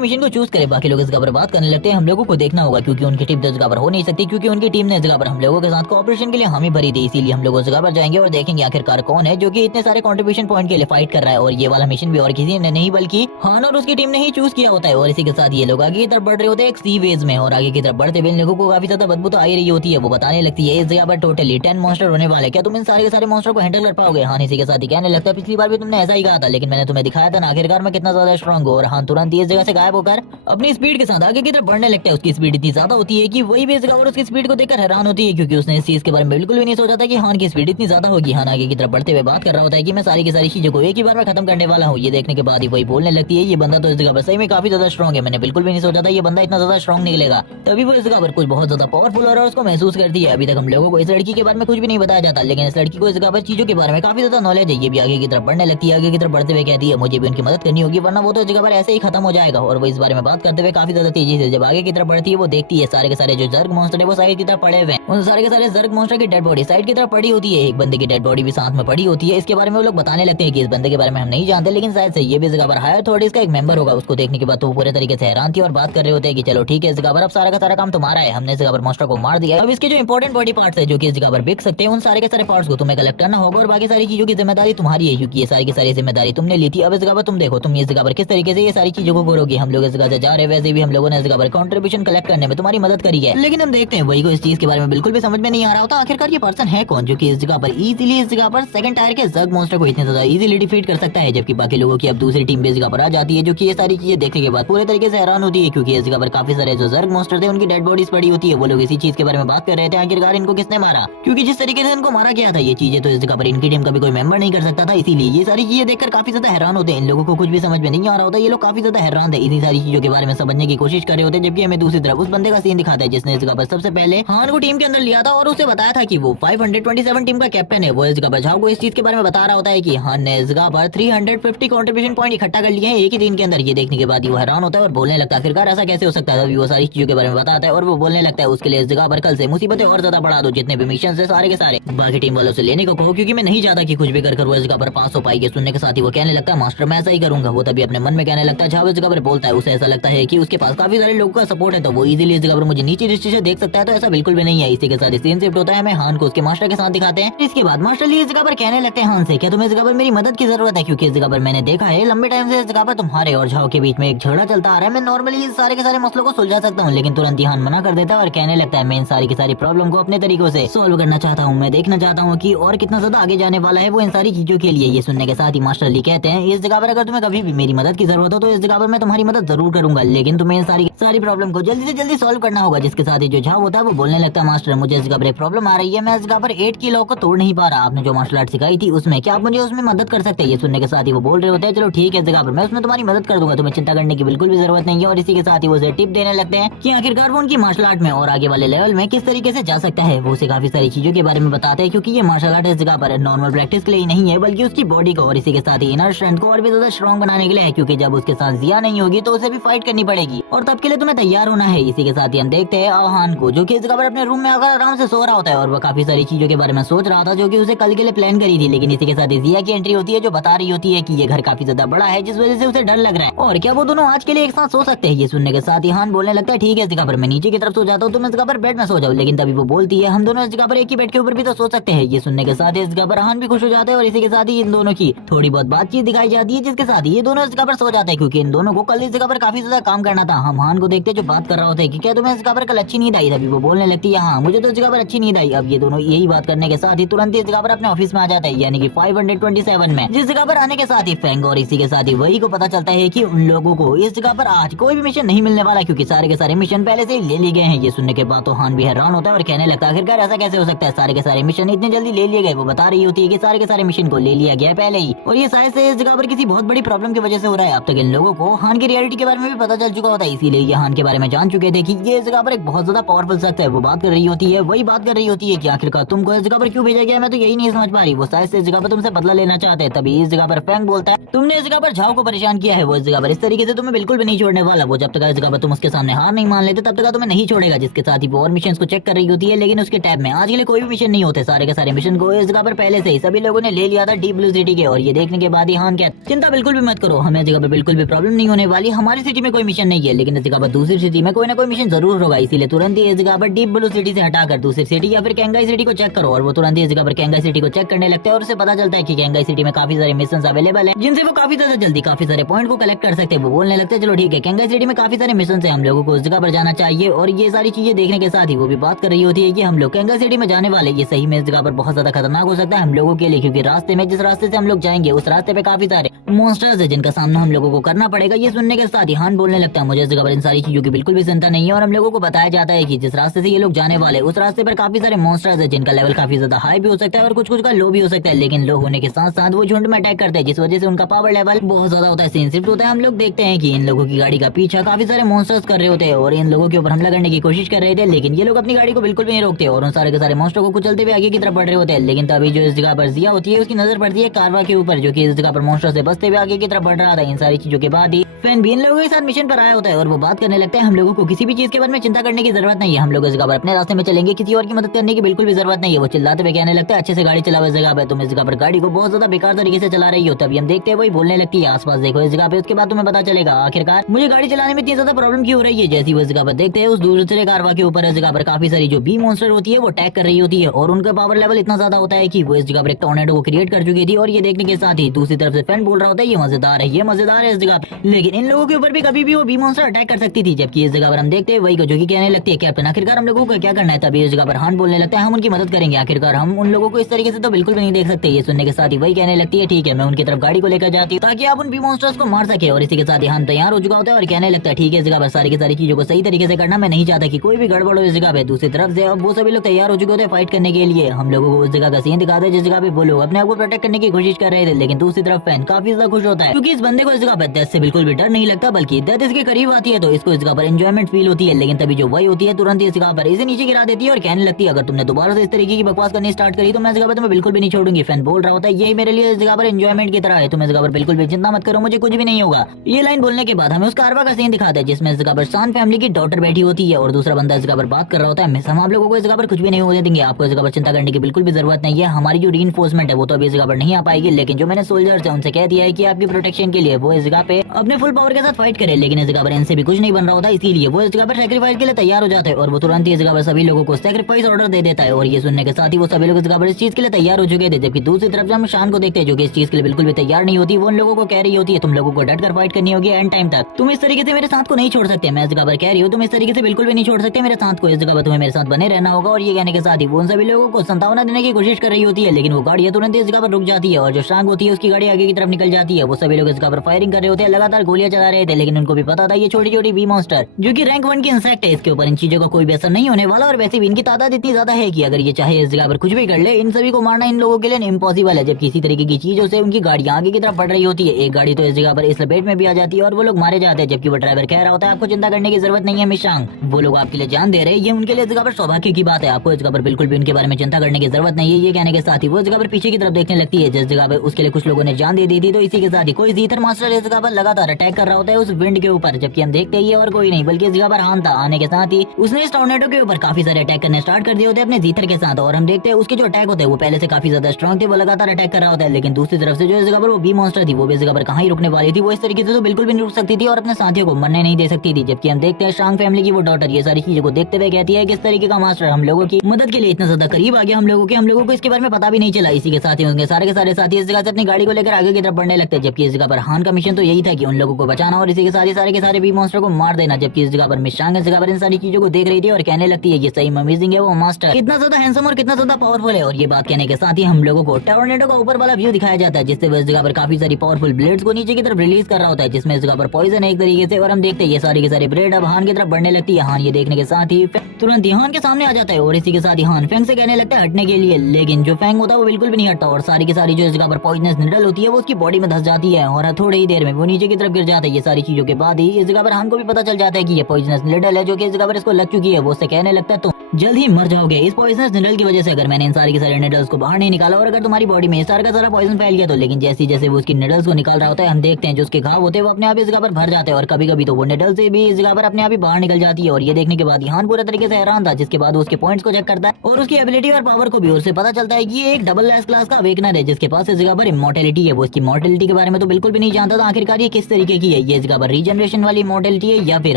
मिशन को चूज करे। बाकी लोग इस जगह पर बात करने लगते हैं हम लोगों को देखना होगा, क्योंकि उनकी टीम तो इस जगह पर हो नहीं सकती, क्योंकि उनकी टीम ने इस जगह पर हम लोगों के साथ कोऑपरेशन के लिए हामी भरी थी। इसीलिए हम लोग उस जगह पर जाएंगे और देखेंगे आखिरकार कौन है जो कि इतने सारे कंट्रीब्यूशन पॉइंट के लिए फाइट कर रहा है। और ये वाला मिशन भी और किसी ने नहीं बल्कि हान और उसकी टीम ने ही चूज किया होता है। और इसी के साथ ये लोग आगे की तरफ बढ़ रहे होते हैं एक सी वेज में, और आगे की तरफ बढ़ते हुए इन लोगों को काफी ज्यादा बदबू तो आ ही रही होती है। वो बताने लगती है इस जगह पर टोटली 10 मॉन्स्टर होने वाले, क्या तुम इन सारे के सारे मॉन्स्टर को हैंडल कर पाओगे? हान इसी के साथ ही कहने लगता है पिछली बार भी तुमने ऐसा ही कहा था, लेकिन मैंने तुम्हें दिखाया था ना आखिरकार मैं कितना ज्यादा स्ट्रांग हूँ। और हान तुरंत ही इस जगह से गायब होकर अपनी स्पीड के साथ आगे की तरफ बढ़ने लगता है। उसकी स्पीड इतनी ज्यादा होती है कि वही भी इस जगह पर उसकी स्पीड को देखकर हैरान होती है, क्योंकि उसने इस चीज के बारे में बिल्कुल भी नहीं सोचा था कि हान की स्पीड इतनी ज्यादा होगी। हान आगे की तरफ बढ़ते हुए बात कर रहा होता है कि मैं सारी की सारी चीजों को एक ही बार में खत्म करने वाला हूँ। ये देखने के बाद ही वही बोलने लगती है ये बंदा तो इस जगह पर सही में काफी ज्यादा स्ट्रांग है, मैंने बिल्कुल भी नहीं सोचा था ये बंदा इतना ज्यादा स्ट्रांग निकलेगा। तभी वो इस जगह पर कुछ बहुत ज्यादा पावरफुल और उसको महसूस करती है। अभी तक हम लोगों को इस लड़की के बारे में कुछ भी नहीं बताया जाता, लेकिन इस लड़की को इस जगह पर चीजों के बारे में काफी ज्यादा नॉलेज है। ये भी आगे की तरफ बढ़ने लगती है, आगे की तरफ बढ़ते हुए कहती है मुझे भी उनकी मदद करनी होगी, वरना वो तो इस जगह पर ऐसे ही खत्म हो जाएगा। और वो इस बारे में बात करते हुए काफी ज्यादा तेजी से जब आगे की तरफ बढ़ती है वो देखती है सारे के सारे जो जर्ग मॉन्स्टर है वो साइड की तरफ पड़े हुए हैं। उन सारे के सारे जर्ग मॉन्स्टर की डेड बॉडी साइड की तरफ पड़ी होती है, एक बंदे की डेड बॉडी भी साथ में पड़ी होती है। इसके बारे में वो लोग बताने लगते हैं कि इस बंदे के बारे में हम नहीं जानते, लेकिन शायद से ये भी इस जगह पर हायर अथॉरिटीज का एक मेंबर होगा। उसको देखने के बाद तो वो पूरे तरीके से हैरान थी और बात कर रहे होते हैं कि चलो ठीक है इस जगह पर अब सारा का सारा काम तुम्हारा है, हमने इस जगह पर मॉन्स्टर को मार दिया, अब इसके जो इंपॉर्टेंट बॉडी पार्ट्स है जो कि इस जगह पर बिक सकते हैं उन सारे के सारे पार्ट्स को तुम्हें कलेक्ट करना होगा, और बाकी सारी चीजों की जिम्मेदारी तुम्हारी है, क्योंकि ये सारी की सारी जिम्मेदारी तुमने ली थी। अब इस जगह पर तुम देखो तुम इस जगह पर किस तरीके से ये सारी चीजों को करोगे। हम लोग इस जगह से जा रहे हैं, वैसे भी हम लोगों ने इस जगह पर कंट्रीब्यूशन कलेक्ट करने में तुम्हारी मदद करी है, लेकिन हम देखते हैं वही को इस चीज के बारे में बिल्कुल भी समझ में नहीं आ रहा होता आखिरकार ये पर्सन है कौन जो कि इस जगह पर इजीली इस जगह पर सेकंड टायर के जर्ग मॉन्स्टर को इतने ज्यादा इजीली डिफीट कर सकता है, जबकि बाकी लोगों की अब दूसरी टीम भी इस जगह पर आ जाती है जो कि ये सारी चीजें देखने के बाद पूरे तरीके से हैरान होती है, क्योंकि इस जगह पर काफी सारे जो जर्ग मॉन्स्टर थे उनकी डेड बॉडीज पड़ी होती है। वो लोग इसी चीज के बारे में बात कर रहे थे आखिरकार इनको किसने मारा, क्योंकि जिस तरीके से इनको मारा गया था ये चीजें तो इस जगह पर इनकी टीम का भी कोई मेंबर नहीं कर सकता था। इसीलिए ये सारी चीजें देखकर काफी ज्यादा हैरान होते हैं, इन लोगों को कुछ भी समझ में नहीं आ रहा होता, ये लोग काफी ज्यादा हैरान थे, इन्हीं सारी चीजों के बारे में समझने की कोशिश कर रहे होते, जबकि हमें दूसरी तरफ उस बंदे का सीन दिखाता है जिसने इस जगह पर सबसे पहले हान को टीम के अंदर लिया था और उसे बताया था कि वो 527 टीम का कैप्टन है। वो इस जगह पर झाओ को इस चीज के बारे में बता रहा होता है कि हान ने इस जगह पर 350 कंट्रीब्यूशन पॉइंट इकट्ठा कर लिए हैं एक ही दिन के अंदर। ये देखने के बाद वो हैरान होता है और बोलने लगता है आखिरकार ऐसा कैसे हो सकता है। वो सारी चीजों के बारे में बताता है और वो बोलने लगता है उसके लिए इस जगह पर कल से मुसीबतें और ज्यादा बढ़ा दो, जितने भी मिशन है सारे के सारे बाकी टीम वालों से लेने को कहो, क्योंकि मैं नहीं चाहता कि कुछ भी कर वो इस जगह पर पास हो पाएगी। सुनने के साथ ही वो कहने लगता है मास्टर मैं ऐसा ही करूंगा। वो तभी अपने मन में कहने लगता है झाओ इस जगह पर बोलता है उसे ऐसा लगता है कि उसके पास काफी सारे लोगों का सपोर्ट है, तो वो इजीली इस जगह पर मुझे नीचे दृष्टि से देख सकता है, तो ऐसा बिल्कुल भी नहीं है। इसी के साथ सीन शिफ्ट होता है, हमें हान को उसके मास्टर के साथ दिखाते हैं। इसके बाद मास्टर ली इस जगह पर कहने लगते हैं हान से क्या तुम्हें इस जगह पर मेरी मदद की जरूरत है, क्योंकि इस जगह पर मैंने देखा है लंबे टाइम से इस जगह पर तुम्हारे और झाओ के बीच में एक झगड़ा चलता आ रहा है। मैं नॉर्मली इस सारे के सारे मसलों को सुलझा सकता हूँ, लेकिन तुरंत ही हान मना कर देता है और कहने लगता है मैं इन सारी की सारी प्रॉब्लम को अपने तरीकों से सोल्व करना चाहता हूँ। मैं देखना चाहता हूँ कि और कितना ज्यादा आगे जाने वाला है वो इन सारी चीजों के लिए। ये सुनने के साथ ही मास्टर ली कहते हैं इस जगह पर अगर तुम्हें कभी भी मेरी मदद की जरूरत हो तो इस जगह पर मैं तुम्हारी मदद जरूर करूंगा, लेकिन तुम्हें इन सारी प्रॉब्लम को जल्दी से जल्दी सॉल्व करना होगा। जिसके साथ ही जो झाओ होता है वो बोलने लगता है मास्टर मुझे इस जगह पर एक प्रॉब्लम आ रही है, मैं इस जगह पर 8 की लॉ को तोड़ नहीं पा रहा। आपने जो मार्शल आर्ट सिखाई थी उसमें क्या आप मुझे उसमें मदद कर सकते हैं? ये सुनने के साथ ही वो बोल रहे होते हैं चलो ठीक है इस जगह पर मैं उसमें तुम्हारी मदद कर दूंगा, तुम्हें चिंता करने की बिल्कुल भी जरूरत नहीं है। और इसी के साथ ही वो उसे टिप देने लगते हैं कि आखिरकार वो उनकी मार्शल आर्ट में और आगे वाले लेवल में किस तरीके से जा सकता है। वो उसे काफी सारी चीजों के बारे में बताते हैं, क्योंकि ये मार्शल आर्ट इस जगह पर नॉर्मल प्रैक्टिस के लिए नहीं है बल्कि उसकी बॉडी को और इसी के साथ ही इनर स्ट्रेंथ को और भी ज्यादा स्ट्रॉन्ग बनाने के लिए है, क्योंकि जब उसके साथ जिया नहीं होगी तो उसे भी फाइट करनी पड़ेगी और तब के लिए तुम्हें तैयार होना है। इसी के साथ ही हम देखते हैं आहान को जो कि इस जगह पर अपने रूम में आकर आराम से सो रहा होता है और वो काफी सारी चीजों के बारे में सोच रहा था जो कि उसे कल के लिए प्लान करी थी। लेकिन इसी के साथ जिया की एंट्री होती है जो बता रही होती है कि ये घर काफी ज्यादा बड़ा है जिस वजह से उसे डर लग रहा है और क्या वो दोनों आज के लिए एक साथ सो सकते हैं। ये सुनने के साथ ही हान बोलने लगता है ठीक है इस जगह पर मैं नीचे की तरफ सो जाता हूँ, तुम इस जगह पर बेड में सो जाओ। लेकिन तभी वो बोलती है हम दोनों इस जगह पर एक ही बेड के ऊपर भी तो सो सकते हैं। ये सुनने के साथ इस जगह पर हान भी खुश हो जाते हैं और इसी के साथ ही इन दोनों की थोड़ी बहुत बातचीत दिखाई जाती है, जिसके साथ ये दोनों इस जगह पर सो जाते हैं क्योंकि इन दोनों को कल इस जगह पर काफी ज्यादा काम करना था। हम हान को देखते जो बात कर रहा होता है कि क्या तुम्हें इस जगह पर कल अच्छी नींद आई? तभी वो बोलने लगती है हाँ मुझे तो इस जगह पर अच्छी नींद आई। अब ये दोनों यही बात करने के साथ साथ ही तुरंत इस जगह पर अपने ऑफिस में आ जाता है, यानी कि 527 में। जिस जगह पर आने के साथ ही फैंग और इसी के साथ ही वही को पता चलता है कि उन लोगों को इस जगह पर आज कोई भी मिशन नहीं मिलने वाला, क्योंकि सारे के सारे मिशन पहले से ही ले लिए गए हैं। ये सुनने के बाद तो हान भी हैरान होता है और कहने लगता है आखिरकार ऐसा कैसे हो सकता है, सारे के सारे मिशन इतने जल्दी ले लिए गए। वो बता रही होती है कि सारे के सारे मिशन को ले लिया गया है पहले ही, और ये शायद से इस जगह पर किसी बहुत बड़ी प्रॉब्लम की वजह से हो रहा है। अब तक इन लोगों को हान की रियलिटी के बारे में भी पता चल चुका होता है, इसीलिए ये हान के बारे में जान चुके थे कि ये इस जगह पर एक बहुत ज्यादा पावरफुल शख्स है। वो बात कर रही होती है, वही बात कर रही होती है कि आखिरकार तुमको इस जगह पर क्यों भेजा गया, मैं तो यही नहीं समझ पा रही। वो शायद से इस जगह पर तुमसे बदला लेना चाहते हैं। तभी इस जगह पर फैंग बोलता है, तुमने इस जगह पर झाओ को परेशान किया है, वो इस जगह पर इस तरीके से तुम्हें बिल्कुल भी नहीं छोड़ने वाला। वो जब तक इस जगह पर तुम उसके सामने हार नहीं मान लेते तब तक तुम्हें नहीं छोड़ेगा। जिसके साथ ही वो और मिशन को चेक कर रही होती है, लेकिन उसके टैब में आज के लिए कोई भी मिशन नहीं होते। सारे के सारे मिशन को इस जगह पर पहले से ही सभी लोगों ने ले लिया था डीप ब्लू सिटी के। और ये देखने के बाद ही हान कहता, चिंता बिल्कुल भी मत करो, हमें जगह पर बिल्कुल भी प्रॉब्लम नहीं होने वाली। हमारी सिटी में कोई मिशन नहीं है, लेकिन इस जगह पर दूसरी सिटी में कोई ना कोई मिशन जरूर होगा। इसीलिए तुरंत ही इस जगह पर डीप ब्लू सिटी से हटाकर दूसरी सिटी या फिर कैंगाई सिटी को चेक करो। और वो तुरंत ही इस जगह पर कैंगाई सिटी को चेक करने लगते हैं और उसे पता चलता है कि कैंगाई सिटी में काफी सारे मिशन अवेलेबल है, जिनसे वो काफी ज्यादा जल्दी काफी सारे पॉइंट को कलेक्ट कर सकते हैं। वो बोलने लगते हैं, चलो ठीक है, कैंगाई सिटी में काफी सारे मिशन है, हम लोगों को उस जगह पर जाना चाहिए। और ये सारी चीजें देखने के साथ ही वो भी बात कर रही होती है कि हम लोग कैंगाई सिटी में जाने वाले, ये सही में इस जगह पर बहुत ज्यादा खतरनाक हो सकता है हम लोगों के लिए, क्योंकि रास्ते में जिस रास्ते से हम लोग जाएंगे उस रास्ते पे काफी सारे मॉन्स्टर्स है जिनका सामना हम लोगों को करना पड़ेगा। ये सुनने के साथ ही हान बोलने लगता है, मुझे इस जगह पर इन सारी चीजों की बिल्कुल भी चिंता नहीं है। और हम लोगों को बताया जाता है कि जिस रास्ते से ये लोग जाने वाले उस रास्ते पर काफी सारे मॉन्स्टर्स है जिनका लेवल काफी ज्यादा हाई भी हो सकता है और कुछ कुछ का लो भी हो सकता है। लेकिन लो होने के साथ साथ वो झुंड में अटैक करते हैं, जिस वजह से उनका पावर लेवल बहुत ज्यादा होता है, सेंसिटिव होता है। हम लोग देखते हैं कि इन लोगों की गाड़ी का पीछा काफी सारे मॉन्स्टर्स कर रहे होते हैं और इन लोगों के ऊपर हमला करने की कोशिश कर रहे थे, लेकिन ये लोग अपनी गाड़ी को बिल्कुल भी नहीं रोकते और उन सारे के सारे मॉन्स्टर को कुचलते हुए आगे की तरफ बढ़ रहे होते हैं। लेकिन तभी जो इस जगह पर जिया होती है उसकी नजर पड़ती है कारवा के ऊपर, जो कि इस जगह पर मॉन्स्टर से बचते हुए आगे की तरफ बढ़ रहा था। इन सारी चीजों के बाद ही फैन भी इन लोगों के साथ मिशन पर आया होता है और वो बात करने लगता है, हम लोगों को किसी भी चीज के बारे में चिंता करने की जरूरत नहीं है, हम लोग इस जगह पर अपने रास्ते में चलेंगे, किसी और की मदद करने की बिल्कुल भी जरूरत नहीं है। वो चिल्लाते हुए कहने लगता है, अच्छे से गाड़ी चलाओ इस जगह पे, तुम इस जगह पर गाड़ी को बहुत ज्यादा बेकार तरीके से चला रही हो। तभी हम देखते हैं वही बोलने लगती है, आसपास देखो इस जगह पे, उसके बाद तुम्हें पता चलेगा आखिरकार मुझे गाड़ी चलाने में इतनी ज्यादा प्रॉब्लम क्यों हो रही है। जैसी वो इस जगह पर देखते हैं उस दूसरे कारवा के ऊपर इस जगह पर काफी सारी जो बी मॉन्स्टर होती है वो अटैक कर रही होती है और उनका पावर लेवल इतना ज्यादा होता है कि वो इस जगह पर एक टॉर्नेडो को क्रिएट कर चुकी थी। और ये देखने के साथ ही दूसरी तरफ से फैन बोल रहा होता है, ये मजेदार है, ये मजेदार है इस जगह पे, लेकिन इन लोगों के ऊपर भी कभी भी वो बी मॉन्स्टर अटैक कर सकती थी। जबकि इस जगह पर हम देखते हैं वही को जो कि कहने लगती है, कैप्टन आखिरकार हम लोगों को क्या करना है। तभी इस जगह पर हान बोलने लगता है, हम उनकी मदद करेंगे, आखिरकार हम उन लोगों को इस तरीके से तो बिल्कुल भी नहीं देख सकते। ये सुनने के साथ ही वही कहने लगती है, ठीक है मैं उनकी तरफ गाड़ी को लेकर जाती हूँ ताकि आप उन बी मॉन्स्टर्स को मार सके। और इसी के साथ ही हान तैयार हो चुका होता है और कहने लगता है, ठीक है इस जगह पर सारी की सारी चीजों को सही तरीके से करना, मैं नहीं चाहता कि कोई भी गड़बड़ हो इस जगह पे। दूसरी तरफ से अब वो सभी लोग तैयार हो चुके होते हैं फाइट करने के लिए। हम लोगों को उस जगह का सीन दिखाते हैं जिस जगह पे वो लोग अपने आप को प्रोटेक्ट करने की कोशिश कर रहे थे, लेकिन दूसरी तरफ फैन काफी ज्यादा खुश होता है क्योंकि इस बंदे को इस जगह पर डेथ से बिल्कुल भी डर नहीं लगता, बल्कि डेथ इसके करीब आती है तो इसको इस जगह पर एंजॉयमेंट फील होती है। लेकिन तभी जो वही होती है तुरंत इस जगह पर इसे नीचे गिरा देती है और कहने लगती है, अगर तुमने दोबारा से इस तरीके की बकवास करनी स्टार्ट करी तो मैं इस जगह पर तुम्हें बिल्कुल भी नहीं छोड़ूंगी। फैन बोल रहा होता है, यही मेरे लिए इस जगह पर एंजॉयमेंट की तरह है, तुम इस जगह पर बिल्कुल भी चिंता मत करो, मुझे कुछ भी नहीं होगा। ये लाइन बोलने के बाद हमें उस कारवा का सीन दिखाता है जिसमें इस जगह पर शान फैमिली की डॉटर बैठी होती है और दूसरा बंदा इस जगह पर बात कर रहा होता है, मिस हम आप लोगों को इस जगह पर कुछ भी नहीं होने देंगे, आपको इस जगह पर चिंता करने की बिल्कुल भी जरूरत नहीं है। हमारी जो रीइंफोर्समेंट है वो तो अभी इस जगह पर नहीं आ पाएगी, लेकिन जो मैंने सोल्जर्स है उनसे कह दिया है कि आपकी प्रोटेक्शन के लिए वो इस जगह पे अपने फुल पावर के साथ फाइट करे। लेकिन इस जगह पर इनसे भी कुछ नहीं बन रहा होता, इसीलिए वो इस जगह पर सेक्रीफाइस के लिए तैयार हो जाते हैं और वो तुरंत ही इस जगह पर सभी लोगों को सेक्रीफाइस ऑर्डर दे देता है। और ये सुनने के साथ ही वो सभी लोग इस जगह पर इस चीज के लिए तैयार हो चुके थे। जबकि दूसरी तरफ से हम शान को देखते हैं जो कि इस चीज के लिए बिल्कुल भी तैयार नहीं होती। वो उन लोगों को कह रही होती है, तुम लोगों को डट कर फाइट करनी होगी एंड टाइम तक, तुम इस तरीके से मेरे साथ को नहीं छोड़ सकते। मैं इस जगह पर कह रही हूँ तुम इस तरीके से बिल्कुल भी नहीं छोड़ सकते मेरे साथ को, इस जगह पर तुम्हें मेरे साथ बने रहना होगा। और ये कहने के साथ ही वो उन सभी लोगों को संतावना देने की कोशिश कर रही होती है, लेकिन वो गाड़ी तुरंत इस जगह पर रुक जाती है और जो शांग होती है उसकी गाड़ी आगे की तरफ निकल जाती है। वो सभी लोग इस जगह पर फायरिंग कर रहे होते हैं, लगातार गोलियां चला रहे थे, लेकिन उनको भी पता था ये छोटी छोटी बी मॉन्स्टर जो कि रैंक 1 की इंसेक्ट है, इसके ऊपर इन चीजों का कोई भी असर नहीं होने वाला। और वैसे भी इनकी तादाद इतनी ज्यादा है कि अगर ये चाहे इस जगह पर कुछ भी कर ले, इन सभी को मारना इन लोगों के लिए इम्पॉसिबल है। जब किसी तरीके की चीजों से उनकी गाड़ियां आगे की तरफ बढ़ रही होती है, एक गाड़ी तो इस जगह पर इस लपेट में भी आ जाती है और वो लोग मारे जाते हैं। जबकि वो ड्राइवर कह रहा होता है, आपको चिंता करने की जरूरत नहीं है मिशांग, वो लोग आपके लिए जान दे रहे हैं, ये उनके लिए इस जगह पर सौभाग्य की बात है, आपको इस जगह पर बिल्कुल भी उनके बारे में चिंता करने की जरूरत नहीं है। ये कहने के साथ ही वो जगह पर पीछे की तरफ देखने लगती है जिस जगह पर उसके लिए कुछ लोगों ने जान दे दी थी। तो इसी के साथ ही कोई जीथर मास्टर इस जगह पर लगातार अटैक कर रहा होता है उस विंड के ऊपर, जबकि हम देखते हैं और कोई नहीं बल्कि इस जगह पर हान था। आने के साथ ही उसने इस टॉर्नेडो के ऊपर काफी सारे अटैक करने स्टार्ट कर दिए होते हैं अपने जीथर के साथ। और हम देखते हैं उसके जो अटैक होते हैं वो पहले से काफी ज्यादा स्ट्रॉन्ग थे, वो लगातार अटैक कर रहा होता है। लेकिन दूसरी तरफ से जो इस जगह पर वो बी मॉन्स्टर थी वो भी इस जगह पर कहाँ ही रुकने वाली थी, वो इस तरीके से तो बिल्कुल भी नहीं रुक सकती थी और अपने साथियों को मरने नहीं दे सकती थी। जबकि हम देखते हैं शांग फैमिली की वो डॉटर ये सारी चीजों को देखते हुए कहती है कि इस तरीके का मास्टर हम लोगों की मदद के लिए इतना ज्यादा करीब आ गया हम लोगों को इसके बारे में पता भी नहीं चला। इसी के साथ ही उनके सारे के सारे साथी इस जगह से अपनी गाड़ी को लेकर आगे की तरफ बढ़ने लगते हैं। जबकि इस जगह पर हान का मिशन तो यही था कि उन लोगों को बचाना और इसी के साथ ही सारे के सारे बी मॉन्स्टर को मार देना। जबकि इस जगह पर मिशांग इस जगह पर इन सारी चीजों को देख रही थी और कहने लगती है ये सही अमेजिंग है, वो मास्टर कितना ज्यादा हैंडसम और कितना ज्यादा पावरफुल है। और ये बात कहने के साथ ही हम लोगों को टोर्नेडो का ऊपर वाला व्यू दिखाया जाता है, जिससे वो इस जगह पर काफी सारी पावरफुल ब्लेड्स को नीचे की तरफ रिलीज कर रहा होता है, जिसमें इस जगह पर पॉइजन है एक तरीके से। और हम देखते हैं ये सारी के सारी ब्लेड अब हान की तरफ बढ़ने लगती है। हान ये देखने के साथ ही तुरंत ही हान के सामने आ जाता है और इसी के साथ ही हान फेंग से कहने लगता है हटने के लिए, लेकिन जो फेंग होता है वो बिल्कुल भी नहीं हटता और सारी की सारी जो इस जगह पर पॉइजनस निडल होती है वो उसकी बॉडी में धस जाती है और थोड़ी ही देर में वो नीचे की तरफ गिर जाता है। ये सारी चीजों के बाद ही इस जगह पर हान को भी पता चल जाता है कि ये पॉइजनस निडल है जो कि इस जगह पर इसको लग चुकी है। वो उससे कहने लगता है तो जल्द ही मर जाओगे इस पॉइजनस निडल की वजह से, अगर मैंने इन सारी के सारे निडल्स को बाहर नहीं निकाला और अगर तुम्हारी बॉडी में सारा का सारा पॉइजन फैल गया तो। लेकिन जैसे जैसे वो उसकी निडल्स को निकाल रहा होता है हम देखते हैं जो उसके घाव होते हैं वो अपने आप इस जगह पर भर जाते हैं और कभी कभी तो वो निडल से भी इस जगह पर अपने आप ही बाहर निकल जाती है। और ये देखने के बाद हान पूरे तरीके से हैरान था, जिसके बाद वो उसके पॉइंट्स को चेक करता है और उसकी एबिलिटी और पावर को भी, उससे पता चलता है कि ये एक डबल एस क्लास का अवेकनर है जिसके पास इस जगह पर इमॉर्टैलिटी है। वो इसकी मॉर्टेलिटी के बारे में तो बिल्कुल भी नहीं जानता था आखिरकार ये किस तरीके की है, ये इस जगह पर रीजनरेशन वाली इमॉर्टैलिटी है या फिर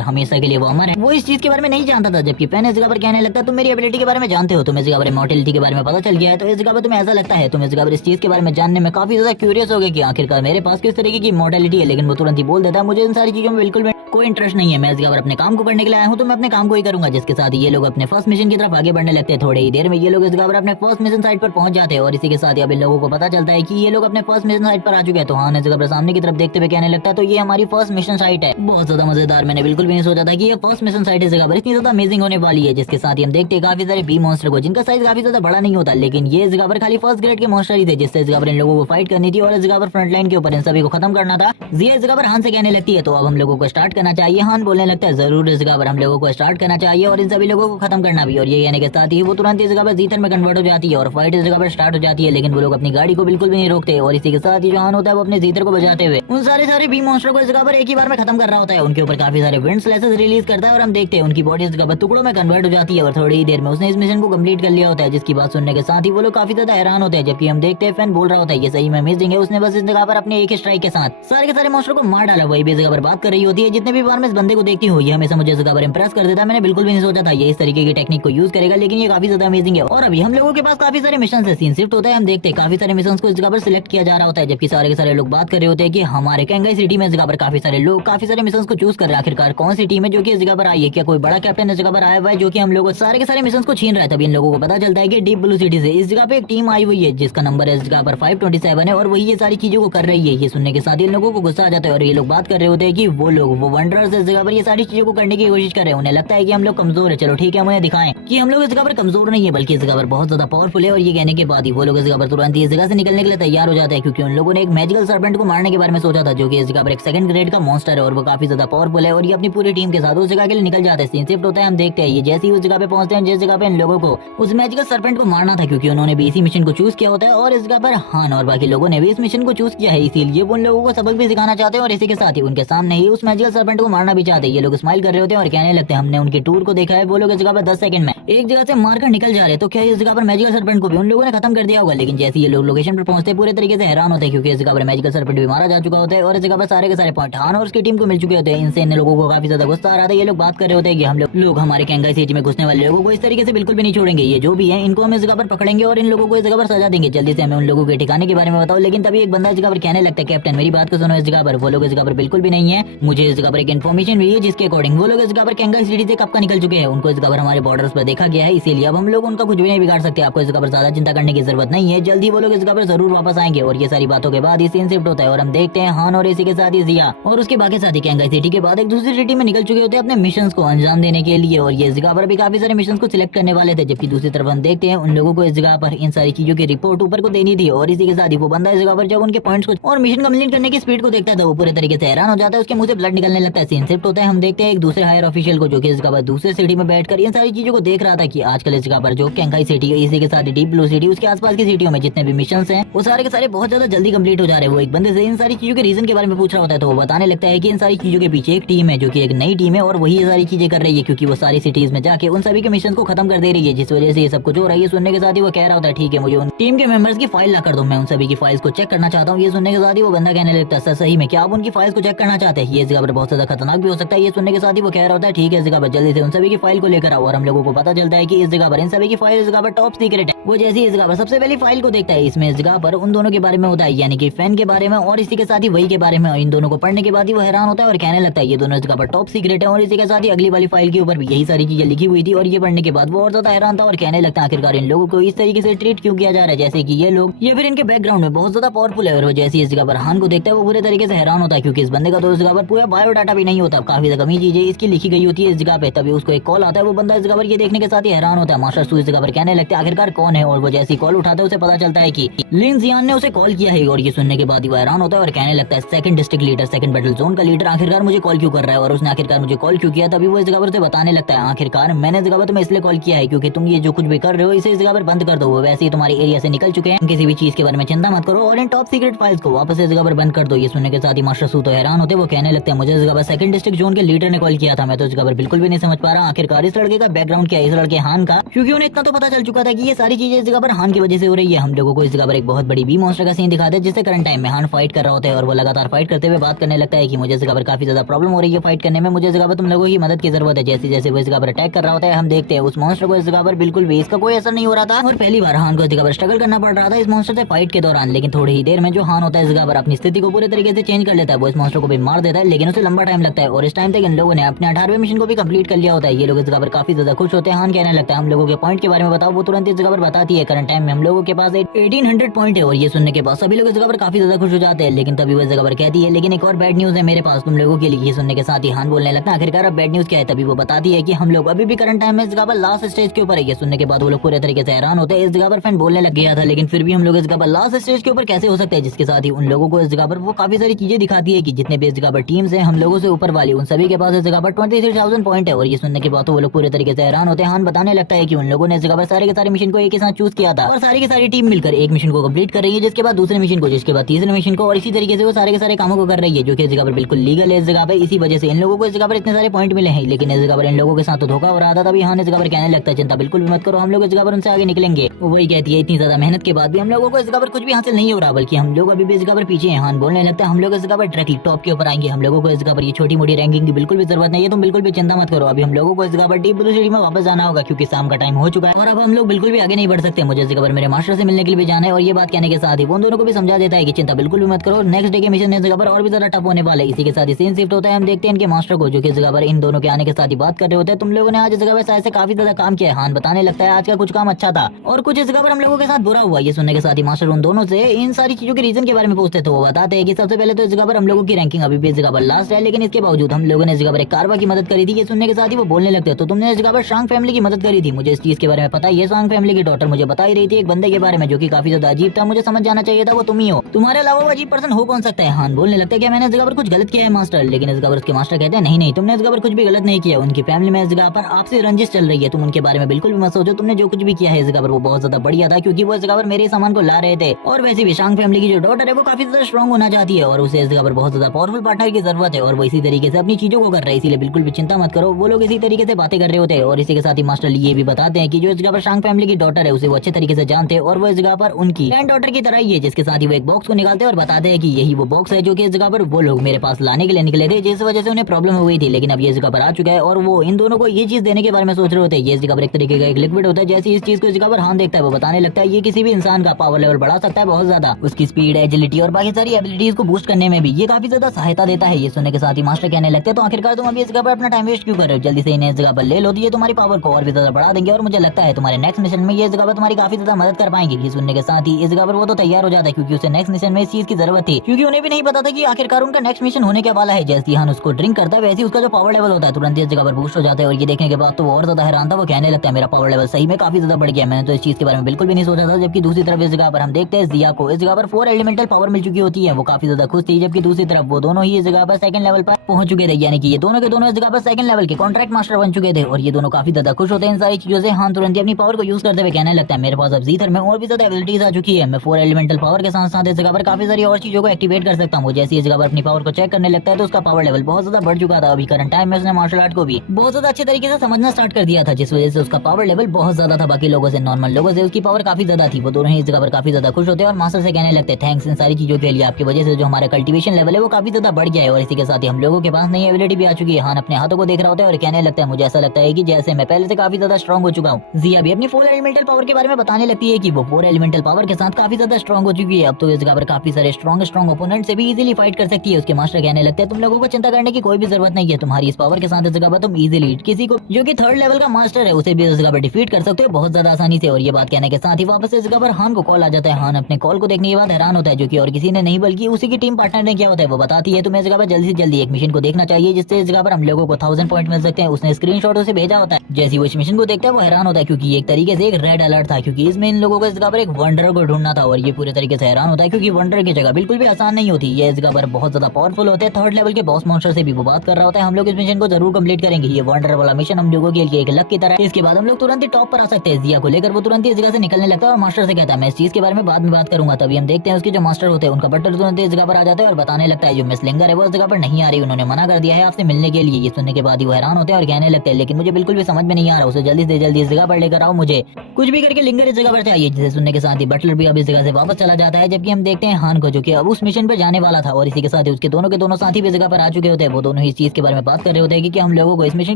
हमेशा के लिए वो अमर है। वो इस चीज के बारे में नहीं जानता था, जबकि फैन इस जगह पर कहने लगता है तुम मेरी एबिलिटी के बारे में जानते हो, तुम्हें इस जगह पर इमॉर्टैलिटी के बारे में पता चल गया है, तो इस जगह पर तुम्हें ऐसा लगता है तुम इस जगह पर इस चीज के बारे में जानने में काफी ज्यादा क्यूरियस हो गए कि आखिरकार मेरे पास किस तरीके की इमॉर्टैलिटी है। लेकिन वो तुरंत ही बोल देता है मुझे इन सारी चीजों में बिल्कुल भी कोई इंटरेस्ट नहीं है, मैं इस जगह पर अपने काम को करने के लिए आया हूँ तो मैं अपने काम को ही करूंगा। जिसके साथ ये लोग अपने फर्स्ट मिशन की तरफ आगे बढ़ने लगते हैं। थोड़ी ही देर में ये लोग इस जगह पर अपने फर्स्ट मिशन साइट पर पहुंच जाते हैं और इसी के साथ ही अब इन लोगों को पता चलता है कि ये लोग अपने फर्स्ट मिशन साइट पर आ चुके हैं। तो हाँ इस जगह पर सामने की तरफ देखते हुए कहने लगता है तो ये हमारी फर्स्ट मिशन साइट है। बहुत ज्यादा मजेदार, मैंने बिल्कुल भी नहीं सोचा था कि ये फर्स्ट मिशन साइट इस जगह पर इतनी ज्यादा अमेजिंग होने वाली है। जिसके साथ ही हम देखते हैं काफी सारे बी मॉन्स्टर को जिनका साइज काफी ज्यादा बड़ा नहीं होता, लेकिन ये इस जगह पर खाली फर्स्ट ग्रेड के मॉन्स्टर ही थे, जिससे इस जगह पर इन लोगों को फाइट करनी थी और इस जगह पर फ्रंट लाइन के ऊपर इन सभी को खत्म करना था। जिया इस जगह पर हान से कहने लगती है तो अब हम लोगों को स्टार्ट करना चाहिए। हान बोलने लगता है जरूर इस जगह पर हम लोगों को स्टार्ट करना चाहिए और इन सभी लोगों को खत्म करना भी। और ये कहने के साथ ही वो तुरंत इस जगह पर जीतर में कन्वर्ट हो जाती है और फाइट इस जगह पर स्टार्ट हो जाती है। लेकिन वो लोग अपनी गाड़ी को बिल्कुल भी नहीं रोकते और इसी के साथ ही जो हान होता है वो अपने जीतर को बजाते हुए उन सारे बी मॉन्स्टर को इस जगह पर एक ही बार में खत्म कर रहा होता है। उनके ऊपर काफी सारे विंड स्लैशेस रिलीज करता है और हम देखते हैं उनकी बॉडी इस जगह पर टुकड़ों में कन्वर्ट हो जाती है और थोड़ी ही देर में उसने इस मिशन को कंप्लीट कर लिया होता है। जिसकी बात सुनने के साथ ही वो लोग काफी ज्यादा हैरान होते हैं, जबकि हम देखते हैं फैन बोल रहा होता है ये सही में अमेजिंग है, उसने बस इस जगह पर अपने एक स्ट्राइक के साथ सारे के सारे मॉन्स्टर को मार डाला। वही भी इस जगह पर बात कर रही होती है जितने भी बार मैं इस बंदे को देखती हूँ ये हमेशा मुझे इस जगह पर इंप्रेस कर देता है। मैंने बिल्कुल भी नहीं सोचा था ये इस तरीके की टेक्निक को यूज करेगा, लेकिन ये काफी ज्यादा अमेजिंग है। और अभी हम लोगों के पास काफी सारे मिशन है, सीन शिफ्ट होता है, हम देखते हैं काफी सारे मिशन को इस जगह पर सिलेक्ट किया जा रहा होता है, जबकि सारे के सारे लोग बात कर रहे होते हैं कि हमारे कैंगाई सिटी में इस जगह पर काफी सारे लोग काफी सारे मिशन को चूज कर रहे हैं। आखिरकार कौन सी टीम है जो कि इस जगह पर आई है, क्या कोई बड़ा कैप्टन इस जगह पर आया हुआ है जो कि हम लोग सारे के सारे मिशन को छीन रहा है। तभी इन लोगों को पता चलता है कि डीप ब्लू सिटी से इस जगह पे एक टीम आई हुई है जिसका नंबर है इस जगह पर 527 है और वही ये सारी चीजों को कर रही है। ये सुनने के साथ ही इन लोगों को गुस्सा आ जाता है और ये लोग बात कर रहे होते हैं कि वो लोग वो वंडरर्स इस जगह पर ये सारी चीजों को करने की कोशिश कर रहे हैं। उन्हें लगता है कि हम लोग कमजोर है, चलो ठीक है हमें दिखाएं कि हम लोग इस जगह पर कमजोर नहीं है बल्कि इस जगह पर बहुत ज्यादा पावरफुल है। और ये कहने के बाद ही वो लोग इस जगह पर तुरंत ही इस जगह से निकलने के लिए तैयार हो जाते हैं, क्योंकि उन लोगों ने एक मैजिकल सर्पेंट को मारने के बारे में सोचा था जो कि इस जगह पर एक सेकंड ग्रेड का मॉन्स्टर है और वो काफी ज्यादा पावरफुल है। और ये अपनी पूरी टीम के साथ उस जगह के लिए निकल जाते हैं। सीन शिफ्ट होता है, हम देखते हैं ये जैसे ही उस जगह पे पहुंचते हैं जिस जगह पे इन लोगों को उस मैजिकल सर्पेंट को मारना था, क्योंकि उन्होंने भी इसी मिशन को चूज किया होता है और इस जगह पर हान और बाकी लोगों ने भी इस मिशन को चूज किया है, इसीलिए वो उन लोगों को सबक भी सिखाना चाहते हैं और इसी के साथ ही उनके सामने ही उस मैजिकल सर्पेंट को मारना भी चाहते हैं। ये लोग स्माइल कर रहे होते हैं और कहने लगते हैं हमने उनके टूर को देखा है, वो लोग इस जगह पर 10 सेकंड में एक जगह से मारकर निकल जा रहे हैं, तो क्या इस जगह पर मैजिकल सर्पेंट को भी उन लोगों ने खत्म कर दिया होगा। लेकिन जैसे ये लोग लोकेशन पर पहुंचते पूरे तरीके से हैरान होते हैं, क्योंकि इस जगह पर मैजिकल सर्पेंट भी मारा जा चुका होता है और इस जगह पर सारे के सारे पॉइंट हान और उसकी टीम को मिल चुके होते हैं। इनसे इन लोगों को काफी ज्यादा गुस्सा आ रहा था। ये लोग बात कर रहे होते हैं कि हम लोग हमारे कैंगाई सिटी में घुसने वाले लोगों को इस तरीके से बिल्कुल भी नहीं छोड़ेंगे, ये जो भी है इनको हम इस जगह पर पकड़ेंगे और इन लोगों को इस जगह पर सजा देंगे, जल्दी से हमें उन लोगों के ठिकाने के बारे में बताओ। लेकिन तभी एक बंदा इस जगह पर कहने लगता है कैप्टन मेरी बात को सुनो, इस जगह पर वो लोग इस जगह पर बिल्कुल भी नहीं है, मुझे इस जगह पर एक इन्फॉर्मेशन मिली है जिसके अकॉर्डिंग वो लोग इस जगह पर कैंगाई सिटी से कब का निकल चुके हैं, उनको इस जगह पर हमारे बॉर्डर्स पर देखा गया है, इसीलिए अब हम लोग उनका कुछ भी नहीं बिगाड़ सकते, आपको इस जगह पर ज्यादा चिंता करने की जरूरत नहीं है, जल्दी वो लोग इस जगह पर जरूर वापस आएंगे। और ये सारी बातों के बाद सीन शिफ्ट होता है और हम देखते हैं हान और इसी के साथ ही जिया और उसके बाकी साथी कैंगाई सिटी के बाद एक दूसरी सिटी में निकल चुके होते हैं अपने मिशन को अंजाम देने के लिए। और ये इस जगह पर भी काफी सारे मिशन को सिलेक्ट करने वाले थे, जबकि दूसरी तरफ हम देखते हैं उन लोगों को इस जगह पर इन सारी चीजों की रिपोर्ट ऊपर को देनी थी। और इसी के साथ ही वो बंदा इस जगह पर जब उनके पॉइंट्स को और मिशन कंप्लीट करने की स्पीड को देखता है वो पूरे तरीके से हैरान हो जाता है, उसके मुंह से ब्लड निकलने लगता है। सीन शिफ्ट होता है, हम देखते हैं एक दूसरे हायर ऑफिशियल को जो कि इस जगह पर दूसरे सिटी में बैठकर इन सारी चीजों को देख रहा था कि आजकल इस जगह पर जो कैंगाई सिटी है इसी के साथ डीप ब्लू सिटी उसके आसपास की सिटियों में जितने भी मिशन हैं वो सारे के सारे बहुत ज्यादा जल्दी कंप्लीट हो जा रहे हैं। वो एक बंदे से इन सारी चीजों के रीजन के बारे में पूछ रहा होता है, तो वो बताने लगता है कि इन सारी चीजों के पीछे एक टीम है जो कि एक नई टीम है और वही ये सारी चीजें कर रही है, क्योंकि वो सारी सिटीज में जाके उन सभी के मिशन को खत्म कर दे रही है, जिस वजह से ये सब कुछ हो रहा है। ये सुनने के साथ ही वो कह रहा होता है ठीक है मुझे उन टीम के मेंबर्स की फाइल ला कर दो, मैं उन सभी की फाइल्स को चेक करना चाहता हूँ। ये सुनने के साथ ही वो बंदा कहने लगता है सही में क्या आप उनकी फाइल्स को चेक करना चाहते हैं। ये इस जगह पर बहुत ज्यादा खतरनाक भी हो सकता है। ये सुनने के साथ ही वो कह रहा होता है ठीक है इस जगह पर जल्दी से उन सभी की फाइल को लेकर आओ, और हम लोगों को पता चलता है कि इस जगह पर इन सभी की फाइल इस जगह पर टॉप सीक्रेट है। वो जैसे इस जगह पर सबसे पहली फाइल को देखता है, इसमें इस जगह पर उन दोनों के बारे में होता है, यानी कि फैन के बारे में और इसी के साथ ही वही के बारे में। इन दोनों को पढ़ने के बाद ही वो हैरान होता है और कहने लगता है ये दोनों इस जगह पर टॉप सीक्रेट है। और इसी के साथ ही अगली वाली फाइल के ऊपर भी यही सारी चीजें लिखी हुई थी, और ये पढ़ने के बाद वो और ज्यादा हैरान था और कहने लगता है आखिरकार इन लोगों को इस तरीके से ट्रीट क्यों किया जा रहा है, जैसे कि ये लोग या फिर इनके बैकग्राउंड में बहुत ज्यादा पावरफुल है। और वो जैसे इस जगह पर हान को देखता है वो पूरे तरीके से हैरान होता है, क्योंकि इस बंदे का तो इस जगह पर पूरा बायोडाटा भी नहीं होता, काफी कमी चीजें इसकी लिखी गई होती है इस जगह पे। तभी उसको एक कॉल आता है, वो बंदा इस जगह पर ये देखने के साथ ही हैरान होता है। मास्टर सू इस जगह पर कहने लगते हैं आखिरकार कौन है, और वो जैसी कॉल उठाता है उसे पता चलता है कि लिन जियान ने उसे कॉल किया है। और ये सुनने के बाद ही वो हैरान होता है और कहने लगता है second district leader, second battle zone का लीडर आखिरकार मुझे कॉल क्यों कर रहा है, और उसने आखिरकार मुझे कॉल क्यों किया। तभी वो इस जगह पर उसे बताने लगता है आखिरकार मैंने इस जगह पर तुम्हें इसलिए कॉल किया है क्योंकि तुम ये जो कुछ भी कर रहे हो इसे इस जगह पर बंद कर दो। वैसे ही तुम्हारे एरिया से निकल चुके हैं, किसी भी चीज के बारे में चिंता मत करो और इन टॉप सीक्रेट फाइल्स को वापस इस जगह पर बंद कर दो। ये सुनने के साथ ही मास्टर सू तो हैरान होते, वो कहने लगते हैं मुझे इस जगह पर सेकंड डिस्ट्रिक्ट जोन के लीडर ने कॉल किया था, मैं तो इस जगह पर बिल्कुल भी नहीं समझ पा रहा आखिरकार इस लड़के का बैकग्राउंड क्या है, इस लड़के हान का, क्योंकि उन्हें इतना तो पता चल चुका था कि ये सारी चीजें इस जगह पर हान की वजह से हो रही है। हम लोगों को इस जगह पर एक बहुत बड़ी बी मॉन्स्टर का सीन दिखाते हैं जिससे करंट टाइम में हान फाइट कर रहा होता है, और वो लगातार फाइट करते हुए बात करने लगता है कि मुझे इस जगह पर काफी ज्यादा प्रॉब्लम हो रही है फाइट करने में, मुझे इस जगह पर तुम लोगों की मदद की जरूरत है। जैसे जैसे वो इस जगह पर अटैक कर रहा होता है हम देखते हैं उस मॉन्स्टर को इस जगह पर बिल्कुल भी इसका कोई असर नहीं हो रहा था, और पहली बार हान को इस जगह पर स्ट्रगल करना पड़ रहा था इस मॉन्स्टर से फाइट के दौरान। लेकिन थोड़ी ही देर में जो हान होता है इस जगह पर अपनी स्थिति को पूरे तरीके से चेंज कर लेता है, वो इस मॉन्स्टर को भी मार देता है, लेकिन उसे लंबा टाइम लगता है। और इस टाइम तक इन लोगों ने अपने 18वें मिशन को भी कंप्लीट कर लिया होता है। ये लोग इस जगह पर काफी ज्यादा खुश होते हैं। हान कहने लगता है हम लोगों के पॉइंट के बारे में बताओ, वो तुरंत इस जगह पर बताती है करंट टाइम में हम लोगों के पास 1800 पॉइंट है। और ये सुनने के बाद सभी लोग इस जगह पर काफी ज्यादा खुश हो जाते हैं, लेकिन तभी वो इस जगह पर कहती है लेकिन एक और बैड न्यूज है मेरे पास तुम लोगों के लिए। ये सुनने के साथ ही हान बोलने लगता है आखिरकार अब बैड न्यूज क्या है। तभी वो बताती है कि हम लोग अभी भी करंट टाइम में इस जगह पर लास्ट स्टेज के ऊपर है। ये सुनने के बाद वो लोग पूरे तरीके से हैरान होते हैं, इस जगह पर फैन बोलने लग गया था लेकिन फिर भी हम लोग इस जगह पर लास्ट स्टेज के ऊपर कैसे हो सकते हैं, जिसके साथ ही उन लोगों को इस जगह पर वो काफी सारी चीजें दिखाती है कि जितने भी इस जगह पर टीम्स हैं हम लोगों से ऊपर वाली उन सभी के पास इस जगह पर 23,000 पॉइंट है। और ये सुनने के बाद तो वो लोग पूरे तरीके से हैरान होते हैं। हान बताने लगता है कि उन लोगों ने इस जगह पर सारे के सारे मिशन को एक ही साथ चूज किया था, और सारी की सारी टीम मिलकर एक मिशन को कंप्लीट कर रही है, जिसके बाद दूसरे मिशन को, जिसके बाद तीसरे मिशन को, और इसी तरीके से वो सारे के सारे कामों को कर रही है जो कि इस जगह पर बिल्कुल लीगल है इस जगह पे। इसी वजह से इन लोगों को इस जगह पर इतने सारे पॉइंट मिले हैं, लेकिन इस जगह पर इन लोगों के साथ तो धोखा हो रहा था। तभी हान इस जगह पर कहने लगता है चिंता बिल्कुल भी मत करो, हम लोग इस जगह पर उनसे आगे निकलेंगे। वही कहती है इतनी ज्यादा मेहनत के बाद भी हम लोगों को इस जगह पर कुछ भी हासिल नहीं हो रहा, बल्कि हम लोग अभी भी इस जगह पर पीछे हैं। हान बोलने लगता है हम लोग इस जगह पर डायरेक्टली टॉप के ऊपर आएंगे, हम लोगों को इस जगह पर ये छोटी मोटी रैंकिंग की बिल्कुल भी जरूरत नहीं है, तुम बिल्कुल भी चिंता मत करो। अभी हम लोगों को इस जगह पर डीप ब्लू सिटी में वापस जाना होगा क्योंकि शाम का टाइम हो चुका है और अब हम लोग बिल्कुल भी आगे नहीं बढ़ सकते। मुझे इस जगह पर मेरे मास्टर से मिलने के लिए भी जाना है। और ये बात कहने के साथ ही वो दोनों को भी समझा देता है कि चिंता बिल्कुल भी मत करो, नेक्स्ट डे के मिशन इस जगह पर और भी ज्यादा टफ होने वाले। इसी के साथ ही सीन शिफ्ट होता है, हम देखते हैं इनके मास्टर को जो कि इस जगह पर इन दोनों के आने के साथ ही बात कर रहे होते हैं। तुम लोगों ने आज इस जगह पर शायद से काफी ज्यादा काम किया है। हान बताने लगता है आज का कुछ काम अच्छा था और कुछ इस जगह पर हम लोगों के साथ बुरा हुआ। ये सुनने के साथ ही मास्टर उन दोनों से इन सारी चीजों के रीजन के बारे में पूछते तो वो बताते हैं कि सबसे पहले तो इस जगह पर हम लोगों की रैंकिंग अभी भी इस जगह पर लास्ट है, लेकिन इसके बावजूद हम लोगों ने इस जगह पर एक कारवा की मदद करी थी। ये सुनने के साथ ही वो बोलने लगते हैं तो तुमने इस जगह पर शांग फैमिली की मदद करी थी, मुझे इस चीज के बारे में पता है। ये शांग फैमिली की डॉटर मुझे बता ही रही थी एक बंदे के बारे में जो कि काफी ज्यादा अजीब था, मुझे समझ जाना चाहिए था वो तुम ही हो, तुम्हारे अलावा वो अजीब पर्सन हो कौन सकता है। हान बोलने लगता है कि मैंने इस जगह पर कुछ गलत किया है मास्टर, लेकिन इस जगह पर उसके मास्टर कहते हैं नहीं नहीं तुमने इस जगह पर कुछ भी गलत नहीं किया, उनकी फैमिली में इस जगह पर आपसे रंजिश चल रही है, तुम उनके बारे में बिल्कुल भी मत सोचो, तुमने जो कुछ भी किया है इस जगह पर वो बहुत ज्यादा बढ़िया था क्योंकि वो इस जगह पर मेरे सामान को ला रहे थे। और वैसे भी शांग फैमिली की जो डॉटर है वो काफी ज्यादा स्ट्रॉन्ग होना चाहती है और उसे इस जगह पर बहुत ज्यादा पावरफुल पार्टनर की जरूरत है और वो इसी तरीके से अपनी चीजों को कर रहे हैं, इसीलिए बिल्कुल भी चिंता मत करो। वो लोग इसी तरीके से बातें कर रहे होते हैं और इसी के साथ ही मास्टर ये भी बताते हैं कि जो इस जगह पर शांग फैमिली की डॉटर है उसे वो अच्छे तरीके से जानते हैं और वो इस जगह पर उनकी ग्रैंड डॉटर की तरह ही है, जिसके साथ ही वो एक बॉक्स को निकालते हैं और बताते हैं कि यही वो बॉक्स है जो कि इस जगह पर वो लोग मेरे पास लाने के लिए निकले थे, जिस वजह से उन्हें प्रॉब्लम हो गई थी, लेकिन अब ये इस जगह पर आ चुका है और वो इन दोनों को ये चीज देने के बारे में सोच रहे होते हैं। ये इस जगह पर एक तरीके का एक लिक्विड होता है, जैसे इस चीज को इस जगह पर हान देखता है वो बताने लगता है ये किसी भी इंसान का पावर लेवल बढ़ा सकता है बहुत ज्यादा, उसकी स्पीड, एजिलिटी और बाकी सारी एबिलिटीज को बूस्ट करने में भी ये काफी ज्यादा सहायता देता है। ये सुनने के साथ ही मास्टर कहने लगते हैं तो आखिरकार तुम अभी इस जगह पर अपना टाइम वेस्ट क्यों कर रहे हो, जल्दी से इन्हें इस जगह पर ले लो, तो ये तुम्हारी पावर को और भी ज्यादा बढ़ा देंगे और मुझे लगता है तुम्हारे नेक्स्ट मिशन में ये इस जगह पर तुम्हारी काफी ज्यादा मदद कर पाएंगे। ये सुनने के साथ ही इस जगह पर वो तो तैयार हो जाता है क्योंकि उसे नेक्स्ट मिशन में इस चीज की जरूरत थी, क्योंकि उन्हें भी नहीं पता था कि आखिरकार उनका नेक्स्ट मिशन होने के वाला है। जैसे हान उसको ड्रिंक करता है वैसे ही उसका जो पावर लेवल होता है तुरंत इस जगह पर बूस्ट हो जाता है और ये देखने के बाद तो वो और ज्यादा हैरान था। वो कहने लगता है मेरा पावर लेवल सही में काफी ज्यादा बढ़ गया, मैंने तो इस चीज के बारे में बिल्कुल भी नहीं सोचा था। जबकि दूसरी तरफ इस जगह पर हम देखते हैं जिया को इस जगह पर 4 एलिमेंटल पावर मिल चुकी होती है, वो काफी ज्यादा खुश थी। जबकि दूसरी तरफ वो दोनों ही इस जगह पर सेकंड लेवल पर पहुंच चुके थे, यानी कि ये दोनों के दोनों इस जगह पर सेकंड लेवल के कॉन्ट्रैक्ट मास्टर बन चुके थे और ये दोनों काफी ज्यादा खुश होते हैं इन सारी चीजों से। हान तुरंत ही अपनी पावर को यूज करते हुए कहने लगता है मेरे पास अब जीथर में और भी ज्यादा एबिलिटीज आ चुकी है, मैं 4 एलिमेंटल पावर के साथ साथ इस जगह पर काफी सारी और चीजों को एक्टिवेट कर सकता हूँ। जैसे इस जगह पर अपनी पावर को चेक करने लगता है तो उसका पावर लेवल बहुत ज्यादा बढ़ चुका था। अभी करंट टाइम में उसने मार्शल आर्ट को भी बहुत ज्यादा अच्छे तरीके से समझना स्टार्ट कर दिया था, जिस वजह से उसका पावर लेवल बहुत ज्यादा था बाकी लोगों से, नॉर्मल लोगों से उसकी पावर काफी ज्यादा थी। वो दोनों ही इस जगह पर काफी ज्यादा खुश होते हैं और मास्टर से कहने लगते हैं थैंक्स इन सारी चीजों के लिए, आपकी वजह से जो हमारा कल्टीवेशन लेवल है वो काफी ज्यादा बढ़ गया है। और इसी के साथ साथ ही हम लोगों के पास नई एबिलिटी भी आ चुकी है। हान अपने हाथों को देख रहा होता है और कहने लगता है मुझे ऐसा लगता है कि जैसे मैं पहले से काफी ज्यादा स्ट्रॉन्ग हो चुका हूँ। जिया भी अपनी 4 एलिमेंटल पावर के बारे में बताने लगती है कि वो 4 एलिमेंटल पावर के साथ काफी ज्यादा स्ट्रॉन्ग हो चुकी है। अब तो इस जगह पर काफी सारे स्ट्रॉन्ग ओपोनेंट से भी इजीली फाइट कर सकती है। उसके मास्टर कहने लगते हैं तुम लोगों को चिंता करने की कोई भी जरूरत नहीं है, तुम्हारी इस पावर के साथ इस जगह पर तुम इजीली किसी को जो कि 3rd लेवल का मास्टर है उसे भी इस जगह पर डिफीट कर सकते हो बहुत ज्यादा आसानी से। और ये बात कहने के साथ ही वापस इस जगह पर हान को कॉल आ जाता है। हान अपने कॉल को देखने के बाद हैरान होता है, जो कि और किसी ने नहीं बल्कि उसी की टीम पार्टनर ने किया होता है। वो बताती है तुम्हें इस जगह पर जल्दी से जल्दी एक मिशन को देखना चाहिए जिससे इस जगह पर हम लोगों को 1000 पॉइंट मिल सकते हैं। उसने स्क्रीनशॉट उसे भेजा होता है। जैसे वो इस मिशन को देखता है वो हैरान होता है क्योंकि एक तरीके से एक रेड अलर्ट था, क्योंकि इसमें इन लोगों को इस जगह पर एक वंडर को ढूंढना था। और ये पूरे तरीके से हैरान होता है क्योंकि वंडर की जगह बिल्कुल भी आसान नहीं होती। ये इस जगह पर बहुत ज्यादा पावरफुल होते हैं। 3rd लेवल के बॉस मॉन्स्टर से भी वो बात कर रहा होता है। हम लोग इस मिशन को जरूर कंप्लीट करेंगे। ये वंडर वाला मिशन हम लोगों के लिए एक लक की तरह है। इसके बाद हम लोग तुरंत ही टॉप पर आ सकते हैं। जिया को लेकर वो तुरंत ही इस जगह से निकलने लगता है और मास्टर से कहता है मैं इस चीज के बारे में बाद में बात करूंगा। तभी हम देखते हैं उसके जो मास्टर होते हैं उनका बटलर तुरंत इस जगह पर आ जाता है और बताने लगता है जो मिस लिंगर है वो इस जगह पर नहीं आ रही, उन्होंने मना कर दिया है आपसे मिलने के लिए। ये सुनने के बाद ही वो हैरान होते हैं और कहने लगते हैं लेकिन मुझे बिल्कुल भी समझ में नहीं आ रहा, उसे जल्दी से जल्दी इस जगह पर लेकर आओ, मुझे कुछ भी करके लिंगर इस जगह पर चाहिए। जिसे सुनने के साथ ही बटलर भी अब इस जगह से वापस चला जाता है। जबकि हम देखते हैं हान को जो कि अब उस मिशन पर जाने वाला था और इसी के साथ ही उसके दोनों साथी भी इस जगह पर आ चुके होते हैं। वो दोनों ही इस चीज के बारे में बात कर रहे होते हैं कि हम लोगों को इस मिशन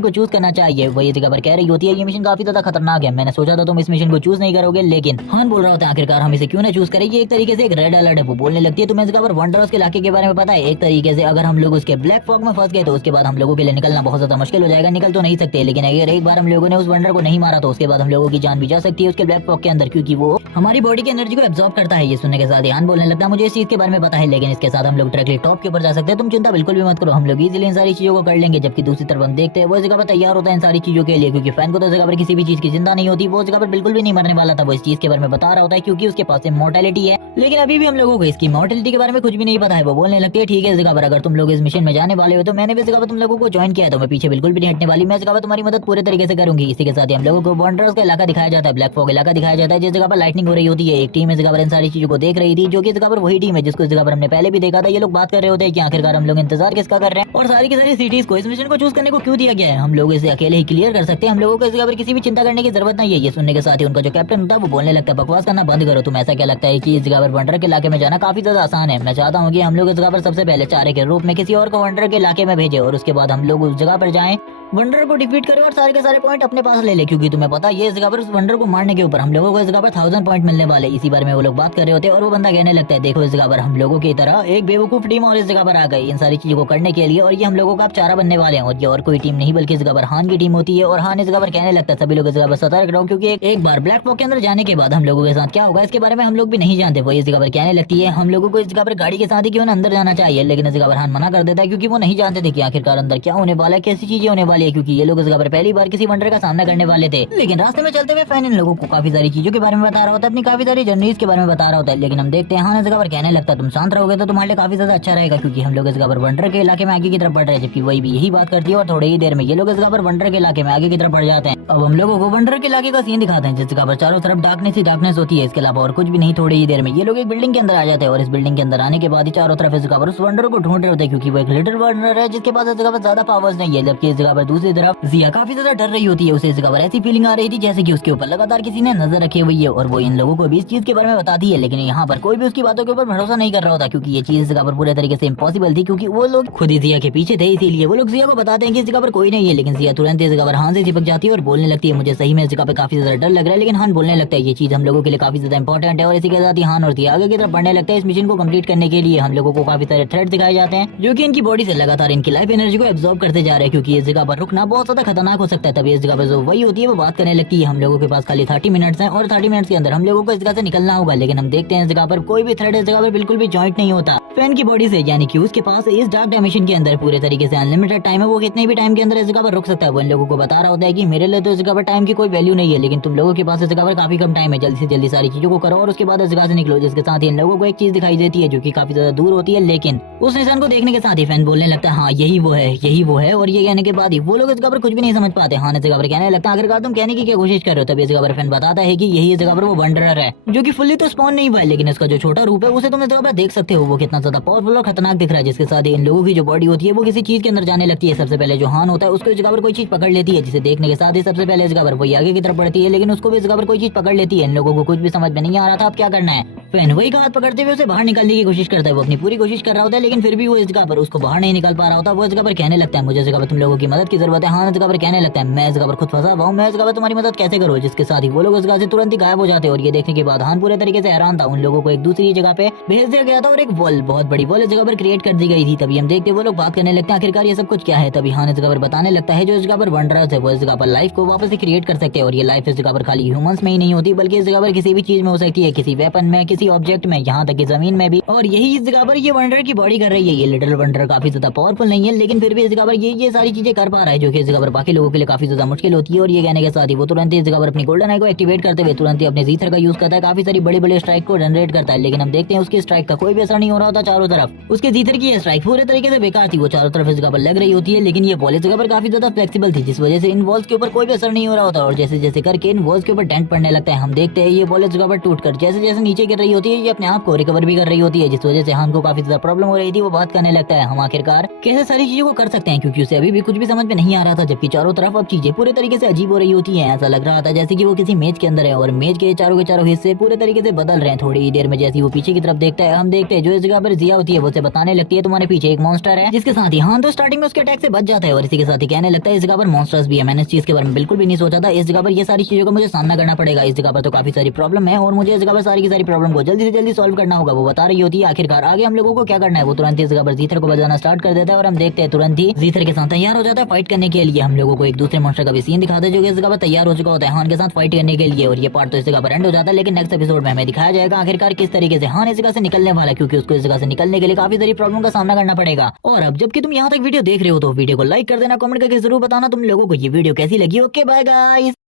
को चूज करना चाहिए। वो ये जगह पर कह रही होती है ये मिशन काफी ज्यादा खतरनाक है, मैंने सोचा था तुम इस मिशन को चूज नहीं करोगे, लेकिन हान बोल रहा होता है आखिरकार हम इसे क्यों ना चूज करें। ये एक तरीके से एक रेड अलर्ट है। वो बोलने लगती है तुम्हें इस जगह पर वंडरस के इलाके के बारे में पता है। एक तरीके से अगर हम लोग उसके ब्लैक फॉग में फंस गए तो उसके बाद हम लोगों के लिए निकलना बहुत ज्यादा मुश्किल हो जाएगा। निकल तो नहीं सकते, लेकिन अगर एक बार हम लोगों ने उस वंडर को नहीं मारा तो उसके बाद हम लोगों की जान भी जा सकती है उसके ब्लैक फॉग के अंदर, क्योंकि वो हमारी बॉडी की एनर्जी को एब्जॉर्ब करता है। ये सुनने के साथ ही हान बोलने लगता है मुझे इस चीज के बारे में पता है, लेकिन इसके साथ हम लोग डायरेक्टली टॉप के ऊपर जा सकते हैं, तुम चिंता बिल्कुल भी मत करो, हम लोग इजीली इन सारी चीजों को कर लेंगे। जबकि दूसरी तरफ हम देखते हैं वो इस जगह पर तैयार होता है इन सारी चीजों के लिए, क्योंकि फैन को तो इस जगह पर किसी भी चीज की चिंता नहीं होती। वो इस जगह पर बिल्कुल भी नहीं मरने वाला था। वो इस चीज के बारे में बता रहा होता है क्योंकि उसके पास इमॉर्टैलिटी है, लेकिन अभी भी हम लोगों को इसकी इमॉर्टैलिटी के बारे में कुछ भी नहीं पता है। वो बोलने लगती है ठीक है इस जगह पर अगर तुम लोग इस मिशन में जाने वाले हो तो मैंने भी इस जगह पर तुम लोगों को ज्वाइन किया है, तो मैं पीछे बिल्कुल भी नहीं हटने वाली, मैं इस जगह पर तुम्हारी मदद पूरे तरीके से करूंगी। इसी के साथ ही हम लोगों को वंडरस का इलाका दिखाया जाता है, ब्लैक फॉग इलाका दिखाया जाता है जिस जगह पर लाइटनिंग हो रही होती है। एक टीम इस जगह पर इन सारी चीजों को देख रही थी, जो कि इस जगह पर वही टीम है जिसको इस जगह पर हमने पहले भी देखा था। ये लोग बात कर रहे होते हैं कि आखिरकार हम लोग इंतजार किसका कर रहे हैं और सारी की सारी सिटीज को इस मिशन को चूज करने को क्यों दिया गया है, हम लोग इसे अकेले ही क्लियर कर सकते हैं, हम लोगों को इस जगह पर किसी भी चिंता करने की जरूरत नहीं है। ये सुनने के साथ ही उनका जो कैप्टन होता है वो बोलने लगता है बकवास करना बंद करो, तुम ऐसा क्या लगता है कि इस जगह पर वंडर के इलाके में जाना काफी ज्यादा आसान है। मैं चाहता हूँ कि हम लोग इस जगह पर सबसे पहले चारे के रूप में किसी और को वंडर के इलाके में भेजे और उसके बाद हम लोग उस जगह पर जाएं, वंडर को डिफीट करें और सारे के सारे पॉइंट अपने पास ले ले, क्योंकि तुम्हें पता है ये इस जगह पर उस वंडर को मारने के ऊपर हम लोगों को इस जगह पर 1000 पॉइंट मिलने वाले। इसी बारे में वो लोग बात कर रहे होते हैं और वो बंदा कहने लगता है देखो इस जगह पर हम लोगों की तरह एक बेवकूफ टीम और इस जगह पर आ गई इन सारी चीजों को करने के लिए, और ये हम लोगों का अब चारा बनने वाले हैं। और ये और कोई टीम नहीं बल्कि इस जगह पर हान की टीम होती है। और हान इस जगह पर कहने लगता है सभी लोग इस जगह पर सतर्क रहो, क्योंकि एक बार ब्लैक फॉग के अंदर जाने के बाद हम लोगों के साथ क्या होगा इसके बारे में हम लोग भी नहीं जानते। वो इस जगह पर कहने लगती है हम लोगों को इस जगह पर गाड़ी के साथ ही क्यों ना अंदर जाना चाहिए, लेकिन इस जगह पर हान मना कर देता है क्योंकि वो नहीं जानते थे कि आखिरकार अंदर क्या होने वाला है, कैसी चीजें होने वाली है, क्योंकि ये लोग इस जगह पर पहली बार किसी वंडर का सामना करने वाले थे। लेकिन रास्ते में चलते हुए फैन इन लोगों को काफी सारी चीजों के बारे में बता रहा होता है, अपनी काफी सारी जर्नीज के बारे में बता रहा होता है। लेकिन हम देखते हैं हान इस जगह पर कहने लगता है तुम शांत रहोगे तो तुम्हारे लिए काफी ज्यादा अच्छा रहेगा, क्योंकि हम लोग इस जगह पर वंडर के इलाके में आगे की तरफ बढ़ रहे हैं। जबकि वही भी यही बात करती है और थोड़ी ही देर में ये लोग इस जगह पर वंडर के इलाके में आगे की तरफ बढ़ जाते हैं। अब हम लोगों को वंडर के इलाके का सीन दिखाते हैं जिस जगह पर चारों तरफ डार्कनेस ही डार्कनेस होती है, इसके अलावा और कुछ भी नहीं। थोड़ी ही देर में ये लोग एक बिल्डिंग के अंदर आ जाते हैं और इस बिल्डिंग के अंदर आने के बाद ही चारों तरफ इस जगह पर उस वंडर को ढूंढ रहे होते हैं, क्योंकि वो एक लिटिल वंडर है जिसके पास इस जगह पर ज्यादा पावर्स नहीं है। जबकि इस जगह पर दूसरी तरफ जिया काफी ज्यादा डर रही होती है, उसे इस जगह पर ऐसी फीलिंग आ रही थी जैसे कि उसके ऊपर लगातार किसी ने नजर रखी हुई है और वो इन लोगों को भी इस चीज के बारे में बताती है। लेकिन यहाँ पर कोई भी उसकी बातों के ऊपर भरोसा नहीं कर रहा होता, क्योंकि ये चीज इस जगह पर पूरे तरीके से इम्पॉसिबल थी, क्योंकि वो लोग खुद ही जिया के पीछे थे। इसीलिए वो लोग जिया को बताते हैं कि इस जगह पर कोई नहीं है, लेकिन जिया तुरंत इस जगह पर हान से चिपक जाती है और बोलने लगती है मुझे सही में इस जगह पे काफी ज्यादा डर लग रहा है। लेकिन हान बोलने लगता है ये चीज हम लोगों के लिए काफी ज्यादा इंपॉर्टेंट है और इसी के साथ ही हान और जिया आगे की तरफ बढ़ने लगता है। इस मिशन को कंप्लीट करने के लिए हम लोगों को काफी सारे थ्रेट दिखाए जाते हैं जो कि इनकी बॉडी से लगातार इनकी लाइफ एनर्जी को एब्जॉर्ब करते जा रहे हैं, क्योंकि इस जगह पर रुकना बहुत ज्यादा खतरनाक हो सकता है। तभी इस जगह पर जो वही होती है वो बात करने लगती है हम लोगों के पास खाली 30 मिनट्स हैं और 30 मिनट्स के अंदर हम लोगों को इस जगह से निकलना होगा। लेकिन हम देखते हैं इस जगह पर कोई भी थ्रेड इस जगह पर बिल्कुल भी जॉइंट नहीं होता फैन की बॉडी से, यानी कि उसके पास इस डार्क डायमेंशन के अंदर पूरे तरीके से अनलिमिटेड टाइम है। वो कितने भी टाइम के अंदर इस जगह पर रुक सकता है। वो इन लोगों को बता रहा होता है कि मेरे लिए तो इस जगह पर टाइम की कोई वैल्यू नहीं है, लेकिन तुम लोगों के पास इस जगह पर काफी कम टाइम है, जल्दी से जल्दी सारी चीजों को करो और उसके बाद इस जगह से निकलो। जिसके साथ ही इन लोगों को एक चीज दिखाई देती है जो कि काफी ज्यादा दूर होती है, लेकिन उस निशान को देखने के साथ ही फैन बोलने लगता है हाँ यही वो है, यही वो है। और ये कहने के बाद ही वो लोग इस जगह पर कुछ भी नहीं समझ पाते। हाँ इस जगह पर कहने लगता है आखिरकार तुम कहने की क्या कोशिश कर रहे हो। तभी इस जगह पर फैन बताता है कि यही इस जगह पर वो वंडरर है जो कि फुल्ली तो स्पॉन नहीं हुआ है, लेकिन इसका जो छोटा रूप है उसे तुम इस जगह पर देख सकते हो। वो कितना ज्यादा पावरफुल और खतरनाक दिख रहा है। जिसके साथ ही इन लोगों की जो बॉडी होती है वो किसी चीज के अंदर जाने लगती है। सबसे पहले जो हान होता है उसको इस जगह पर कोई चीज पकड़ लेती है, जिसे देखने के साथ ही सबसे पहले इस जगह पर वही आगे की तरफ बढ़ती है, लेकिन उसको भी इस जगह पर कोई चीज पकड़ लेती है। इन लोगों को कुछ भी समझ में नहीं आ रहा था अब क्या करना है। फैन वही का हाथ पकड़ते हुए उसे बाहर निकालने की कोशिश करता है। वो अपनी पूरी कोशिश कर रहा होता है लेकिन फिर भी वो इस जगह पर उसको बाहर नहीं निकाल पा रहा होता। वो इस जगह पर कहने लगता है मुझे इस जगह पर तुम लोगों की मदद की जरूरत है। हाँ इस जगह पर कहने लगता है मैं इस जगह पर खुद फंसा हुआ हूँ, मैं इस जगह पर तुम्हारी मदद कैसे करूँ। जिसके साथ ही वो लोग उस जगह से तुरंत ही गायब हो जाते हैं। और ये देखने के बाद हान पूरे तरीके से हैरान था। उन लोगों को एक दूसरी जगह पे भेज दिया गया था और एक वॉल, बहुत बड़ी वॉल इस जगह पर क्रिएट कर दी गई थी। तभी हम देखते वो लोग बात करने लगते हैं आखिरकार ये सब कुछ क्या है। तभी हान इस जगह पर बताने लगता है जो इस जगह पर वंडरर्स है वो इस जगह पर लाइफ को वापस से क्रिएट कर सकते हैं। और ये लाइफ इस जगह पर खाली ह्यूमंस में ही नहीं होती बल्कि इस जगह पर किसी भी चीज में हो सकती है, किसी वेपन में, किसी ऑब्जेक्ट में, यहाँ तक कि जमीन में भी। और यही इस जगह पर ये वंडर की बॉडी कर रही है। ये लिटिल वंडर काफी ज्यादा पावरफुल नहीं है लेकिन फिर भी इस जगह पर ये सारी चीजें कर पा रहा है जो कि इस जगह पर बाकी लोगों के लिए काफी ज्यादा मुश्किल होती है। और ये कहने के साथ ही वो तुरंत ही इस जगह पर अपनी गोल्डन आई को एक्टिवेट करते हुए तुरंत ही अपने जीथर का यूज करता है। काफी सारी बड़ी बड़ी स्ट्राइक को जनरेट करता है लेकिन हम देखते हैं उसकी स्ट्राइक का कोई भी असर नहीं हो रहा होता चारों तरफ। उसके जीथर की स्ट्राइक पूरे तरीके से बेकार थी, वो चारों तरफ इस जगह पर लग रही होती है लेकिन ये बॉल इस जगह पर काफी ज्यादा फ्लेक्सिबल थी जिस वजह से इन बॉल्स के ऊपर कोई भी असर नहीं हो रहा होता। और जैसे जैसे करके इन बॉल्स के ऊपर डेंट पड़ने लगता है। हम देखते हैं ये बॉल इस जगह पर टूटकर जैसे जैसे नीचे गिर रही होती है ये अपने आप को रिकवर भी कर रही होती है जिस वजह से हान को काफी ज्यादा प्रॉब्लम हो रही थी। वो बात करने लगता है हम आखिरकार कैसे सारी चीजों को कर सकते हैं क्योंकि उसे अभी भी कुछ भी समझ में नहीं आ रहा था जबकि चारों तरफ अब चीजें पूरे तरीके से अजीब हो रही होती है। ऐसा लग रहा था जैसे कि वो किसी मेज के अंदर है और मेज के चारों हिस्से पूरे तरीके से बदल रहे हैं। थोड़ी ही देर में जैसे वो पीछे की तरफ देखता है हम देखते हैं जो इस जगह पर जिया होती है वो उसे बताने लगती है तुम्हारे पीछे एक मॉन्स्टर है। जिसके साथ ही हान तो स्टार्टिंग में उसके अटैक से बच जाता है और इसी के साथ ही कहने लगता है इस जगह पर मॉन्स्टर्स भी है। मैंने इस चीज के बारे में बिल्कुल भी नहीं सोचा था। इस जगह पर ये सारी चीजों का मुझे सामना करना पड़ेगा। इस जगह पर तो काफी सारी प्रॉब्लम है और मुझे इस जगह पर सारी की सारी प्रॉब्लम को जल्दी से जल्दी सॉल्व करना होगा। वो बता रही होती है आखिरकार आगे हम लोगों को क्या करना है। वो तुरंत इस जगह पर जीथर को बजाना स्टार्ट कर देता है और हम देखते हैं तुरंत ही जीथर के साथ तैयार हो जाता है फाइट करने के लिए। हम लोगों को एक दूसरे मॉन्स्टर का भी सीन दिखाते हैं जो कि इस जगह पर तैयार हो चुका होता है हान के साथ फाइट करने के लिए। और ये पार्ट तो इस जगह पर एंड हो जाता है लेकिन नेक्स्ट एपिसोड में हमें दिखाया जाएगा आखिरकार किस तरीके से हान इस जगह से निकलने वाला है क्योंकि उसको इस जगह से निकलने के लिए काफी सारी प्रॉब्लम का सामना करना पड़ेगा। और अब जबकि तुम यहाँ तक वीडियो देख रहे हो तो वीडियो को लाइक कर देना, कमेंट करके जरूर बताना तुम लोगों को ये वीडियो कैसी लगी। Okay bye guys.